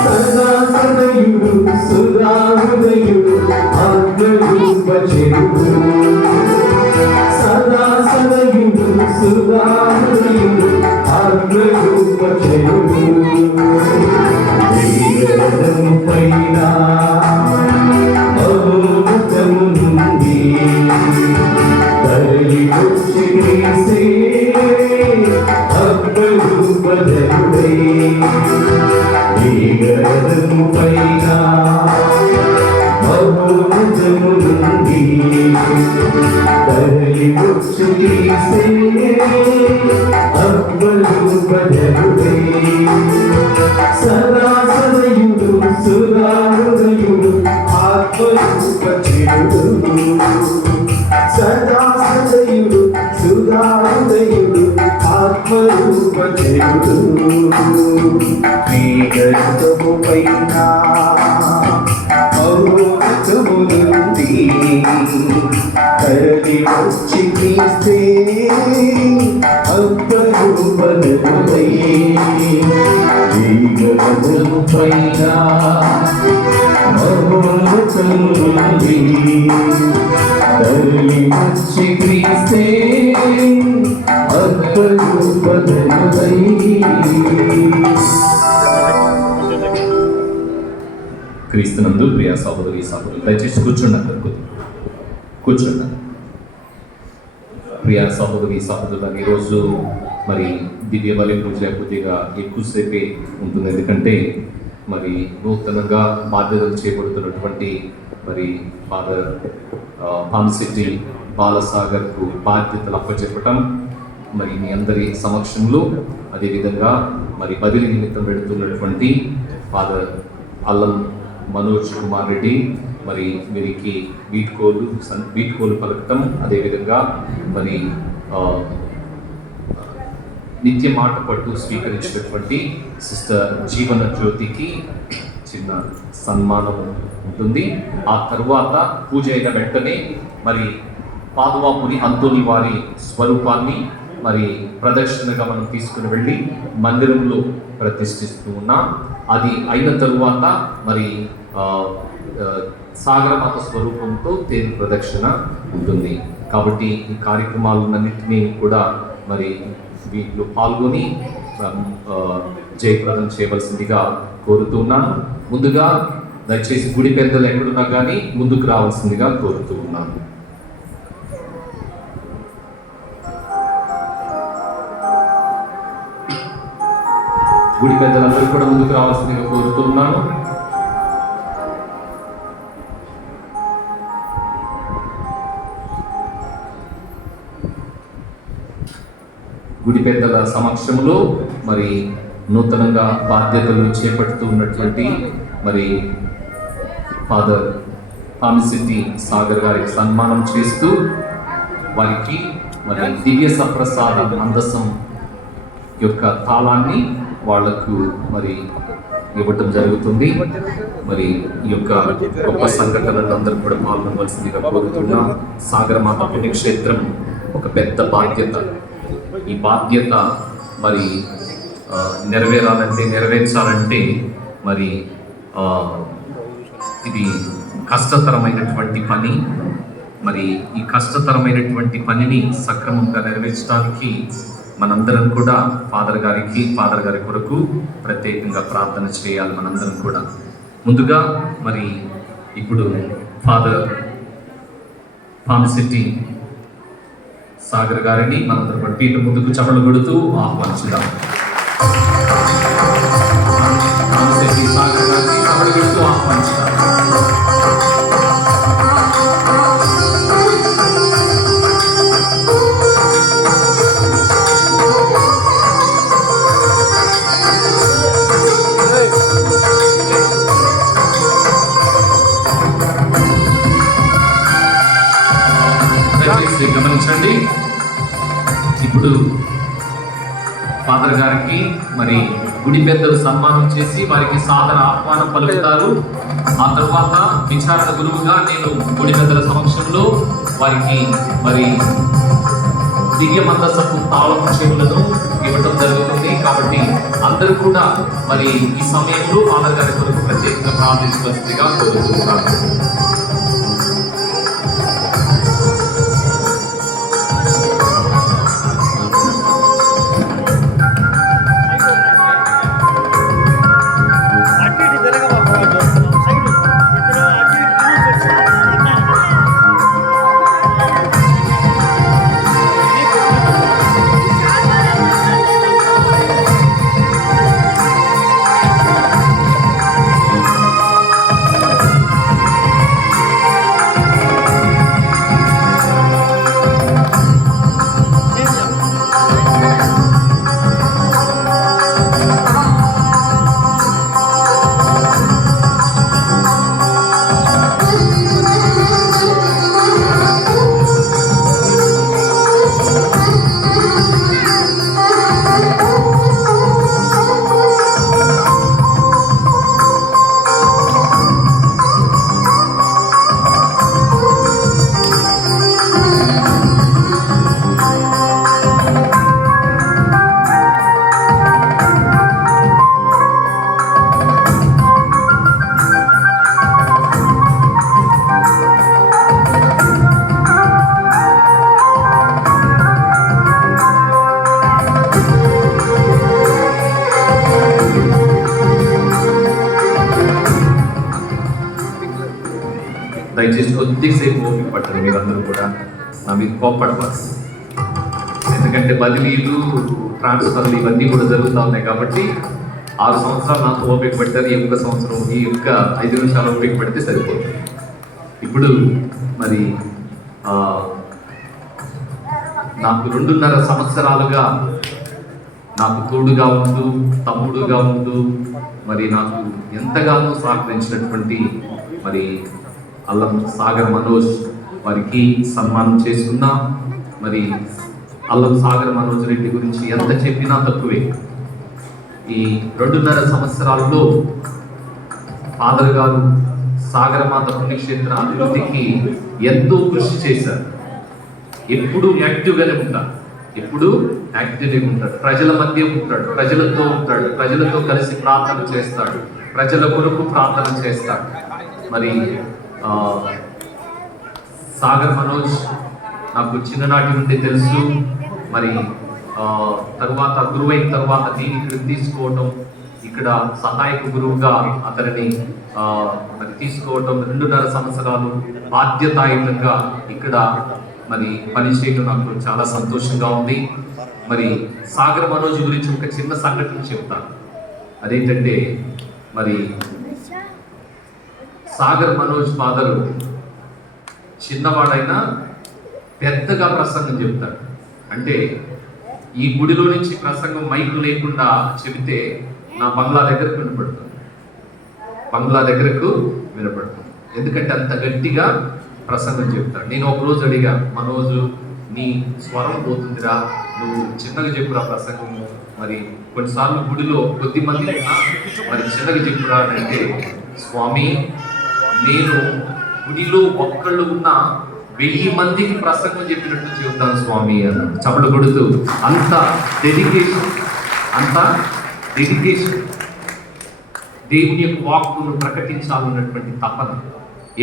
సదా సదయుడు సురాహృదయుడు ఆత్మరూపచరుడు సదా సదయుడు సురాహృదయుడు ఆత్మరూపచరుడు వీరము పైన మౌనతము నుండి తరలి వచ్చి క్రీస్తే అప్పరూపధరుడై వీరము పైన మౌనతము నుండి తరలి వచ్చి క్రీస్తే అప్పరూపధరుడై సదా సదయుడు సురాహృదయుడు ఆత్మరూపచరుడు సదా సదయుడు సురాహృదయుడు ఆత్మరూపచరుడు వీరము పైన మౌనతము నుండి తరలి వచ్చి క్రీస్తే అప్పరూపధరుడై వీరము పైన మౌనతము నుండి తరలి వచ్చి క్రీస్తే అద్భుతమై క్రీస్తునందు ప్రియ సహోదరి సహోదరులు, దయచేసి కూర్చున్నారు. కూర్చున్నారు. ప్రియ సహోదరి సహోదరులు, ఈరోజు మరి దివ్య బలి పూజ కొద్దిగా ఎక్కువసేపే ఉంటుంది. ఎందుకంటే మరి నూతనంగా బాధ్యతలు చేపడుతున్నటువంటి మరి ఫాదర్ పామిశెట్టి బాలసాగర్కు బాధ్యతలు అప్పచెప్పటం, మరి మీ అందరి సమక్షంలో, అదేవిధంగా మరి బదిలీ నిమిత్తం పెడుతున్నటువంటి ఫాదర్ అల్లం మనోజ్ కుమార్ రెడ్డి మరి వీరికి వీడ్కోలు పలకటం, అదేవిధంగా మరి నిత్య మాట పట్టు స్వీకరించినటువంటి సిస్టర్ జీవన జ్యోతికి చిన్న సన్మానం ఉంటుంది. ఆ తర్వాత పూజ అయిన వెంటనే మరి పాదువాపురి అంతోని వారి స్వరూపాన్ని మరి ప్రదర్శనగా మనం తీసుకుని వెళ్ళి మందిరంలో ప్రతిష్ఠిస్తూ ఉన్నాం. అది అయిన తరువాత మరి సాగరమాత స్వరూపంతో తేరు ప్రదక్షిణ ఉంటుంది. కాబట్టి ఈ కార్యక్రమాలన్నింటినీ కూడా మరి వీటిలో పాల్గొని జయప్రదం చేయవలసిందిగా కోరుతున్నాను. ముందుగా దయచేసి గుడి పెద్దలు ఎక్కడున్నా కానీ ముందుకు రావాల్సిందిగా కోరుతూ ఉన్నాను. గుడి పెద్దలందరూ కూడా ముందుకు రావాల్సిందిగా కోరుతూ ఉన్నాను. గుడి పెద్దల సమక్షంలో మరి నూతనంగా బాధ్యతలు చేపడుతూ ఉన్నటువంటి మరి ఫాదర్ పామిశెట్టి సాగర్ గారికి సన్మానం చేస్తూ వారికి మరి దివ్య సప్రసాద అందసం యొక్క తాళాన్ని వాళ్లకు మరి ఇవ్వటం జరుగుతుంది. మరి ఈ యొక్క గొప్ప సంఘటనలు అందరూ కూడా పాల్గొనవలసిందిగా కోరుతున్నాం. సాగరమాత పుణ్యక్షేత్రం ఒక పెద్ద బాధ్యత. ఈ బాధ్యత మరి నెరవేర్చాలంటే మరి ఇది కష్టతరమైనటువంటి పని. మరి ఈ కష్టతరమైనటువంటి పనిని సక్రమంగా నెరవేర్చడానికి మనందరం కూడా ఫాదర్ గారి కొరకు ప్రత్యేకంగా ప్రార్థన చేయాలి. మనందరం కూడా ముందుగా మరి ఇప్పుడు ఫాదర్ పామిశెట్టి సాగర్ గారిని మనందరం బట్టి ఇటు ముందుకు చమలు కొడుతూ ఆహ్వానించుదాం. పామిశెట్టి సాగర్ గారిని చమలు కొడుతూ ఆహ్వానించుదాం. గమనించండి, ఇప్పుడు ఫాదర్ గారికి మరి గుడి పెద్దలు సన్మానం చేసి వారికి సాదర ఆహ్వానం పలుకుతారు. ఆ తర్వాత విచారణ గురువుగా నేను గుడి పెద్దల సమక్షంలో వారికి మరి దివ్య మందసపు తాళం చెవులను ఇవ్వటం జరుగుతుంది. కాబట్టి అందరూ కూడా మరి ఈ సమయంలో ఫాదర్ గారి కొరకు ప్రత్యేకంగా ప్రార్థించవలసిందిగా కోరుతున్నాను. కొద్దిసేపు ఓపిక పట్టండి. మీరందరూ కూడా నా మీద కోప్పడవచ్చు, ఎందుకంటే బదిలీలు, ట్రాన్స్ఫర్లు ఇవన్నీ కూడా జరుగుతూ ఉన్నాయి. కాబట్టి 6 సంవత్సరాలు నాతో ఓపిక పట్టారు. ఈ ఒక్క సంవత్సరం, ఈ ఒక్క 5 నిమిషాలు ఓపిక పడితే సరిపోతుంది. ఇప్పుడు మరి నాకు 2.5 సంవత్సరాలుగా నాకు తోడుగా ఉంటూ, తమ్ముడుగా ఉంటూ, మరి నాకు ఎంతగానో సహకరించినటువంటి మరి అల్లం సాగర్ మనోజ్ వారికి సన్మానం చేసుకున్నా. మరి అల్లం సాగర్ మనోజ్ రెడ్డి గురించి ఎంత చెప్పినా తక్కువే. ఈ 2.5 సంవత్సరాల్లో ఫాదర్ గారు సాగరమాత పుణ్యక్షేత్ర అభివృద్ధికి ఎంతో కృషి చేశారు. ఎప్పుడు యాక్టివ్గానే ఉంటాడు, ఎప్పుడు యాక్టివ్గా ఉంటాడు, ప్రజల మధ్య ఉంటాడు, ప్రజలతో ఉంటాడు, ప్రజలతో కలిసి ప్రార్థన చేస్తాడు, ప్రజల కొరకు ప్రార్థన చేస్తాడు. మరి సాగర్ మనోజ్ నాకు చిన్ననాటి నుండి తెలుసు. మరి తర్వాత గురువైన తర్వాత దీన్ని ఇక్కడ తీసుకోవటం, ఇక్కడ సహాయక గురువుగా అతనిని మరి తీసుకోవటం, 2.5 సంవత్సరాలు బాధ్యతాయుతంగా ఇక్కడ మరి పనిచేయడం నాకు చాలా సంతోషంగా ఉంది. మరి సాగర్ మనోజ్ గురించి ఒక చిన్న సంఘటన చెప్తాను. అదేంటంటే, మరి సాగర్ మనోజ్ ఫాదరు చిన్నవాడైనా పెద్దగా ప్రసంగం చెప్తాడు. అంటే ఈ గుడిలో నుంచి ప్రసంగం మైకు లేకుండా చెబితే నా బంగ్లా దగ్గరకు వినపడుతుంది, బంగ్లా దగ్గరకు వినపడుతుంది. ఎందుకంటే అంత గట్టిగా ప్రసంగం చెప్తాడు. నేను ఒకరోజు అడిగా, మనోజు నీ స్వరం పోతుందిరా, నువ్వు చిన్నగా చెప్పురా ప్రసంగము, మరి కొన్నిసార్లు గుడిలో కొద్ది మంది మరి చిన్నగా చెప్పురా అంటే, స్వామి నేను గుడిలో ఒక్కళ్ళు ఉన్న 1000 మందికి ప్రసంగం చెప్పినట్టు చెబుతాను స్వామి అన్నాడు, చప్పట్లు కొడుతూ. అంత డెడికేషన్, అంత డెడికేషన్, దేవుని యొక్క వాక్కును ప్రకటించాలన్నటువంటి తపన.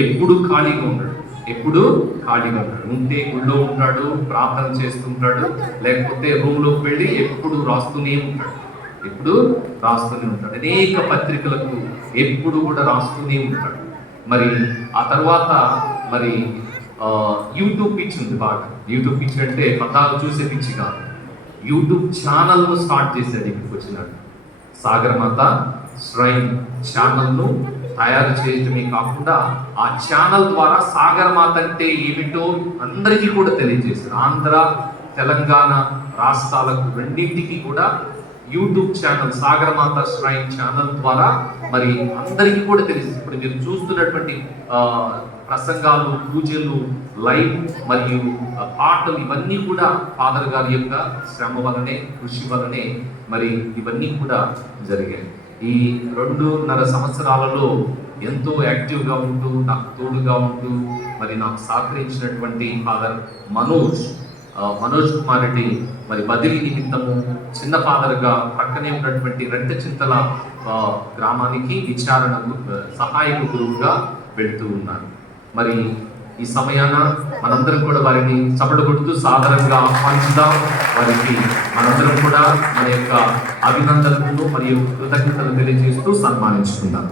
ఎప్పుడు ఖాళీగా ఉన్నాడు, ఎప్పుడు ఖాళీగా ఉంటాడు. ఉంటే గుళ్ళో ఉంటాడు, ప్రార్థన చేస్తుంటాడు, లేకపోతే రూమ్లోకి వెళ్ళి ఎప్పుడు రాస్తూనే ఉంటాడు, ఎప్పుడు రాస్తూనే ఉంటాడు. అనేక పత్రికలకు ఎప్పుడు కూడా రాస్తూనే ఉంటాడు. మరి ఆ తర్వాత మరి యూట్యూబ్ పిచ్చి ఉంది బాగా. యూట్యూబ్ పిచ్చి అంటే పతాలు చూసే పిచ్చి కాదు, యూట్యూబ్ ఛానల్ను స్టార్ట్ చేశాడు. ఇక్కడికి వచ్చినాడు సాగరమాత శ్రైన్ ఛానల్ను తయారు చేయటమే కాకుండా ఆ ఛానల్ ద్వారా సాగరమాత అంటే ఏమిటో అందరికీ కూడా తెలియజేశారు. ఆంధ్ర, తెలంగాణ రాష్ట్రాలకు రెండింటికి కూడా YouTube channel Sagarmatha shrine channel ద్వారా మరి అందరికీ కూడా తెలిసి, ఇప్పుడు మీరు చూస్తున్నటువంటి ప్రసంగాలు, పూజలు, లైవ్ మరియు పాటలు ఇవన్నీ కూడా ఫాదర్ గారి యొక్క శ్రమ వలనే, కృషి వలనే మరి ఇవన్నీ కూడా జరిగాయి. ఈ 2.5 సంవత్సరాలలో ఎంతో యాక్టివ్గా ఉంటూ, నాకు తోడుగా ఉంటూ, మరి నాకు సహకరించినటువంటి ఫాదర్ మనోజ్ కుమార్ రెడ్డి మరి బదిలీ నిమిత్తము చిన్న ఫాదర్గా పక్కనే ఉన్నటువంటి రెంటచింతల గ్రామానికి విచారణ సహాయక గురువుగా వెళ్తూ ఉన్నారు. మరి ఈ సమయాన మనందరం కూడా వారిని చప్పట్లు కొడుతూ సాదరంగా ఆహ్వానించుదాం. వారికి మనందరం కూడా మన యొక్క అభినందనలు మరియు కృతజ్ఞతలు తెలియజేస్తూ సన్మానించుకుందాం.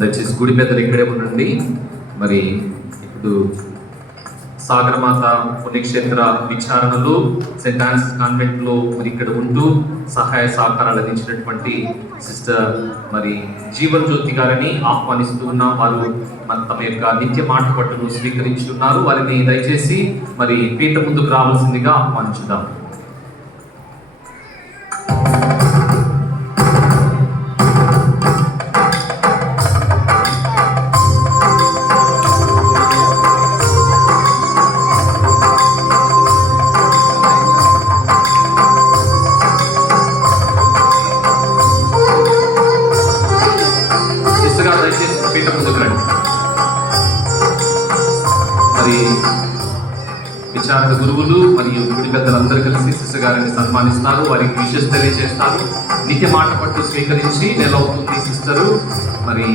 దయచేసి గుడి పెద్దలు ఇక్కడే ఉండండి. మరి ఇప్పుడు సాగరమాత పుణ్యక్షేత్ర విచారణలో సెయింట్ ఆన్సీస్ కాన్వెంట్ లో మరి ఇక్కడ ఉంటూ సహాయ సహకారాలు అందించినటువంటి సిస్టర్ మరి జీవన్ జ్యోతి గారిని ఆహ్వానిస్తూ ఉన్నాం. వారు మన తమ యొక్క నిత్య మాట పట్టును స్వీకరించి ఉన్నారు. వారిని దయచేసి మరి పీఠ ముందుకు రావాల్సిందిగా ఆహ్వానించుదాం. మరి విచారణ గురువులు మరియు గుడి పెద్దలందరూ కలిసి సిస్టర్ గారిని సన్మానిస్తారు. వారికి విషెస్ తెలియజేస్తారు. నిత్య మాట పట్టు స్వీకరించి నెల అవుతుంది సిస్టరు. మరి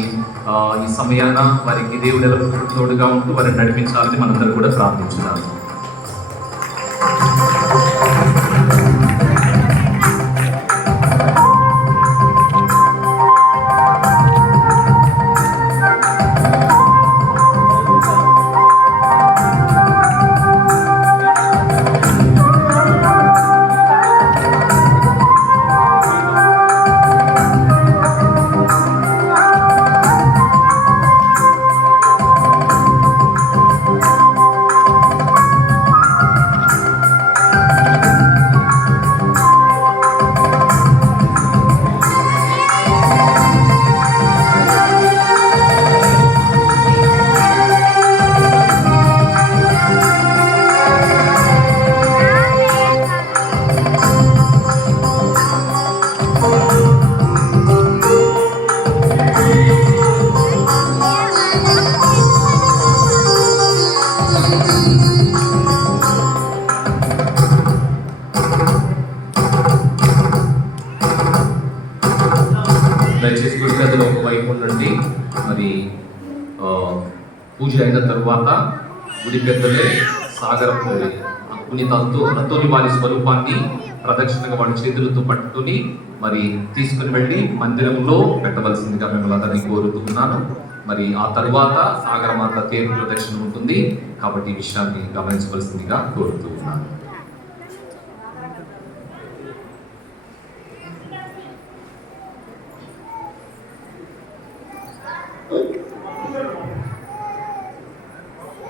ఈ సమయాన వారికి దేవుడు ఎల్లప్పుడూ తోడుగా ఉంటూ వారిని నడిపించాలని మనందరూ కూడా ప్రార్థించున్నాము. దయచేసి గుడి పెద్దలు ఒకవైపు ఉండండి. మరి పూజ అయిన తరువాత గుడి పెద్దలే సాగరం పునీత అంతోని వారి స్వరూపాన్ని ప్రదక్షిణగా వాడి చేతులతో పట్టుకుని మరి తీసుకుని వెళ్ళి మందిరంలో పెట్టవలసిందిగా మిమ్మల్ని అందరినీ కోరుతున్నాను. మరి ఆ తరువాత సాగరమాత తేరు ప్రదక్షిణ ఉంటుంది కాబట్టి ఈ విషయాన్ని గమనించవలసిందిగా కోరుతున్నాను.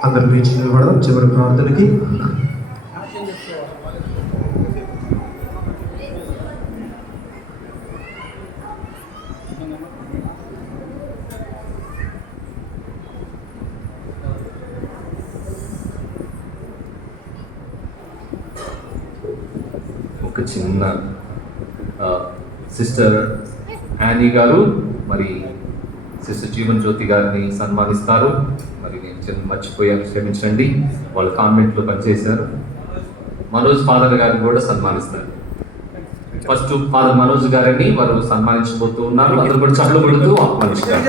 అందరూ లేచి నిలబడదాం చివరి ప్రార్థనకి. ఒక చిన్న సిస్టర్ యానీ గారు మరి సిస్టర్ జీవన్ జ్యోతి గారిని సన్మానిస్తారు. మరి నేను మర్చిపోయాను, క్షమించండి. వాళ్ళు కాన్వెంట్లో పనిచేశారు. మనోజ్ ఫాదర్ గారిని కూడా సన్మానిస్తారు. ఫస్ట్ ఫాదర్ మనోజ్ గారిని వారు సన్మానించబోతూ ఉన్నారు. అందరూ కూడా చట్లు కొడుతూ ఆహ్వానిస్తారు.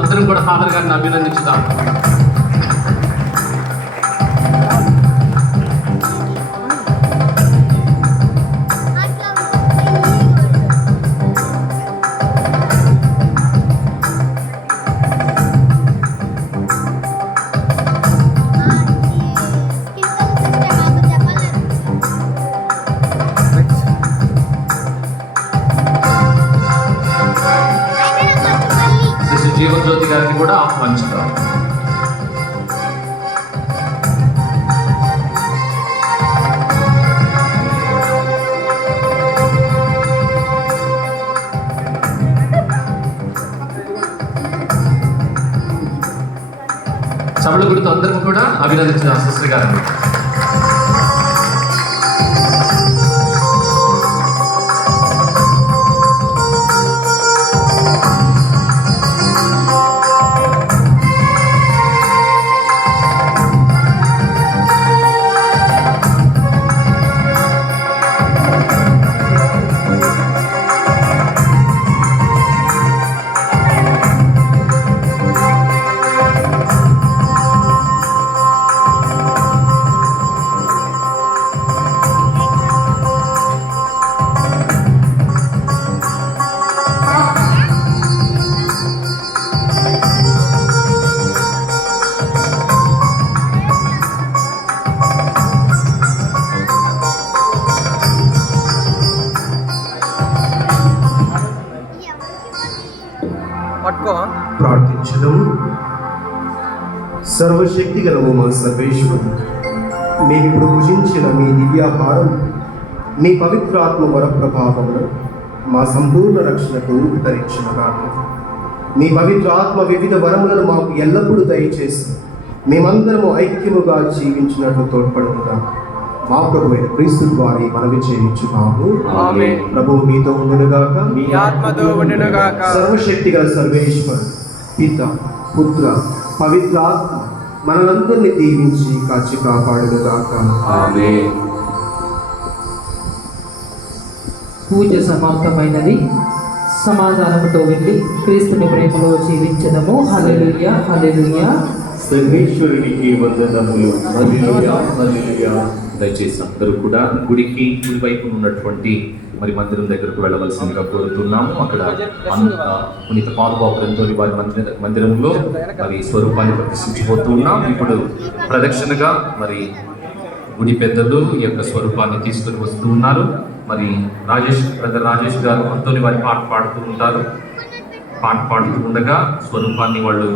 అందరం కూడా ఫాదర్ గారిని అభినందించుతాం. జీవన్ జ్యోతి గారిని కూడా ఆహ్వానించుతాం. సభల గుడితో అందరూ కూడా అభినందించిన సిస్టర్ గారిని. పట్టుకో. ప్రార్థించడము. సర్వశక్తి గలవు మా సర్వేశ్వరు, మేమిప్పుడు భుజించిన మీ దివ్యాహారం మీ పవిత్రాత్మ వర ప్రభావమును మా సంపూర్ణ రక్షణకు ధరించినగాక. మీ పవిత్రాత్మ వివిధ వరములను మాకు ఎల్లప్పుడూ దయచేసి మేమందరము ఐక్యముగా జీవించినట్లు తోడ్పడుతుందా మా ప్రభు అయిన క్రీస్తు ద్వారా మనవి చేయించున్నాము. ఆమేన్. ప్రభువు మీతో ఉండునుగాక. మీ ఆత్మతో ఉండునుగాక. సర్వశక్తి గల సర్వేశ్వరు పిత పుత్ర పవిత్రాత్మ మనలందరినీ దీవించి కాచి కాపాడునుగాక. ఆమేన్. పూజ సమాప్తమైనది. సమాధానముతో వెళ్ళి క్రీస్తుని ప్రేమలో జీవించదము. హల్లెలూయా హల్లెలూయా. సర్వేశ్వరునికి వందనములు. హల్లెలూయా హల్లెలూయా. దయచేసి అందరూ కూడా గుడికి కుడివైపు ఉన్నటువంటి మరి మందిరం దగ్గరకు వెళ్ళవలసిందిగా కోరుతున్నాము. అక్కడ పునీత పాదుబాపురంతో వారి మందిరంలో మరి స్వరూపాన్ని ప్రదర్శించిపోతూ ఉన్నాం. ఇప్పుడు ప్రదక్షిణగా మరి గుడి పెద్దలు ఈ యొక్క స్వరూపాన్ని తీసుకుని వస్తూ ఉన్నారు. మరి బ్రదర్ రాజేష్ గారు అంతోని వారి పాట పాడుతూ ఉంటారు. పాట పాడుతూ ఉండగా స్వరూపాన్ని వాళ్ళు